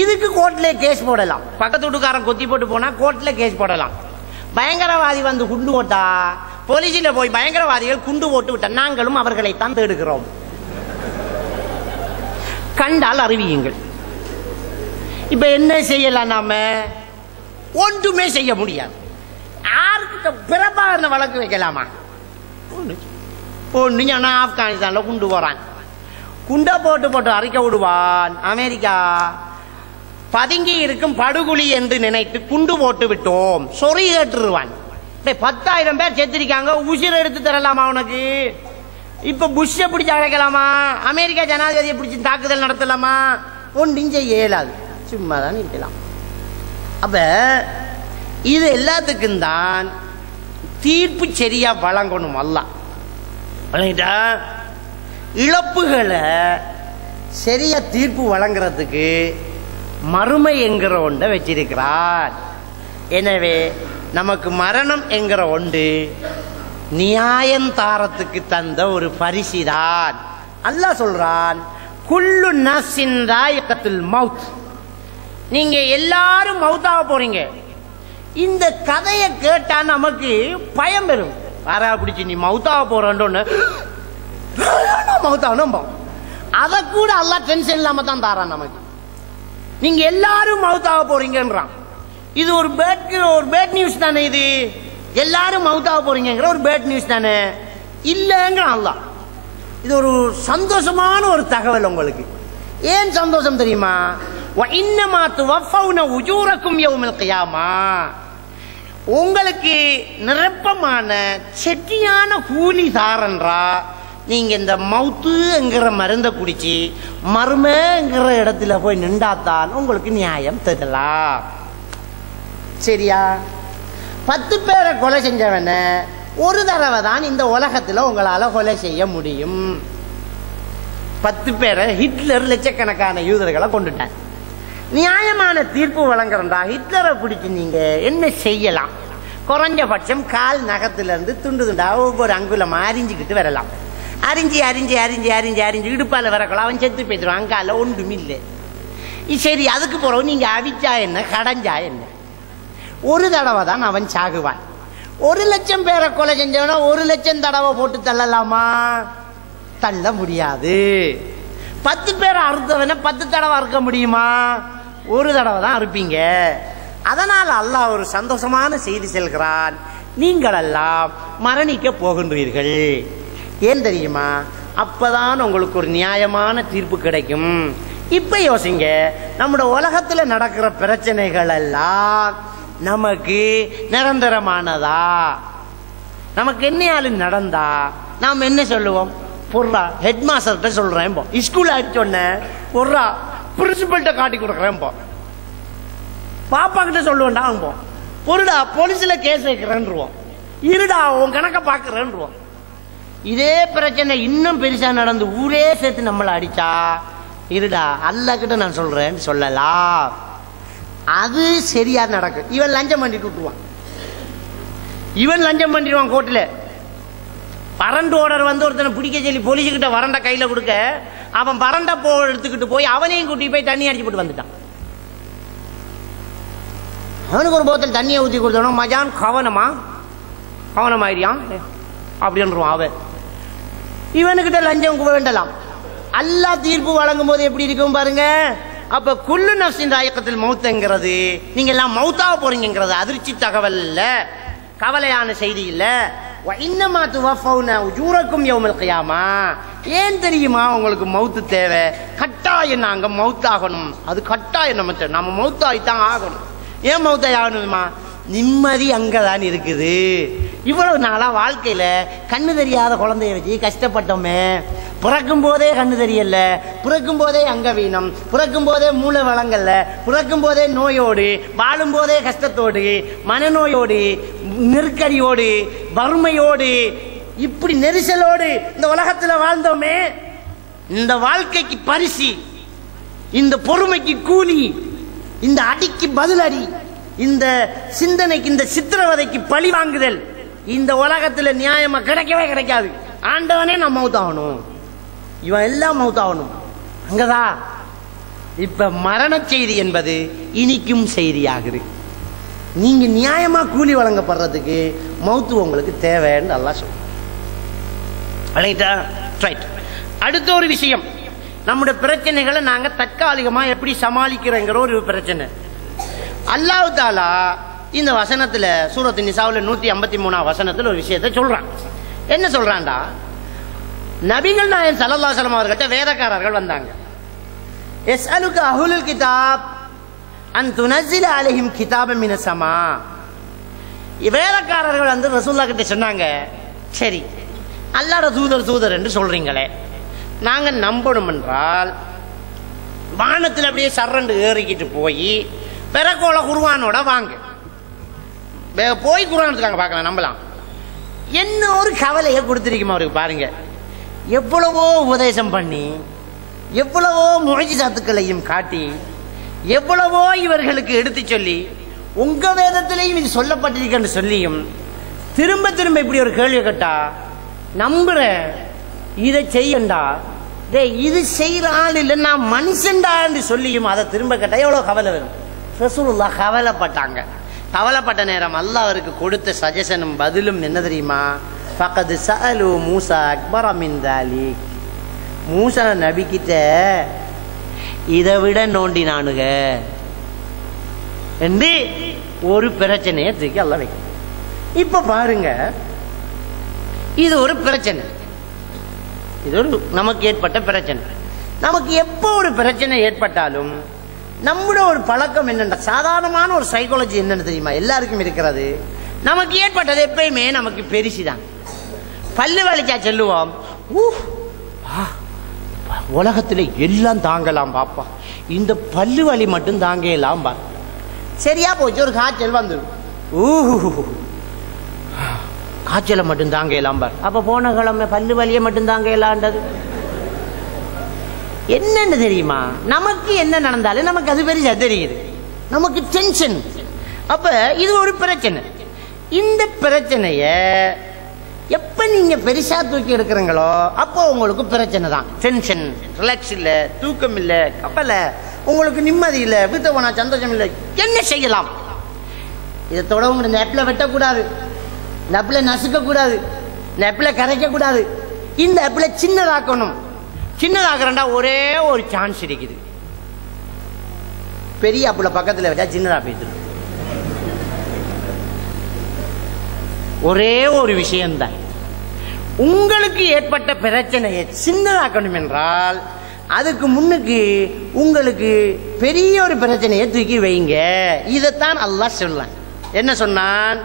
இதுக்கு கோர்ட்ல கேஸ் போடலாம். பக்கத்து வீட்டுக்காரன் கொத்தி போட்டு போனா கோர்ட்ல கேஸ் போடலாம். பயங்கரவாதி வந்து குண்டு போட்டா போலீஸ்ல போய் பயங்கரவாதிகள் குண்டு போட்டு விட்ட நாங்களும் அவர்களைத்தான் தேடுகிறோம். கண்டால் அறிவியுங்கள். இப்ப என்ன செய்யலாம்? நாம ஒன்றுமே செய்ய முடியாது. யாருக்கிட்ட பிரபாகரனை வழக்கு வைக்கலாமா? ஒண்ணு ஆப்கானிஸ்தான்ல குண்டு போறான், குண்டை போட்டு அறிக்கை விடுவான். அமெரிக்கா பதுங்கி இருக்கும் படுகொலி என்று நினைத்து குண்டு போட்டு விட்டோம் சொறி கேட்டுருவான். 10,000 பேர் செத்துருக்காங்க, உசிர் எடுத்து தரலாமா உனக்கு? இப்ப புஷ்ஷ பிடிச்சு அழைக்கலாமா? அமெரிக்கா ஜனாதிபதியை பிடிச்சி தாக்குதல் நடத்தலாமா? ஒன்றும் செய்ய இயலாது, சும்மா தான் நிற்கலாம். அப்ப இது எல்லாத்துக்கும் தான் தீர்ப்பு சரியா வழங்கணும். அல்லாஹ் இழப்புகளை சரியா தீர்ப்பு வழங்குறதுக்கு மறுமை என்கிற ஒன்றை வச்சிருக்கிறார். எனவே நமக்கு மரணம் என்கிற ஒன்று நியாயந்தாரத்துக்கு தந்த ஒரு பரிசுதான். அல்லாஹ் சொல்றான், குல்லு நஃப்ஸின் ராயிகத்துல் மௌத். நீங்க எல்லாரும் மௌத்தாக போறீங்க. இந்த கதையை கேட்டா நமக்கு பயம் பெறும். யாரா பிடிச்சி நீ மௌத்தாக போறோன்னு மௌத்தாகணும், அதை கூட அல்லாஹ் டென்ஷன் இல்லாம தான் தாரான் நமக்கு. நீங்க எல்லாரும் மௌத்தாக போறீங்கன்றான். இது ஒரு பேட் நியூஸ் தானே? இது எல்லாரும் மௌத்தாக போறீங்கிற ஒரு பேட் நியூஸ் தானே? இல்லைங்கிறான் அல்லாஹ். இது ஒரு சந்தோஷமான ஒரு தகவல் உங்களுக்கு. ஏன் சந்தோஷம் தெரியுமா? இன்னமா துவஃபௌன உஜூரக்கும் யௌமல் கியாமா. உங்களுக்கு நிரப்பமான செட்டியான கூலி தாரன்றா நீங்க இந்த மௌத்துங்கிற மருந்தை குடிச்சு மர்மங்கிற இடத்துல போய் நின்றாத்தான் உங்களுக்கு நியாயம் தரலாம். சரியா? 10 பேரை கொலை செஞ்சவன ஒரு தடவை தான் இந்த உலகத்துல உங்களால கொலை செய்ய முடியும். 10 பேரை ஹிட்லர் லட்சக்கணக்கான யூதர்களை கொண்டுட்டார். நியாயமான தீர்ப்பு வழங்குறா. ஹிட்லரை பிடிச்சு நீங்க என்ன செய்யலாம்? குறைஞ்சபட்சம் கால் நகத்திலிருந்து துண்டு துண்டா ஒவ்வொரு அங்குலமா அறிஞ்சுக்கிட்டு வரலாம். அறிஞ்சி அறிஞ்சி அறிஞ்சி அறிஞ்சி அறிஞ்சி இடுப்பால வரக்கலாம். அவன் செத்து போயிடுவான். அங்கால ஒன்றும் இல்லை. சரி, அதுக்கு போறோம். நீங்க அடிச்சா என்ன, கடைஞ்சா என்ன? ஒரு தடவை தான் அவன் சாகுவான். 1,00,000 பேரை கொலை செஞ்சவனா 1,00,000 தடவை போட்டு தள்ளலாமா? தள்ள முடியாது. 10 பேரை அறுத்தவன 10 தடவை அறுக்க முடியுமா? ஒரு தடவை தான் அறுப்பீங்க. அதனால் அல்லாஹ் ஒரு சந்தோஷமான செய்தி செல்கிறான், நீங்கள் எல்லாம் மரணிக்க போகின்றீர்கள். ஏன் தெரியுமா? அப்பதான் உங்களுக்கு ஒரு நியாயமான தீர்ப்பு கிடைக்கும். இப்ப யோசிங்க, நம்முடைய உலகத்துல நடக்கிற பிரச்சனைகள் எல்லாம் நமக்கு நிரந்தரமானதா? நமக்கு என்னையாலும் நடந்தா நாம் என்ன சொல்லுவோம்? பொருளா ஹெட் மாஸ்டர்கிட்ட சொல்றேன், ஸ்கூல் அடிச்சோன்ன பொருளா பிரின்சிபல்கிட்ட காட்டி கொடுக்குறேன், பாப்பா கிட்ட சொல்லுவேன்டா, பொருடா போலீஸ்ல கேஸ் வைக்கிறேன்ருவோம், இருடா உன் கணக்க பாக்குறேன்ருவோம். இதே பிரச்சனை இன்னும் பெருசா நடந்து ஊரே சேர்த்து நம்மளை அடிச்சா, இருடா அல்லாஹ் கிட்ட நான் சொல்றேன்னு சொல்லலாம். அது சரியா நடக்கும். இவன் லஞ்சம் பண்ணிட்டு விட்டுருவான், இவன் லஞ்சம் பண்ணிடுவான் கோர்ட்ல. பரண்ட் ஓடர் வந்து ஒருத்தனை பிடிக்க சொல்லி போலீஸுக்கிட்ட வரண்ட கையில கொடுக்க, அவன் பரண்ட எடுத்துக்கிட்டு போய் அவனையும் கூட்டி போய் தண்ணி அடிச்சு போட்டு வந்துட்டான். அவனுக்கு ஒரு போத்தல் தண்ணியை ஊற்றி கொடுத்தோம், மஜான் கவனமாயிரியான் அப்படின்றான் அவன். இவனுக்கிட்ட லஞ்சம் வேண்டலாம். அல்லாஹ் தீர்ப்பு வழங்கும் போது எப்படி இருக்கும் பாருங்க. அப்ப குல்லு நஃப்ஸின் ராயிகத்துல் மௌத்ங்கிறது, நீங்க எல்லாம் மௌத்தாக போறீங்கிறது அதிர்ச்சி தகவல் இல்ல, கவலையான செய்தி இல்ல. இன்னமா துவஃபௌன உஜூரக்கும் யௌமல் கியாமா. ஏன் தெரியுமா உங்களுக்கு மௌத்து தேவை? கட்டாயம் நாங்க மௌத்தாகணும், அது கட்டாயம். நம்ம மௌத்தாயித்தான் ஆகணும். ஏன் மௌத்தாய் ஆகணுமா? நிம்மதி அங்கதான் இருக்குது. இவ்வளவு நாளா வாழ்க்கையில கண்ணு தெரியாத குழந்தைய வச்சு கஷ்டப்பட்டோமே. பிறக்கும் போதே கண்ணு தெரியல, பிறக்கும் போதே அங்கவீனம், பிறக்கும் போதே மூளை வளங்கல்ல, பிறக்கும் போதே நோயோடு, வாழும் போதே கஷ்டத்தோடு, மனநோயோடு, நெருக்கடியோடு, வறுமையோடு, இப்படி நெரிசலோடு இந்த உலகத்துல வாழ்ந்தோமே. இந்த வாழ்க்கைக்கு பரிசு, இந்த பொறுமைக்கு கூலி, இந்த அடிக்கு பதில் அடி, இந்த சிந்தனைக்கு, இந்த சித்திரவதைக்கு பழி வாங்குதல் இந்த உலகத்துல நியாயமா கிடைக்கவே கிடைக்காது. ஆண்டவனே நம்ம மௌத்தாகணும், இவன் எல்லாம் மௌத்தாகணும். அங்கதான் இப்ப மரண செய்தி என்பது இனிக்கும் செய்தியாகுது. நீங்க நியாயமா கூலி வழங்கப்படுறதுக்கு மௌத்து உங்களுக்கு தேவைன்னு அல்லாஹ் சொல்ற. அடுத்த ஒரு விஷயம், நம்முடைய பிரச்சனைகளை நாங்க தற்காலிகமா எப்படி சமாளிக்கிறோங்கிற ஒரு பிரச்சனை. அல்லாஹ் தஆலா இந்த வசனத்துல சூரத்து நிசாவுல 153 வசனத்துல ஒரு விஷயத்தை சொல்றான். என்ன சொல்றான்டா? நபிகள் நாயகம் ஸல்லல்லாஹு அலைஹி வஸல்லம் அவர்கிட்ட வேதக்காரர்கள் வந்தாங்க. யஸ்அலுக அஹ்லுல் கிதாப் அன் துனஸில அலைஹிம் கிதாபன் மினஸ் ஸமா. வேதக்காரர்கள் வந்து ரசூலுல்லாஹ் கிட்ட சொன்னாங்க, சரி அல்லாஹ்வுடைய தூதர் என்று சொல்றீங்களே, நாங்க நம்பணும் என்றால் வானத்தில் அப்படியே சரண்டு ஏறிக்கிட்டு போய் பெறக்கோள குர்ஆனோட வாங்க, போய் குர்ஆன் எடுத்துக்காங்க பார்க்கலாம், நம்பலாம். என்ன ஒரு கவலையை கொடுத்திருக்குமா அவருக்கு பாருங்க. எவ்வளவோ உபதேசம் பண்ணி, எவ்வளவோ முஅஜிசாத்துக்களையும் காட்டி, எவ்வளவோ இவர்களுக்கு எடுத்து சொல்லி, உங்க வேதத்திலையும் இது சொல்லப்பட்டிருக்கன்னு சொல்லியும் திரும்ப திரும்ப இப்படி ஒரு கேள்வி கேட்டா, நம்புறேன் இதை செய்யண்டா, இது செய்யற ஆள் இல்லை நான் மனுஷன்டா என்று சொல்லியும் அதை திரும்ப கேட்டா எவ்வளவு கவலை வரும். ரசூலுல்லாஹ் கவலைப்பட்டாங்க. கவலைப்பட்ட நேரம் அல்லாஹ் அவருக்கு கொடுத்த சஜஷனும் பதிலும் என்ன தெரியுமா? ஃபகத் சஅலு மூஸா அக்பர மின் தாலிக். மூஸா நபி கிட்ட இதை விட நோண்டினானுங்க என்று ஒரு பிரச்சனையை தூக்கி அல்லாஹ் வைக்க. இப்ப பாருங்க, இது ஒரு பிரச்சனை, இது ஒரு நமக்கு ஏற்பட்ட பிரச்சனை. நமக்கு எப்போ ஒரு பிரச்சனை ஏற்பட்டாலும் நம்முடைய ஒரு பழக்கம் என்னென்ன, சாதாரணமான ஒரு சைக்காலஜி என்னன்னு தெரியுமா? எல்லாருக்கும் இருக்கிறது. நமக்கு ஏற்பட்டது எப்பயுமே நமக்கு பெருசுதான். பல்லு வலிச்சா சொல்லுவோம், உலகத்துல எல்லாம் தாங்கலாம் பாப்பா, இந்த பல்லு வலி மட்டும் தாங்கலாம் பா. சரியா போச்சு, ஒரு காய்ச்சல் வந்துடும், காய்ச்சலை மட்டும் தாங்கலாம் பார். அப்ப போன கிழமை பல்லு வலியை மட்டும் தாங்கலான்றது என்னன்னு தெரியுமா? நமக்கு என்ன நடந்தாலும் நமக்கு அது பெருசா தெரியுது, நமக்கு டென்ஷன். அப்ப இது ஒரு பிரச்சனை. இந்த பிரச்சனைய எப்ப நீங்க பெருசா தூக்கி எடுக்கிறீங்களோ அப்போ உங்களுக்கு பிரச்சனை தான். டென்ஷன், ரிலாக்ஸ் இல்ல, தூக்கம் இல்ல, கவலை, உங்களுக்கு நிம்மதி இல்ல, வீட்டை போனா சந்தோஷம் இல்லை. என்ன செய்யலாம்? இதை தொடவும், இந்த ஆப்பிள வெட்டக்கூடாது, இந்த ஆப்பிள நசுக்க கூடாது, இந்த ஆப்பிள கரைக்க கூடாது, இந்த ஆப்பிள சின்னதாக்கணும், சின்னதாகிறண்டா ஒரே ஒரு சான்ஸ் இருக்குது. பெரிய அப்புல பக்கத்தில் வச்சா சின்னதா போயிட்டு. ஒரே ஒரு விஷயம்தான், உங்களுக்கு ஏற்பட்ட பிரச்சனையை சின்னதாக்கணும் என்றால் அதுக்கு முன்னுக்கு உங்களுக்கு பெரிய ஒரு பிரச்சனையை தூக்கி வைங்க. இதைத்தான் அல்லாஹ் சொன்னான். என்ன சொன்னான்?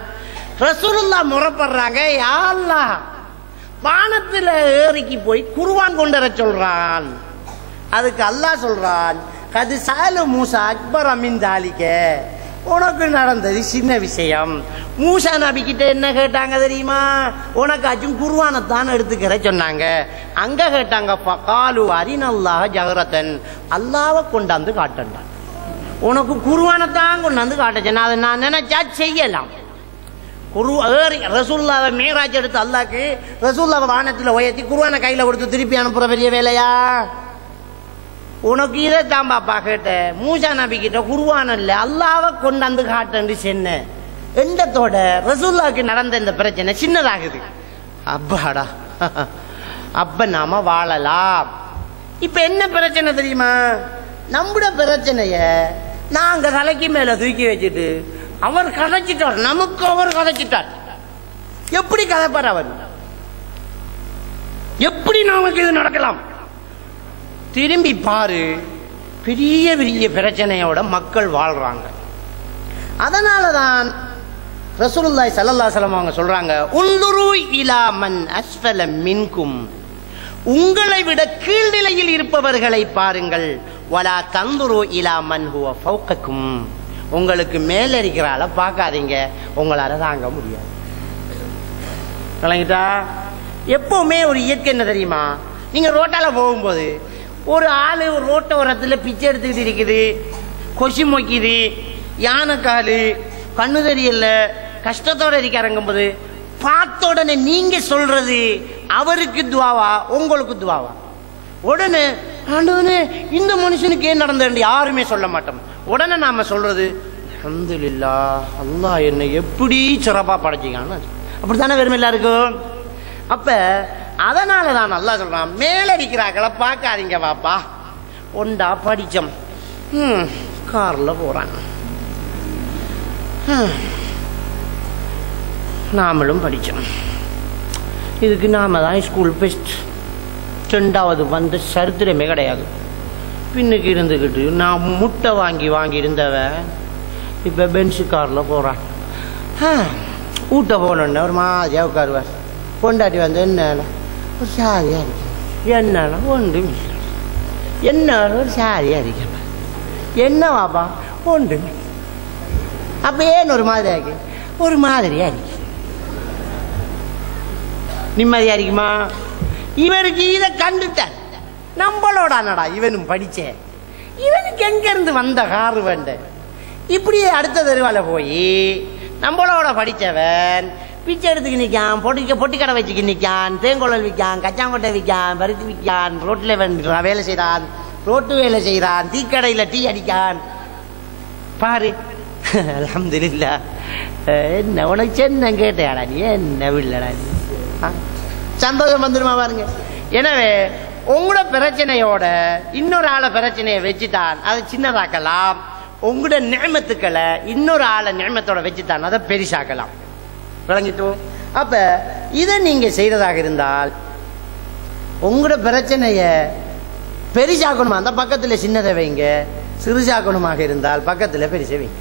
ரசூலுல்லாஹ் முறப்படுறாங்க, யா அல்லாஹ் வானத்துல ஏறிக்கு போய் குர்ஆன் கொண்டு வர சொல்றான். அதுக்கு அல்லாஹ் சொல்றான், கது சாலு மூசா அக்பர் அமின் தாலிக்க, உனக்கு நடந்தது சின்ன விஷயம். மூசா நபி கிட்ட என்ன கேட்டாங்க தெரியுமா? உனக்காச்சும் குர்ஆனைத்தான் எடுத்துக்கிற சொன்னாங்க. அங்க கேட்டாங்க, ஃபகாலு அரினல்லாஹ ஜஹரத்தன், அல்லாஹ்வை கொண்டாந்து காட்டண்டான். உனக்கு குர்ஆனைத்தான் கொண்டாந்து காட்டச்சேன், அதை நான் நினைச்சா செய்யலாம். ரசூலுல்லாஹ்வை மீராஜ் எடுத்து அல்லாஹ்க்கு ரசூலுல்லாஹ்வை வானத்தில் உயர்த்தி குர்ஆனை கையில கொடுத்து திருப்பி அனுப்புற பெரிய வேலையா? உனக்கு இதை தான் பாப்பா கேட்ட. மூசா நபி கிட்ட குர்ஆன் இல்ல, அல்லாஹ்வை கொண்டாந்து காட்டு சொன்ன எண்ணத்தோட ரசூலுல்லாஹ்க்கு நடந்த இந்த பிரச்சனை சின்னதாகுது. அப்பாடா, அப்ப நாம வாழலாம். இப்ப என்ன பிரச்சனை தெரியுமா? நம்முட பிரச்சனைய நாங்க தலைக்கு மேல தூக்கி வச்சுட்டு அவர் கதைச்சிட்டார், நமக்கு அவர் கதைச்சிட்டார். எப்படி கதைப்பார் அவர்? எப்படி நமக்கு இது நடக்கலாம்? திரும்பி பாரு, பெரிய பெரிய பிரச்சனையோட மக்கள் வாழ்றாங்க. அதனாலதான் ரசூலுல்லாஹி ஸல்லல்லாஹு அலைஹி வஸல்லம் அவங்க சொல்றாங்க, உன்துரு இலா மன் அஸ்ஃபல மின்கும், உங்களை விட கீழ்நிலையில் இருப்பவர்களை பாருங்கள். வலா தந்துரு இலா மன் ஹுவ ஃபௌகக்கும், உங்களுக்கு மேல இருக்கிறால பார்க்காதீங்க, உங்களால தாங்க முடியாது. விளங்கிட்டா? எப்பவுமே ஒரு இயற்கை என்ன தெரியுமா? நீங்க ரோட்டால போகும்போது ஒரு ஆளு ஒரு ரோட்ட ஓரத்தில் பிச்சை எடுத்துக்கிட்டு இருக்குது, கொசி மொக்கிது, யானைக்காலு, கண்ணு தெரியல, கஷ்டத்தோட இருக்காருங்கும் போது பார்த்த உடனே நீங்க சொல்றது அவருக்கு துவாவா உங்களுக்கு துவாவா? உடனே ஆண்டவனே இந்த மனுஷனுக்கு ஏன் நடந்தது யாருமே சொல்ல மாட்டோம். உடனே நாம சொல்றது அல்ஹம்துலில்லாஹ், அல்லாஹ் என்னை எப்படி சிறப்பா படைச்சிக்கான்னு. அப்படித்தானே வெறும் எல்லாருக்கும். அப்ப அதனாலதான் அல்லாஹ் சொல்றான், மேல இருக்கிறாக்களை பார்க்காதீங்க பாப்பா. ஒண்டா படிச்சோம், கார்ல போறான், நாமளும் படிச்சோம். இதுக்கு நாம தான் ஸ்கூல் பெஸ்ட், 2வது வந்த சரித்திரமே கிடையாது. பின்னுக்கு இருந்துக்கிட்டு நான் முட்டை வாங்கி வாங்கி இருந்தவன் இப்போ பென்ஸு காரில் போகிறான். ஊட்ட போனோன்னு ஒரு மாதிரியாக உட்காருவார். கொண்டாட்டி வந்து என்ன ஒரு சாதியாக இருக்கு, என்னன்னா ஒன்றும் இல்லை, என்ன ஒரு சாதியாக இருக்க, என்ன வாப்பா ஒன்றும். அப்போ ஏன்னு ஒரு மாதிரியாக இருக்கு, ஒரு மாதிரியாக இருக்கு. நிம்மதியாக இருக்குமா? இவருக்கு இதை கண்டுட்டார். நம்மளோட அண்ணடா இவனும் படிச்சேன், இவனுக்கு எங்க இருந்து வந்த காரு வேண்ட. இப்படியே அடுத்த தெருவால போய் நம்மளோட படிச்சவன் பிச்சை எடுத்துக்கு நிற்கான், பொட்டி கடை வச்சுக்கு நிற்கான், தேங்கோழல் விற்கான், கச்சாங்கொட்டை விற்கான், பருத்தி விற்கான், ரோட்டில் வேலை செய்கிறான், ரோட்டு வேலை செய்கிறான், டீக்கடையில் டீ அடிக்கான். பாரு அல்ஹம்துலில்லாஹ். என்ன உனக்கு சின்ன கேட்டையாடா நீ, என்ன வில்லடா நீ, சந்தோஷம் வந்துடுமா பாருங்க. எனவே உங்களோட பிரச்சனையோட இன்னொரு ஆளை பிரச்சனையை வச்சுட்டான் அதை சின்னதாக்கலாம், உங்களோட நியமத்துக்களை இன்னொரு ஆளை நியமத்தோட வச்சுட்டான் அதை பெரிசாக்கலாம். விளங்கிட்டோம்? அப்ப இதை நீங்க செய்யறதாக இருந்தால் உங்களோட பிரச்சனைய பெரிசாக்கணுமா அந்த பக்கத்துல சின்னதை வைங்க, சிறுசாக்கணுமாக இருந்தால் பக்கத்துல பெரிசை வைங்க.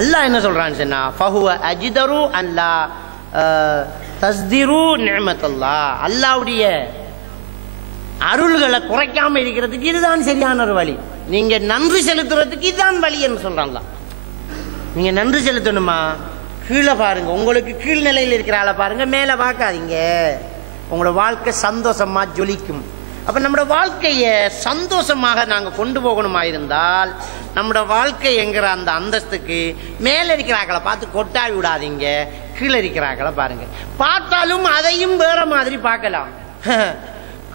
அல்லாஹ் என்ன சொல்றான்னு சொன்னா, ஃபஹுவ அஜ்தரு அல்லா தஸ்திரு நிஅமத்தல்லாஹ், அல்லாஹ்வுடைய அருள்களை குறைக்காம இருக்கிறதுக்கு இதுதான் சரியான ஒரு வழி. நீங்க நன்றி செலுத்துறதுக்கு இதுதான் வழி என்று சொல்றாங்களா. நீங்க நன்றி செலுத்தணுமா? கீழே பாருங்க, உங்களுக்கு கீழ்நிலையில் இருக்கிற ஆளை பாருங்க, மேல பார்க்காதீங்க. உங்களோட வாழ்க்கை சந்தோஷமா ஜொலிக்கும். அப்ப நம்மளோட வாழ்க்கைய சந்தோஷமாக நாங்க கொண்டு போகணுமா இருந்தால் நம்மளோட வாழ்க்கை என்கிற அந்த அந்தஸ்துக்கு மேல இருக்கிறாக்களை பார்த்து கொட்டாவி விடாதீங்க, கீழே இருக்கிறாக்களை பாருங்க. பார்த்தாலும் அதையும் வேற மாதிரி பார்க்கலாம்.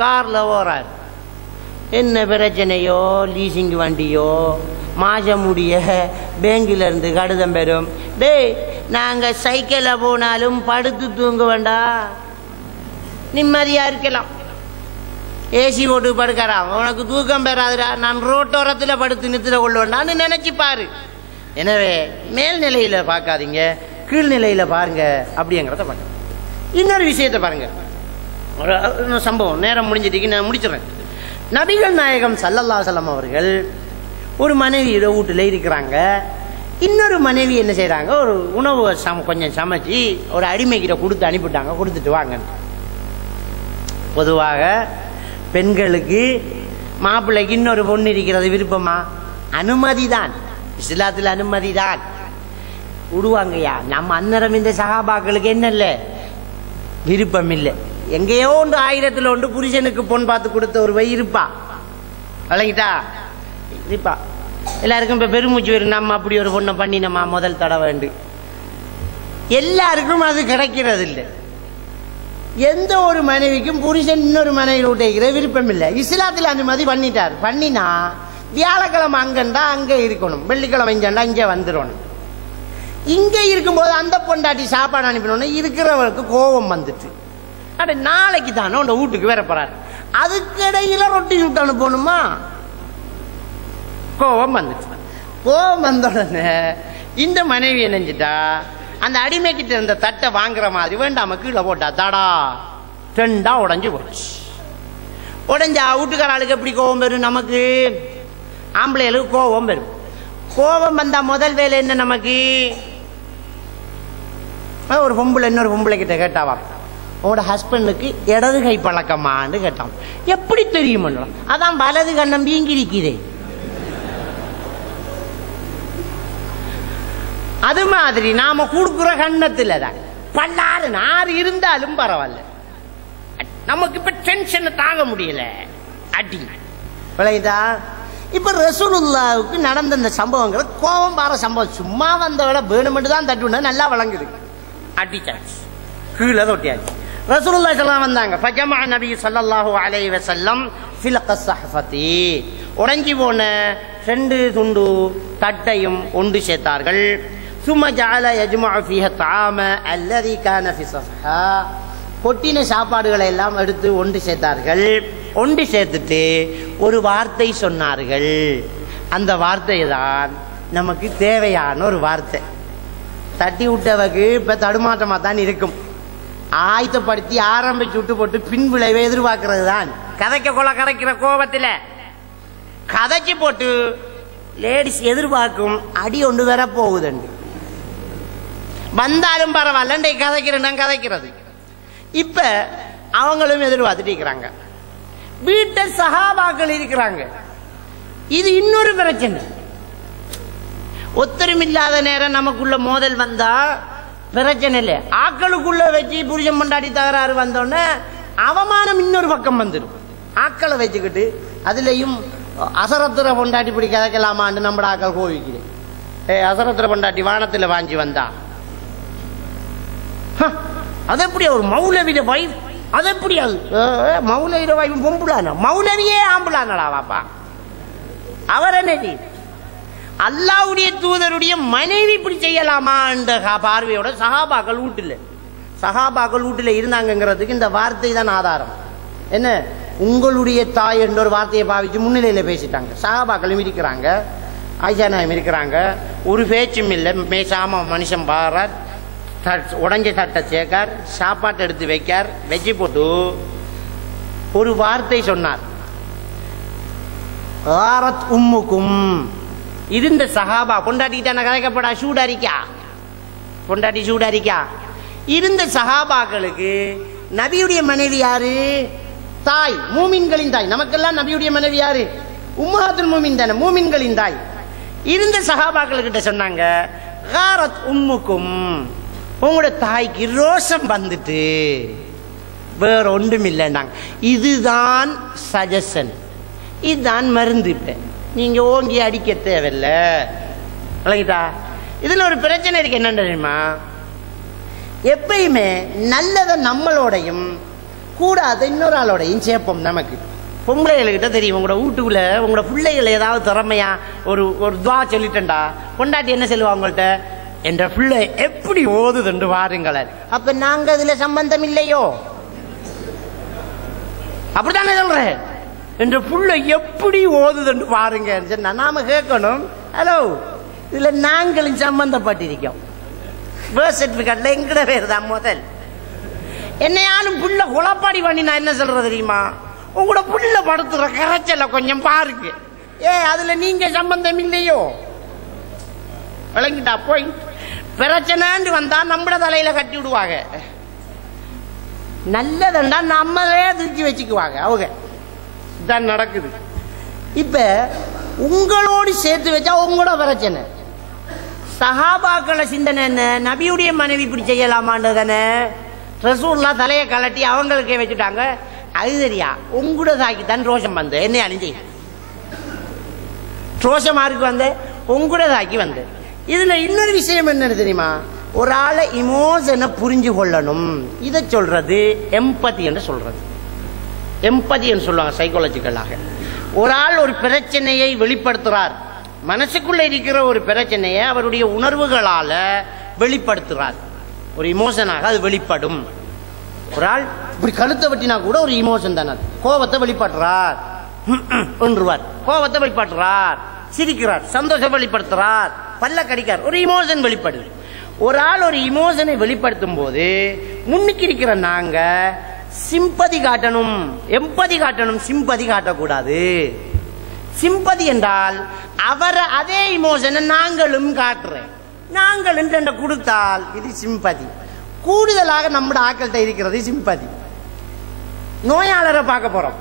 கார்ல ஓரார், என்ன பிரச்சனையோ, லீசிங் வண்டியோ, மாசம் முடிய பேங்கில இருந்து கடிதம் பெறும், டேய் நாங்க சைக்கிள்ல போனாலும் படுத்து தூங்க வேண்டாம், நிம்மதியா இருக்கலாம். ஏசி போட்டு படுக்கிறான், உனக்கு தூக்கம் பெறாதுடா, நான் ரோட்டோரத்தில் படுத்து நிறுத்திட கொள்வேன்டான்னு நினைச்சுப்பாரு. எனவே மேல்நிலையில பார்க்காதீங்க, கீழ்நிலையில பாருங்க அப்படிங்கிறத பாருங்க. இன்னொரு விஷயத்தை பாருங்க, ஒரு சம்பவம், நேரம் முடிஞ்சிட்டு நான் முடிச்சிடறேன். நபிகள் நாயகம் ஸல்லல்லாஹு அலைஹி வஸல்லம் அவர்கள் ஒரு மனைவியோட வீட்டில் இருக்கிறாங்க. இன்னொரு மனைவி என்ன செய்யறாங்க, ஒரு உணவு கொஞ்சம் சமைச்சு ஒரு அடிமைக்கிட்ட கொடுத்து அனுப்பிட்டாங்க, கொடுத்துட்டு வாங்க. பொதுவாக பெண்களுக்கு மாப்பிள்ளைக்கு இன்னொரு பொண்ணு இருக்கிறது விருப்பமா? அனுமதி தான், இஸ்லாத்தில் அனுமதி தான், விடுவாங்கய்யா. நம்ம அன்னரம் இந்த சஹாபாக்களுக்கு என்ன இல்லை, விருப்பம் இல்லை. எங்கேயோ ஒன்று 1000 ஒன்று புருஷனுக்கு பொன் பார்த்து கொடுத்த ஒரு வை இருப்பா, வழங்கிட்டா இருப்பா. எல்லாருக்கும் இப்போ பெருமூச்சு வரும், நம்ம அப்படி ஒரு பொண்ணை பண்ணினோமா முதல் தடவை வேண்டு. எல்லாருக்கும் அது கிடைக்கிறது இல்லை. எந்த ஒரு மனைவிக்கும் புருஷன் இன்னொரு மனைவி விட்டுக்கிற விருப்பம் இல்லை. இஸ்லாத்தில் அனுமதி பண்ணிட்டார். பண்ணினா வியாழக்கிழமை அங்கண்டா அங்கே இருக்கணும், வெள்ளிக்கிழமை இங்கண்டா இங்கே வந்துடணும். இங்கே இருக்கும்போது அந்த பொண்டாட்டி சாப்பாடு அனுப்பினோன்னு இருக்கிறவருக்கு கோபம் வந்துட்டு, அட நாளைக்கு தானே உண்ட வீட்டுக்கு வேற போறாரு, அதுக்கிடையில ரொட்டி சுட்டு அனுப்பணுமா? கோபம் வந்துச்சு. கோபம் வந்த உடனே இந்த மனைவி என்னஞ்சிட்டா, அந்த அடிமைக்கிட்ட இருந்த தட்டை வாங்குற மாதிரி வேண்டாம கீழே போட்டா, தடா ரெண்டா உடஞ்சி போச்சு. உடஞ்சா வீட்டுக்கார ஆளுக்கு எப்படி கோபம் வரும்? நமக்கு ஆம்பளைகளுக்கு கோபம் வரும். கோபம் வந்தா முதல் வேலை என்ன நமக்கு? ஒரு பொம்பளை இன்னொரு பொம்பளை கிட்ட கேட்டாவா, உங்களோட ஹஸ்பண்டுக்கு இடது கை பழக்கமான்னு கேட்டான். எப்படி தெரியும்? அதான் வலது கண்ணம் வீங்கிருக்குதே. அது மாதிரி நாம கொடுக்குற கண்ணத்துல தான் பல்லாறு நாறு இருந்தாலும் பரவாயில்ல, நமக்கு இப்ப டென்ஷன் தாங்க முடியல, அடி விளையுதா? இப்ப ரசூலுல்லாஹ்வுக்கு நடந்த இந்த சம்பவங்கள் கோபம் பார சம்பவம், சும்மா வந்த விட வேணுமென்று தான் தட்டுன்னு நல்லா வழங்குது. அடிச்சாச்சு, கீழே தொட்டியாச்சு. ரசூலுல்லாஹி ஸல்லல்லாஹு வந்தாங்க. ஃபஜமஅ நபி ஸல்லல்லாஹு அலைஹி வஸல்லம் ஃபில் கஸ்ஸஹஃபதி, உடைஞ்சி போன 2 துண்டு தட்டையும் ஒன்று சேர்த்தார்கள். ثم جعل يجمع فيها الطعام الذي كان في الصفحة, கொட்டின சாப்பாடுகளை எல்லாம் எடுத்து ஒன்று சேர்த்தார்கள். ஒன்று சேர்த்துட்டு ஒரு வார்த்தை சொன்னார்கள். அந்த வார்த்தை தான் நமக்கு தேவையான ஒரு வார்த்தை. தட்டி விட்டவக்கு இப்ப தடுமாற்றமா தான் இருக்கும். ஆயத்தப்படுத்தி ஆரம்பிச்சு விட்டு போட்டு பின் விளைவை எதிர்பார்க்கிறது தான். கதைக்க கொலை கரைக்கிற கோபத்தில் கதைச்சு போட்டு லேடிஸ் எதிர்பார்க்கும் அடி ஒன்று வர போகுதுண்டு. வந்தாலும் பரவாயில்ல, கதைக்கிறேன் கதைக்கிறது. இப்ப அவங்களும் எதிர்பார்த்துட்டு இருக்கிறாங்க. வீட்டை சஹாபாக்கள் இருக்கிறாங்க. இது இன்னொரு பிரச்சனை. ஒத்தருமில்லாத நேரம் நமக்குள்ள மோதல் வந்தா பிரச்சனை இல்லை. ஆக்களுக்குள்ள வச்சு புருஷன் பொண்டாட்டி தகராறு வந்தோடனே அவமானம் இன்னொரு பக்கம் வந்துடும். ஆக்களை வச்சுக்கிட்டு அதுலயும் அசரத்துற பொண்டாட்டி இப்படி கதைக்கலாமான்னு நம்ம ஆக்கள் கோவிக்கிறேன். அசரத்துற பொண்டாட்டி வானத்துல வாஞ்சி வந்தா அது எப்படி ஒரு மௌலவிட வைஃப், அது எப்படி அது மௌலவிட வைஃப் பொம்புலான மௌலவியே ஆம்புலானடாவாப்பா. அவர் என்ன அல்லாஹ்வுடைய தூதருடைய மனைவி இப்படி செய்யலாமா என்ற பார்வையோட சஹாபாக்கள் வீட்டில் இருந்தாங்கிறதுக்கு இந்த வார்த்தை தான் ஆதாரம். என்ன, உங்களுடைய தாய் என்ற ஒரு வார்த்தையை பாவிச்சு முன்னிலையில பேசிட்டாங்க. சஹாபாக்களும் இருக்கிறாங்க, ஆயிஷா நாயம் இருக்கிறாங்க. ஒரு பேச்சும் இல்லை. மேசாம மனுஷன் பாரார், உடஞ்ச தட்டை சேர்க்கார், சாப்பாட்டை எடுத்து வைக்கார். வச்சு போட்டு ஒரு வார்த்தை சொன்னார், உம்முக்கும். இருந்த சஹாபா பொண்டாட்டிக்கிட்ட கதைக்கப்படா, சூடாரிக்கா பொண்டாட்டி சூடாரிக்கா. இருந்த சஹாபாக்களுக்கு நபியுடைய மனைவி யாரு? தாய், மூமின்களின் தாய். நமக்கெல்லாம் நபியுடைய மனைவி யாரு? உம்மஹாத்துல் மூமின் தானே, மூமின்களின் தாய். இருந்த சஹாபாக்கள் சொன்னாங்க, காரத் உம்முக்கும், உங்களோட தாய்க்கு ரோஷம் வந்துட்டு வேற ஒன்றும் இல்லைன்னாங்க. இதுதான் சஜஷன், இதுதான் மருந்து. இப்ப நீங்க ஓங்கி அடிக்க தேவையில்லை. விளங்கிட்டா? இதுல ஒரு பிரச்சனை இருக்கு. என்ன தெரியுமா, எப்பயுமே நல்லதை நம்மளோடையும் கூடாத இன்னொரு ஆளோடையும் சேர்ப்போம். நமக்கு பொம்பளைகிட்ட தெரியும், உங்களோட வீட்டுக்குள்ள உங்களோட பிள்ளைகள் ஏதாவது திறமையா ஒரு துவா சொல்லிட்டா பொண்டாட்டி என்ன சொல்லுவா உங்கள்கிட்ட, என்ற பிள்ளை எப்படி ஓதுதுண்டு வாருங்கள. அப்ப நாங்க அதுல சம்பந்தம் இல்லையோ? அப்படித்தானே சொல்றேன். என்ற புள்ள எப்படி ஓதுதுன்னு பாருங்க. நாம கேட்கணும், ஹலோ இதுல நாங்களும் சம்பந்தப்பட்டிருக்கோம். பர்த் சர்டிபிகேட்ல எங்கட பேர் தான் முதல். என்னையாலும் புள்ள குழப்பாடி பண்ணி நான் என்ன சொல்றது தெரியுமா, உங்களோட புள்ள படுத்துற கரைச்சல கொஞ்சம் பாருங்க. அதுல நீங்க சம்பந்தம் இல்லையோ? விளங்கிட்டா? போய் பிரச்சனை வந்தா நம்மள தலையில கட்டி விடுவாங்க. நல்லதுண்டா நம்மளே தூக்கி வச்சுக்குவாங்க அவங்க. இதான் நடக்குது. இப்ப உங்களோடு சேர்த்து வச்சா உங்களோட பிரச்சனை. சஹாபாக்கள சிந்தனை என்ன? நபியுடைய மனைவி இப்படி செய்யலாமான்றதானே. ரசூல்லா தலையை கலட்டி அவங்களுக்கே வச்சுட்டாங்க. அது சரியா உங்களோட தாக்கி தான் ரோஷம் வந்து என்ன அணிஞ்சு ரோஷமாருக்கு வந்த உங்களோட தாக்கி வந்து. இதுல இன்னொரு விஷயம் என்ன தெரியுமா, ஒரு ஆளை இமோஷனை புரிஞ்சு கொள்ளணும். இதை சொல்றது எம்பதி என்று சொல்றது. எம்பதி என்று சொல்லுவாங்க சைக்காலஜிக்கலாக. ஒரு ஆள் ஒரு பிரச்சனையை வெளிப்படுத்துறார், மனசுக்குள்ள இருக்கிற ஒரு பிரச்சனையை அவருடைய உணர்வுகளால வெளிப்படுத்துறார். ஒரு இமோஷனாக அது வெளிப்படும். ஒரு ஆள் இப்படி கழுத்தை வெட்டினா கூட ஒரு இமோஷன் தானே. கோபத்தை வெளிப்படுத்துறார், கோபத்தை வெளிப்படுத்துறார், சிரிக்கிறார், சந்தோஷம் வெளிப்படுத்துறார், பல்ல கடிக்கார், ஒரு இமோஷன் வெளிப்படுது. ஒரு ஆள் ஒரு இமோஷனை வெளிப்படுத்தும் போது முன்னுக்கு இருக்கிற நாங்க சிம்பதி காட்டணும், எம்பதி காட்டணும், சிம்பதி காட்டக்கூடாது. சிம்பதி என்றால் அவரை அதே இமோஷனை நாங்களும் காட்டுறேன். நாங்கள் என்று கொடுத்தால் இது சிம்பதி. கூடுதலாக நம்முடைய ஆக்கள்கிட்ட இருக்கிறது சிம்பதி. நோயாளரை பார்க்க போறோம்,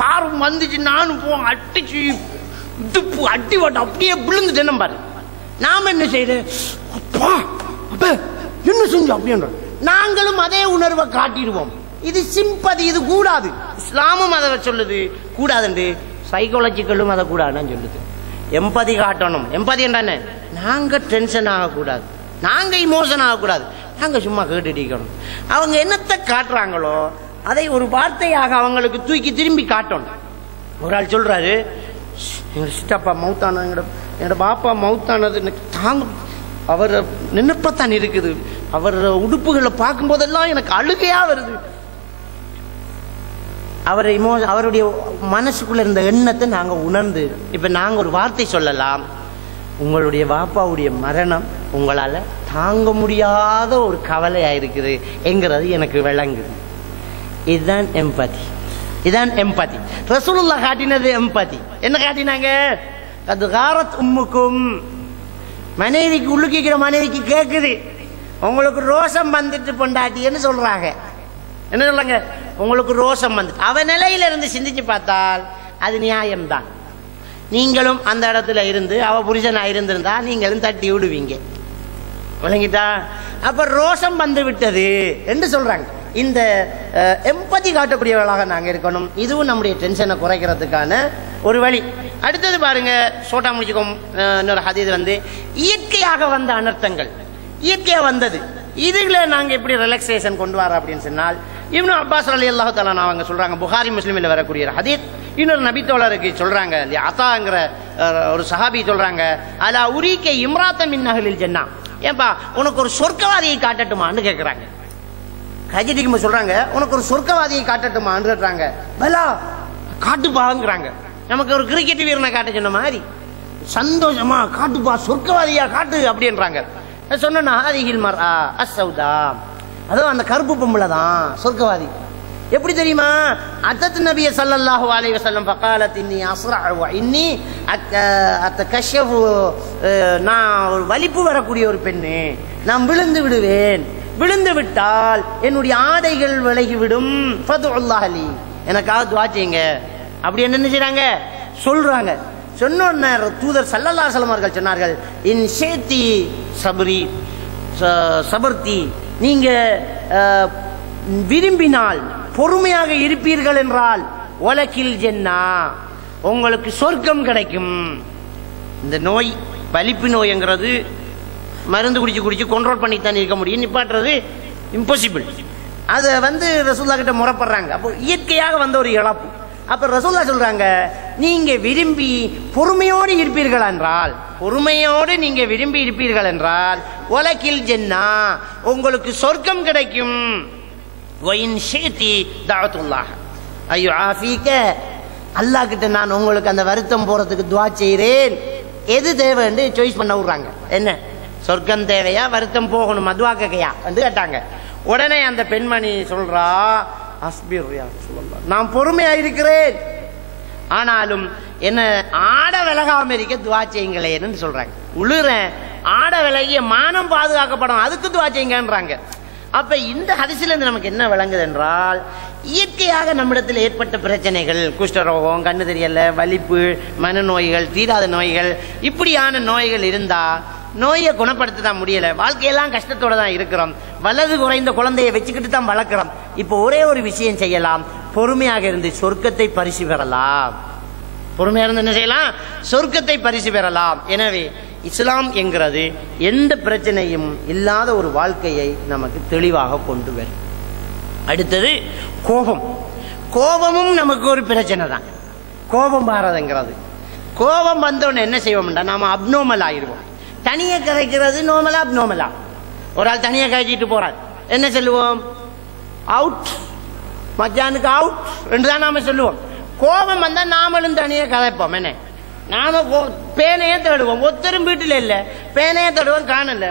காரும் வந்துச்சு, நானும் போ அட்டிச்சு துப்பு அட்டி ஓட்ட அப்படியே விழுந்துட்டேன்னு பாரு. நாம என்ன செய்யறேன், என்ன செஞ்சோம் அப்படின்ற நாங்களும் அதே உணர்வை காட்டிடுவோம். இது சிம்பதி, இது கூடாது. இஸ்லாமும் அதை சொல்லுது கூடாதுண்டு, சைக்காலஜிக்கலும் அதை கூடாதுன்னு சொல்லுது. எம்பதி காட்டணும். எம்பதி என்ன, நாங்க டென்ஷன் ஆகக்கூடாது, நாங்க இமோஷன் ஆகக்கூடாது, நாங்க சும்மா கேட்டுட்டு இருக்கணும். அவங்க என்னத்தை காட்டுறாங்களோ அதை ஒரு வார்த்தையாக அவங்களுக்கு தூக்கி திரும்பி காட்டணும். ஒரு ஆள் சொல்றாரு, எங்க சித்தப்பா மவுத்தான, என்னோட பாப்பா மவுத்தானது தாங்க, அவர் நினைப்பத்தான் இருக்குது, அவர் உடுப்புகளை பார்க்கும் போதெல்லாம் எனக்கு அழுகையா வருது. அவருடைய மனசுக்குள்ள இருந்த எண்ணத்தை நாங்க உணர்ந்து இப்ப நாங்க ஒரு வார்த்தை சொல்லலாம், உங்களுடைய பாப்பாவுடைய மரணம் உங்களால தாங்க முடியாத ஒரு கவலையா இருக்குது என்கிறது எனக்கு விளங்குது. இதுதான் எம்பதி, இதுதான் எம்பதி. ரசூலுல்லாஹ் காட்டினது எம்பதி. என்ன காட்டினாங்க, அது காரத் உம்முக்கும், மனைவிக்கு உள்ளுக்கிற மனைவிக்கு கேட்குது, உங்களுக்கு ரோஷம் வந்துட்டு பொண்டாட்டின்னு சொல்றாங்க. என்ன சொல்றாங்க, உங்களுக்கு ரோஷம் வந்துட்டு. அவ நிலையில இருந்து சிந்திச்சு பார்த்தால் அது நியாயம்தான். நீங்களும் அந்த இடத்துல இருந்து அவ புருஷனா இருந்திருந்தா நீங்களும் தட்டி விடுவீங்க. விளங்கிட்டா? அப்ப ரோஷம் வந்து விட்டது என்று சொல்றாங்க. இந்த எம்பதி காட்டக்கூடியவர்களாக நாங்க இருக்கணும். இதுவும் நம்முடைய டென்ஷனை குறைக்கிறதுக்கான ஒரு வழி. அடுத்தது பாருங்க, சோட்டா முடிச்சுக்கோ. இன்னொரு ஹதீஸ் வந்து இயற்கையாக வந்த அனர்த்தங்கள், இயற்கையா வந்தது, இதுல நாங்க எப்படி ரிலாக்ஸேஷன் கொண்டு வர அப்படின்னு சொன்னால், இப்னு அப்பாஸ் ரலியல்லாஹு தஆலா அவங்க சொல்றாங்க, புகாரி முஸ்லிமில் வரக்கூடிய ஹதீஸ். இன்னொரு நபித்தோழருக்கு சொல்றாங்க, அத்தாங்கிற ஒரு சஹாபி சொல்றாங்க, அலா உரீக இம்ராத்தன் மின் அஹ்லில் ஜன்னah, ஏன்பா உனக்கு ஒரு சொர்க்கவாதியை காட்டட்டுமான்னு கேட்கிறாங்க. கஜிதிக்கு சொல்றாங்க, உனக்கு ஒரு சொர்க்கவாதியை காட்டட்டுமான்னு கேட்றாங்க. பலா காட்டுப்பாங்கிறாங்க. நமக்கு ஒரு கிரிக்கெட் வீரனை காட்ட சொன்ன மாதிரி சந்தோஷமா, காட்டுப்பா சொர்க்கவாதியா காட்டு அப்படின்றாங்க. சொன்னா ஹாதிஹில் மர்ஆ அஸ்ஸௌதா, அதுவும் அந்த கருப்பு பொம்பளை தான் சொர்க்கவாதி. எப்படி தெரியுமா, அத்தத் நபிய ஸல்லல்லாஹு அலைஹி வஸல்லம் ஃபகாலத் இன்னி அஸ்ரஅ வ இன்னி அத்தகஷஃபு, நான் ஒரு வலிப்பு வரக்கூடிய ஒரு பெண்ணு, நான் விழுந்து விடுவேன், விழுந்து விட்டால் என்னுடைய ஆடைகள் விலகிவிடும், ஃபதுல்லாஹ் லி, எனக்காக துஆ செய்யுங்க அப்படி என்ன செய்றாங்க சொல்றாங்க. சொன்ன தூதர் ஸல்லல்லாஹு அலைஹி வஸல்லம் அவர்கள் சொன்னார்கள், இன் ஷேத்தி சபரி சபர்த்தி, நீங்க விரும்பினால் பொறுமையாக இருப்பீர்கள் என்றால் வலக்கில் ஜன்னா, உங்களுக்கு சொர்க்கம் கிடைக்கும். இந்த நோய் வலிப்பு நோய்ங்கிறது மருந்து குடிச்சு கண்ட்ரோல் பண்ணித்தான் இருக்க முடியும், நிப்பாட்டுறது இம்பாசிபிள். அதை வந்து ரசூலுல்லாஹ் கிட்ட முறைப்படுறாங்க. அப்போ இயற்கையாக வந்த ஒரு இழப்பு. அப்ப ரசூலுல்லாஹ் சொல்றாங்க, நீங்க விரும்பி பொறுமையோடு இருப்பீர்கள் என்றால், பொறுமையோடு நீங்க விரும்பி இருப்பீர்கள் என்றால் வலக்கில் ஜன்னா, உங்களுக்கு சொர்க்கம் கிடைக்கும். ஐயோ ஆஃபீக்க, அல்லாஹ் கிட்ட நான் உங்களுக்கு அந்த வருத்தம் போறதுக்கு துவா செய்கிறேன். எது தேவைன்னு சாய்ஸ் பண்ண விடுறாங்க. என்ன சொர்க்கம் தேவையா வருத்தம் போகணும் துவா கேட்கையா என்று கேட்டாங்க. உடனே அந்த பெண்மணி சொல்றா, அஸ்பிர் யா ரசூலல்லாஹ், நான் பொறுமையா இருக்கிறேன், ஆனாலும் என்ன ஆட விலகாம இருக்க துவா செய்யுங்களேன்னு சொல்றாங்க. உளுறேன், ஆட விலகிய மானம் பாதுகாக்கப்படும், அதுக்கு துவா செய்யுங்கன்றாங்க. அப்ப இந்த ஹதீஸ்ல இருந்து நமக்கு என்ன விளங்குது என்றால், இயற்கையாக நம்மிடத்தில் ஏற்பட்ட பிரச்சனைகள், குஷ்டரோகம், கண்ணு தெரியல, வலிப்பு, மனநோய்கள், தீராத நோய்கள், இப்படியான நோய்கள் இருந்தா நோயை குணப்படுத்த முடியல, வாழ்க்கையெல்லாம் கஷ்டத்தோட தான் இருக்கிறோம், வலது குறைந்த குழந்தையை வச்சுக்கிட்டு தான் வளர்க்கிறோம். இப்போ ஒரே ஒரு விஷயம் செய்யலாம், பொறுமையாக இருந்து சொர்க்கத்தை பரிசு பெறலாம். பொறுமையாக இருந்து என்ன செய்யலாம்? சொர்க்கத்தை பரிசு பெறலாம். எனவே இஸ்லாம் என்கிறது எந்த பிரச்சனையும் இல்லாத ஒரு வாழ்க்கையை நமக்கு தெளிவாக கொண்டு வரும். அடுத்தது கோபம். கோபமும் நமக்கு ஒரு பிரச்சனை தான். கோபம் பாரதுங்கிறது, கோபம் வந்தோன்னு என்ன செய்வோம்டா, நாம அப்னோமல் ஆயிடுவோம். தனியை கரைக்கிறது நோமலா அப்னோமலா? ஒரு ஆள் தனியை கரைச்சிட்டு போறார், என்ன சொல்லுவோம்? அவுட், மச்சானுக்கு அவுட் என்று தான் நாம சொல்லுவோம். கோபம் வந்தா நாமளும் தனியை கதைப்போம். என்ன நாம பேனையே தேடுவோம், ஒருத்தரும் வீட்டில் இல்ல, பேனையே தேடுவோம், காணல,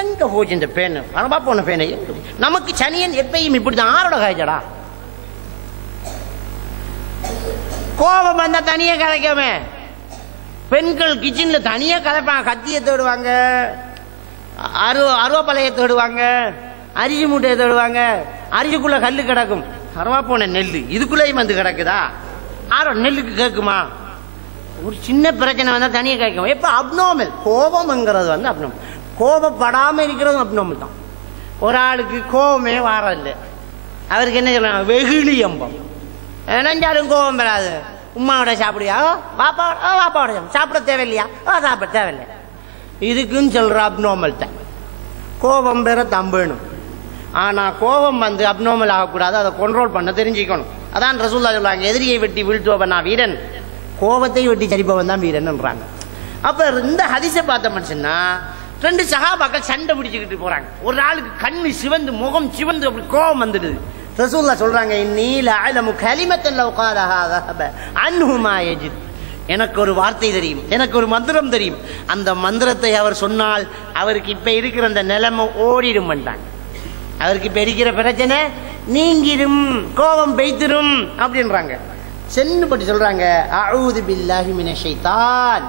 எங்க போச்சு இந்த பேனு, பரவா போன பேனை. நமக்கு சனியன் எப்பயும் இப்படிதான், ஆரோட காய்ச்சடா. கோபம் வந்தா தனியா கதைக்கவே. பெண்கள் கிச்சன்ல தனியா கதைப்பாங்க, கத்தியை தேடுவாங்க, அருவப்பலையை தேடுவாங்க, அரிசி மூட்டையை தேடுவாங்க, அரிசிக்குள்ள கல்லு கிடக்கும், பரவா போன நெல்லு இதுக்குள்ளேயும் வந்து கிடக்குதா, ஆரோ நெல்லுக்கு கேட்குமா? ஒரு சின்ன பிரச்சனை வந்தா தனியா கேட்கும். எப்ப அப்நார்மல் கோபம்ங்கிறது வந்து அப்நார்மல், கோபப்படாம இருக்கிறதும் அப்நார்மல் தான். ஒரு ஆளுக்கு கோபமே வாரதில்லை, அவருக்கு என்ன சொல்றாங்க? வெகுளி எம்பம். நினைஞ்சாலும் கோபம் பெறாது. உமாவோட சாப்பிடுயா, வாப்பாவோட சாப்பிட தேவையில்லையா, சாப்பிட தேவையில்லை, இதுக்குன்னு சொல்ற அப்நார்மல் தான். கோபம் பெற தம்பணும். ஆனா கோபம் வந்து அப்நார்மல் ஆகக்கூடாது, அதை கண்ட்ரோல் பண்ண தெரிஞ்சுக்கணும். அதான் ரசூலுல்லாஹ் சொல்றாங்க, எதிரியை வெட்டி வீழ்த்துவனா வீரன், கோபத்தை வெட்டி சரிப்பவன் தான் வீரன்ன்றாங்க. அப்ப இந்த ஹதீஸை பார்த்த மனுஷன்னா, ரெண்டு சஹாபாக்கள் சண்டை பிடிச்சுக்கிட்டு போறாங்க. ஒரு ஆளுக்கு கண்ணு சிவந்து, முகம் சிவந்து, அப்படி கோபம் வந்துடுது. ரசூலுல்லாஹ் சொல்றாங்க, இன்னீல அலமு கலிமத்தன் லவ் காலஹா ذهب عنه ما يجد, எனக்கு ஒரு வார்த்தை தெரியும், எனக்கு ஒரு மந்திரம் தெரியும், அந்த மந்திரத்தை அவர் சொன்னால் அவருக்கு இப்ப இருக்கிற அந்த நிலைமை ஓடிடும் பண்ணாங்க. அவருக்கு இப்ப இருக்கிற பிரச்சனை நீங்கிடும், கோபம் பெய்திரும் அப்படின்றாங்க. சென்னு பற்றி சொல்றாங்க, அஊது பில்லாஹி மினஷ் ஷைத்தான்,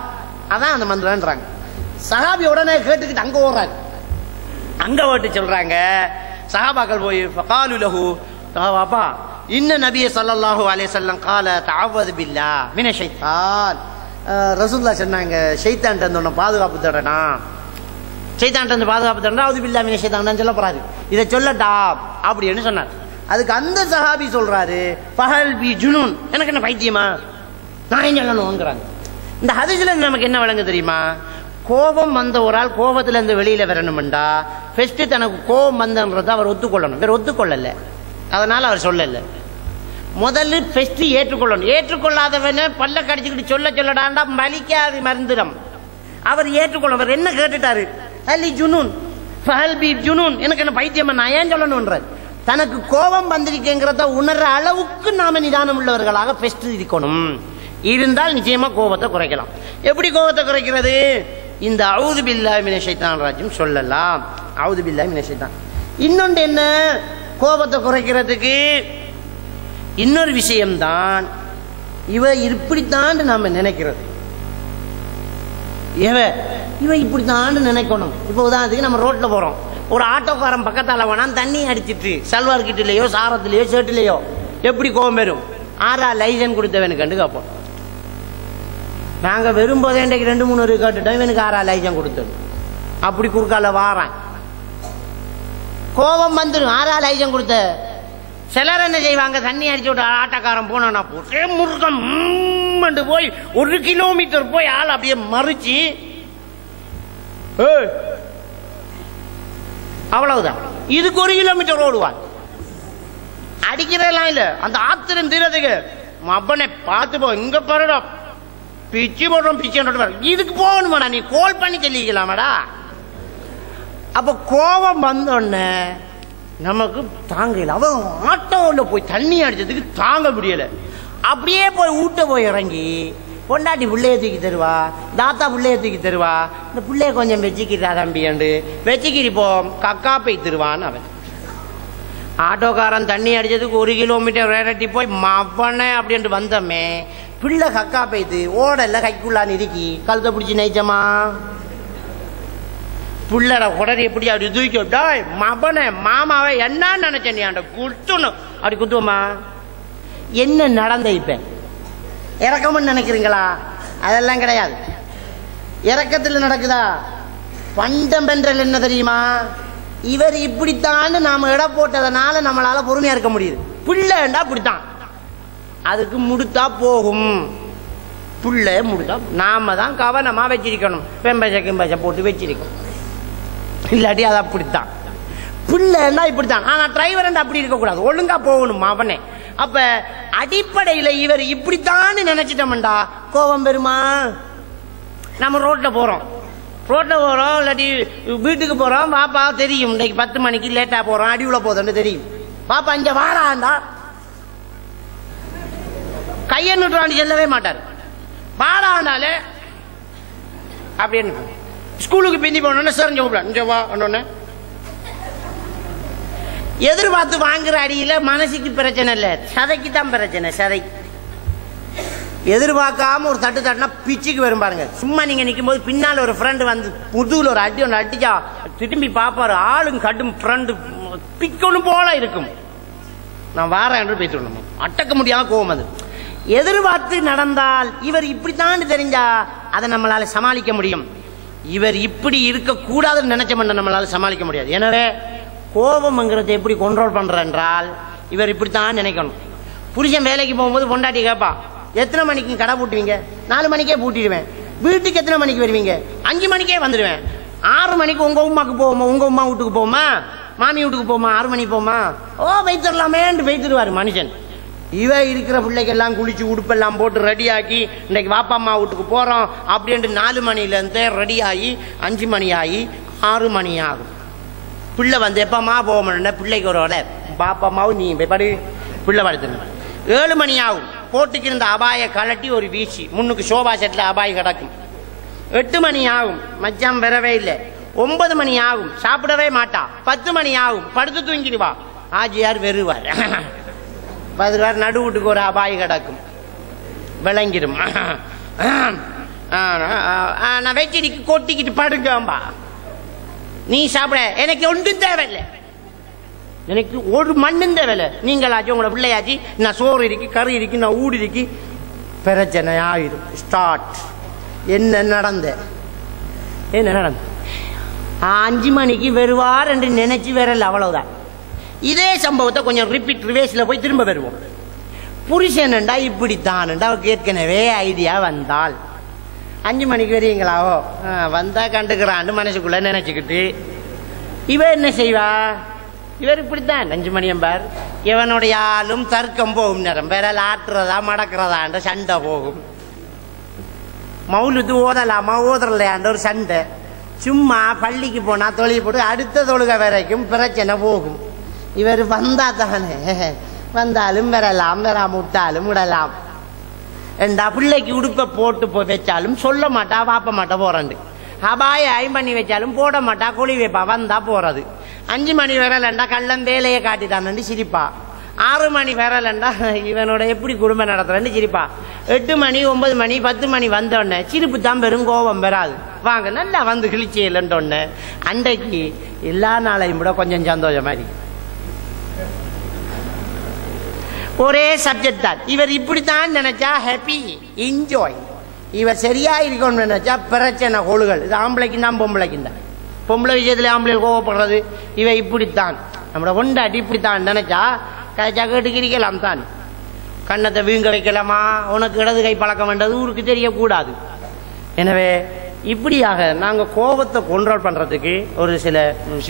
அதான் அந்த மந்திரம்ன்றாங்க. சஹாபி உடனே கேட்டுக்கிட்டு அங்க ஓடுறாங்க. அங்க ஓட்டு சொல்றாங்க சஹாபாக்கள் போய், ஃபகாலு லஹு, வாப்பா இன்ன நபிய ஸல்லல்லாஹு அலைஹி வஸல்லம் قال தஅவது பில்லாஹ் மினஷ் ஷைத்தான். ரசூலுல்லாஹ் சொன்னாங்க, ஷைத்தான்ட்ட இருந்து உன்னை பாதுகாப்பு தேடனா, ஷைத்தான்ட்ட இருந்து பாதுகாப்பு தேடனா, அஊது பில்லாஹ் மினஷ் ஷைத்தான் சொல்ல போறாரு, இதை சொல்லட்டா அப்படின்னு சொன்னார். அதுக்கு அந்த சஹாபி சொல்றாரு, பஹல் பி ஜுனூன், எனக்கு என்ன பைத்தியமா, நான் ஏன் சொல்லணும்ங்கிறாங்க. இந்த ஹதீஸ்ல நமக்கு என்ன விளங்கு தெரியுமா? கோபம் வந்த ஒரு ஆள் கோபத்துல இருந்து வெளியில வரணும்டா, ஃபர்ஸ்ட் தனக்கு கோபம் வந்தன்றதை அவர் ஒத்துக்கொள்ளணும். வேற ஒத்துக்கொள்ளல, அதனால அவர் சொல்லல. முதல்ல ஃபர்ஸ்ட் ஏற்றுக்கொள்ளணும். ஏற்றுக்கொள்ளாதவன பல்ல கடிச்சுக்கிட்டு சொல்லடாண்டா மலிக்காது மருந்துடம். அவர் ஏற்றுக்கொள்ள, அவர் என்ன கேட்டுட்டாரு, அலி ஜுனூன் ஃபஹல் பி ஜுனூன், எனக்கு என்ன பைத்தியமா, நான் ஏன் சொல்லணும்ன்றார். தனக்கு கோபம் வந்திருக்கேங்கிறத உணர்ற அளவுக்கு நாம நிதானம் உள்ளவர்களாக ஃபர்ஸ்ட் இருக்கணும். இருந்தால் நிச்சயமா கோபத்தை குறைக்கலாம். எப்படி கோபத்தை குறைக்கிறது? இந்த அஊது பில்லாஹி மினஷ் ஷைத்தானிர் ரஜீம் சொல்லலாம். அஊது பில்லாஹி மினஷ் ஷைத்தான். இன்னொன்று என்ன கோபத்தை குறைக்கிறதுக்கு? இன்னொரு விஷயம்தான், இவ இப்படித்தான் நாம நினைக்கிறது. இவ இப்படித்தான் நினைக்கணும். இப்போ உதாரணத்துக்கு நம்ம ரோட்ல போறோம், ஒரு ஆட்டோக்காரன் பக்கத்தால வேணா தண்ணி அடிச்சிட்டு சல்வார் கிட்டிலேயோ சாரத்திலேயோ ஷர்ட்லேயோ எப்படி கோபம் வரும்? ஆறா லைசன்ஸ் கொடுத்தவனுக்கு கண்டு கேட்போம். நாங்க வரும்போதே இன்றைக்கு 2-3 கேட்டுட்டோம், இவனுக்கு ஆறா லைசன்ஸ் கொடுத்தது, அப்படி குறுக்கால வாரான், கோபம் வந்துடும். ஆறா லைசன்ஸ் கொடுத்த சிலர் என்ன செய்வாங்க, தண்ணி அடிச்சு விட்டு ஆட்டோக்காரன் போனா போட்டே முருகன் போய் 1 கிலோமீட்டர் போய் ஆள் அப்படியே மறிச்சு அவ்வளவுதான். இதுக்கு 1 கிலோமீட்டர் ஓடுவான். அடிக்கிறதெல்லாம் இல்ல, அந்த ஆத்திரம் தீரத்துக்கு அப்பனை பார்த்து போ, இங்க பாருடா பிச்சு போடுறோம், பிச்சு இதுக்கு போகணுமாடா, நீ கோல் பண்ணி சொல்லிக்கலாமாடா. அப்ப கோபம் வந்தோடனே நமக்கு தாங்கல. அவன் ஆட்டோவில் போய் தண்ணி அடிச்சதுக்கு தாங்க முடியல. அப்படியே போய் வீட்டை போய் இறங்கி பொண்டாட்டி பிள்ளைய தூக்கி தருவா, தாத்தா பிள்ளைய தூக்கி தருவா, இந்த பிள்ளைய கொஞ்சம் வச்சுக்கிறா தம்பியாண்டு வச்சுக்கிறிப்போம் கக்கா போய் தருவான்னு அவன். ஆட்டோக்காரன் தண்ணி அடிச்சதுக்கு 1 கிலோமீட்டர் விரட்டி போய் மவனே அப்படின்ட்டு வந்தோமே, பிள்ளை கக்கா போய்த்து ஓடல கைக்குள்ளான்னு இருக்கி கழுத்தை பிடிச்சி நைச்சமா புள்ளட உடனே எப்படி அப்படி தூக்கி விட்டா மவனே மாமாவை என்ன நினைச்சேன் நீ அந்த குத்துணும் அப்படி குத்துவோமா? என்ன நடந்த இப்ப இறக்கம்னு நினைக்கிறீங்களா? அதெல்லாம் கிடையாது. இறக்கத்தில் நடக்குதா? பண்டம் பென்றல் என்ன தெரியுமா? இவர் இப்படித்தான் நாம இட போட்டதனால நம்மளால பொறுமையா இருக்க முடியுது. பிள்ளைண்டா இப்படித்தான், அதுக்கு முடுத்தா போகும். பிள்ளை முடுத்தா நாம தான் கவனமா வச்சிருக்கணும். பெம்பசை கிம்பசை போட்டு வச்சிருக்கணும், இல்லாட்டி அது அப்படித்தான். பிள்ளைன்னா இப்படித்தான். ஆனா டிரைவர் அப்படி இருக்கக்கூடாது, ஒழுங்கா போகணும் அவனே. அப்ப அடிப்படையில இவர் இப்படித்தான் நினைச்சிட்டோம்டா கோபம் பெருமா. நம்ம ரோட்ல போறோம் இல்லாட்டி வீட்டுக்கு போறோம், பாப்பா தெரியும் இன்னைக்கு 10 மணிக்கு லேட்டா போறோம், அடி உள்ள போதும்னு தெரியும். பாப்பா இங்க வாராண்டா கையை நூற்றாண்டு செல்லவே மாட்டார். வாடாண்டாலே அப்படின்னு ஸ்கூலுக்கு பிந்தி போனோன்னு சரிஞ்ச கூப்பிட வா ஒன்னு எதிர்பார்த்து வாங்குற அடியில மனசுக்கு பிரச்சனை இல்லை, சதைக்கு தான் பிரச்சனை. சதை எதிர்பார்க்காம ஒரு தட்டு தட்டுனா பிச்சுக்கு வரும் பாருங்க. சும்மா நீங்க நிற்கும் போது பின்னால் ஒரு ஃப்ரெண்டு வந்து முதுகுல ஒரு அடி ஒன்று அடிச்சா திரும்பி பார்ப்பாரு, ஆளும் கடும் ஃப்ரெண்டு பிக்கணும் போல இருக்கும். நான் வாரேன் என்று போயிட்டு வரணும், அட்டக்க முடியாம கோவம். அது எதிர்பார்த்து நடந்தால் இவர் இப்படித்தான் தெரிஞ்சா அதை நம்மளால சமாளிக்க முடியும். இவர் இப்படி இருக்கக்கூடாதுன்னு நினைச்சோம்னா நம்மளால சமாளிக்க முடியாது. எனவே கோபம்ங்கிறத எப்படி கண்ட்ரோல் பண்ற என்றால் இவர் இப்படித்தான் நினைக்கணும். புருஷன் வேலைக்கு போகும்போது பொண்டாட்டி கேட்பா, எத்தனை மணிக்கு கடை பூட்டுவீங்க? 4 மணிக்கே பூட்டிடுவேன். வீட்டுக்கு எத்தனை மணிக்கு வருவீங்க? 5 மணிக்கே வந்துடுவேன். 6 மணிக்கு உங்க உமாக்கு போவோமா, உங்க உமா வீட்டுக்கு போவோமா, மாமி வீட்டுக்கு போமா, 6 மணிக்கு போமா, ஓ வைத்திரலாமேன்னு வைத்திருவாரு மனுஷன். இவ இருக்கிற பிள்ளைக்கெல்லாம் குளிச்சு உடுப்பெல்லாம் போட்டு ரெடி ஆக்கி இன்னைக்கு வாப்பா அம்மா வீட்டுக்கு போறோம் அப்படின்ட்டு 4 மணிலேருந்து ரெடி ஆகி 5 மணி ஆகி 6 மணி ஆகும். பிள்ளை வந்து எப்பமா போவோம்னா பிள்ளைக்கு ஒரு வடை, பாப்பா அம்மாவும் நீ படி பிள்ளை படுத்துருங்க. 7 மணி ஆகும். போட்டுக்கு இருந்த அபாய கலட்டி ஒரு வீசி முன்னுக்கு சோபா செட்ல அபாய கிடக்கும். 8 மணி ஆகும், மச்சான் வரவே இல்லை. 9 மணி ஆகும், சாப்பிடவே மாட்டா. 10 மணி ஆகும், படுத்து தூங்கிடுவா. ஆஜியார் வெறுவார். 10 நடு வீட்டுக்கு ஒரு அபாய கிடக்கும், விளங்கிடும். நான் வச்சிடிக்கு கொட்டிக்கிட்டு படுங்கம்பா, நீ சாப்பிட எனக்கு ஒன்றும் தேவையில்லை, எனக்கு ஒரு மண்ணும் தேவையில்லை. நீங்களாச்சும் உங்களோட பிள்ளையாச்சு நான் சோறு இருக்கு கறி இருக்கு நான் ஊடி இருக்கு, பிரச்சனை ஆயிரும். ஸ்டார்ட். என்ன நடந்த 5 மணிக்கு வருவார் என்று நினைச்சு வரல, அவ்வளவுதான். இதே சம்பவத்தை கொஞ்சம் ரிப்பீட் ரிவேஸ்ல போய் திரும்ப வருவோம். புருஷன்டா இப்படித்தான்டா ஏற்கனவே ஐடியா வந்தால் 5 மணிக்கு வரீங்களாவோ வந்தா கண்டுக்கிறான்னு மனசுக்குள்ள நினைச்சுக்கிட்டு இவ என்ன செய்வா? இவர் இப்படித்தான் 5 மணி எம்பார். இவனுடைய ஆளும் தர்க்கம் போகும். நேரம் விரல் ஆட்டுறதா மடக்கிறதான்ற சண்டை போகும். மவுலுது ஓதலாமா ஓதலையாண்ட ஒரு சண்டை. சும்மா பள்ளிக்கு போனா தொழில் போட்டு அடுத்த தொழுகை வரைக்கும் பிரச்சனை போகும். இவர் வந்தா தானே, வந்தாலும் வரலாம், வராம விட்டாலும் விடலாம். ரெண்டா பிள்ளைக்கு உடுப்பை போட்டு போய் வச்சாலும் சொல்ல மாட்டா, வாப்ப மாட்டா போறாண்டு. அபாய ஐம்பண்ணி வச்சாலும் போட மாட்டா, கொழி வைப்பா, வந்தா போறது. 5 மணி வரலண்டா கள்ளம் வேலையை காட்டிட்டான்னு சிரிப்பா. 6 மணி வரலண்டா இவனோட எப்படி குடும்பம் நடத்துறன்னு சிரிப்பா. 8 மணி 9 மணி 10 மணி வந்தோடனே சிரிப்பு தான் பெரும், கோபம் பெறாது. வாங்க நல்லா வந்து கிழிச்சி இல்லைன்றோடனே அன்றைக்கு எல்லா நாளையும் விட கொஞ்சம் சந்தோஷம் மாதிரி. ஒரே சப்ஜெக்ட் தான். இவர் இப்படித்தான் நினைச்சா ஹாப்பி என்ஜாய். இவர் சரியா இருக்கணும்னு நினைச்சா பிரச்சனை கொழுகள். இது ஆம்பளைக்கு தான் பொம்பளைக்கு தான். பொம்பளை விஷயத்துல ஆம்பளை கோவப்படுறது. இவ இப்படித்தான் நம்மளோட கொண்டாட்டி இப்படித்தான் நினைச்சா கேட்டுக்கு இருக்கலாம் தான். கண்ணத்தை வீங்க வைக்கலாமா, உனக்கு இடது கை பழக்கம் வேண்டது ஊருக்கு தெரியக்கூடாது. எனவே இப்படியாக நாங்கள் கோபத்தை கண்ட்ரோல் பண்றதுக்கு ஒரு சில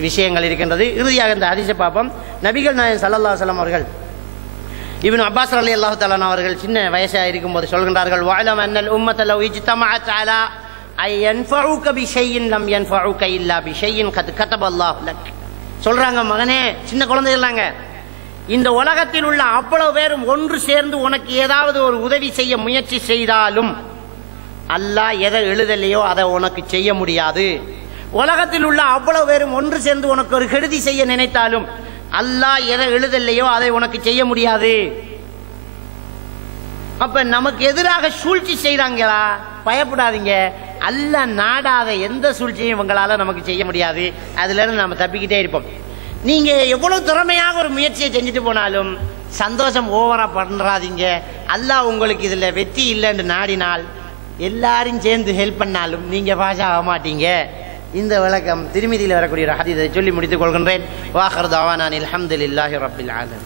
விஷயங்கள் இருக்கின்றது. இறுதியாக இந்த ஹதீஸை பார்ப்போம். நபிகள் நாயகம் ஸல்லல்லாஹு அலைஹி வஸல்லம் அவர்கள் இப்னு அப்பாஸ் ரலியல்லாஹு தஆலா அவர்கள் சின்ன வயசாக இருக்கும்போது சொல்கின்றார்கள், வஅலம் அன்னல் உம்மத லவ் இஜ்தமஅத் அலா ஐ யன்ஃபஉக பிஷைஇன் லம் யன்ஃபஉக இல்லா பிஷைஇன் கத் கதபல்லாஹு லக். சொல்றாங்க, மகனே, சின்ன குழந்தை சொல்லாங்க, இந்த உலகத்தில் உள்ள அவ்வளவு பேரும் ஒன்று சேர்ந்து உனக்கு ஏதாவது ஒரு உதவி செய்ய முயற்சி செய்தாலும் அல்லாஹ் எதை எழுதலையோ அதை உனக்கு செய்ய முடியாது. உலகத்தில் உள்ள அவ்வளவு பேரும் ஒன்று சேர்ந்து உனக்கு ஒரு கெடுதி செய்ய நினைத்தாலும் அல்லாஹ் எதை எழுதலையோ அதை உனக்கு செய்ய முடியாது. அப்ப நமக்கு எதிராக சூழ்ச்சி செய்றாங்களா, பயப்படாதீங்க. அல்லாஹ் நாடாத எந்த சூழ்ச்சியும் இவங்களால நமக்கு செய்ய முடியாது. அதுல இருந்து நம்ம தப்பிக்கிட்டே இருப்போம். நீங்க எவ்வளவு திறமையாக ஒரு முயற்சியை செஞ்சுட்டு போனாலும் சந்தோஷம் ஓவரா பண்றாதீங்க. அல்லாஹ் உங்களுக்கு இதுல வெற்றி இல்லைன்னு நாடினால் எல்லாரும் சேர்ந்து ஹெல்ப் பண்ணாலும் நீங்க பாஸ் ஆக மாட்டீங்க. இந்த விளக்கம் திருமிதியில் வரக்கூடிய ஒரு ஹதீஸை சொல்லி முடித்துக் கொள்கின்றேன். வாஹர் தாவானா அல்ஹம்துலில்லாஹி ரப்பில் ஆலமீன்.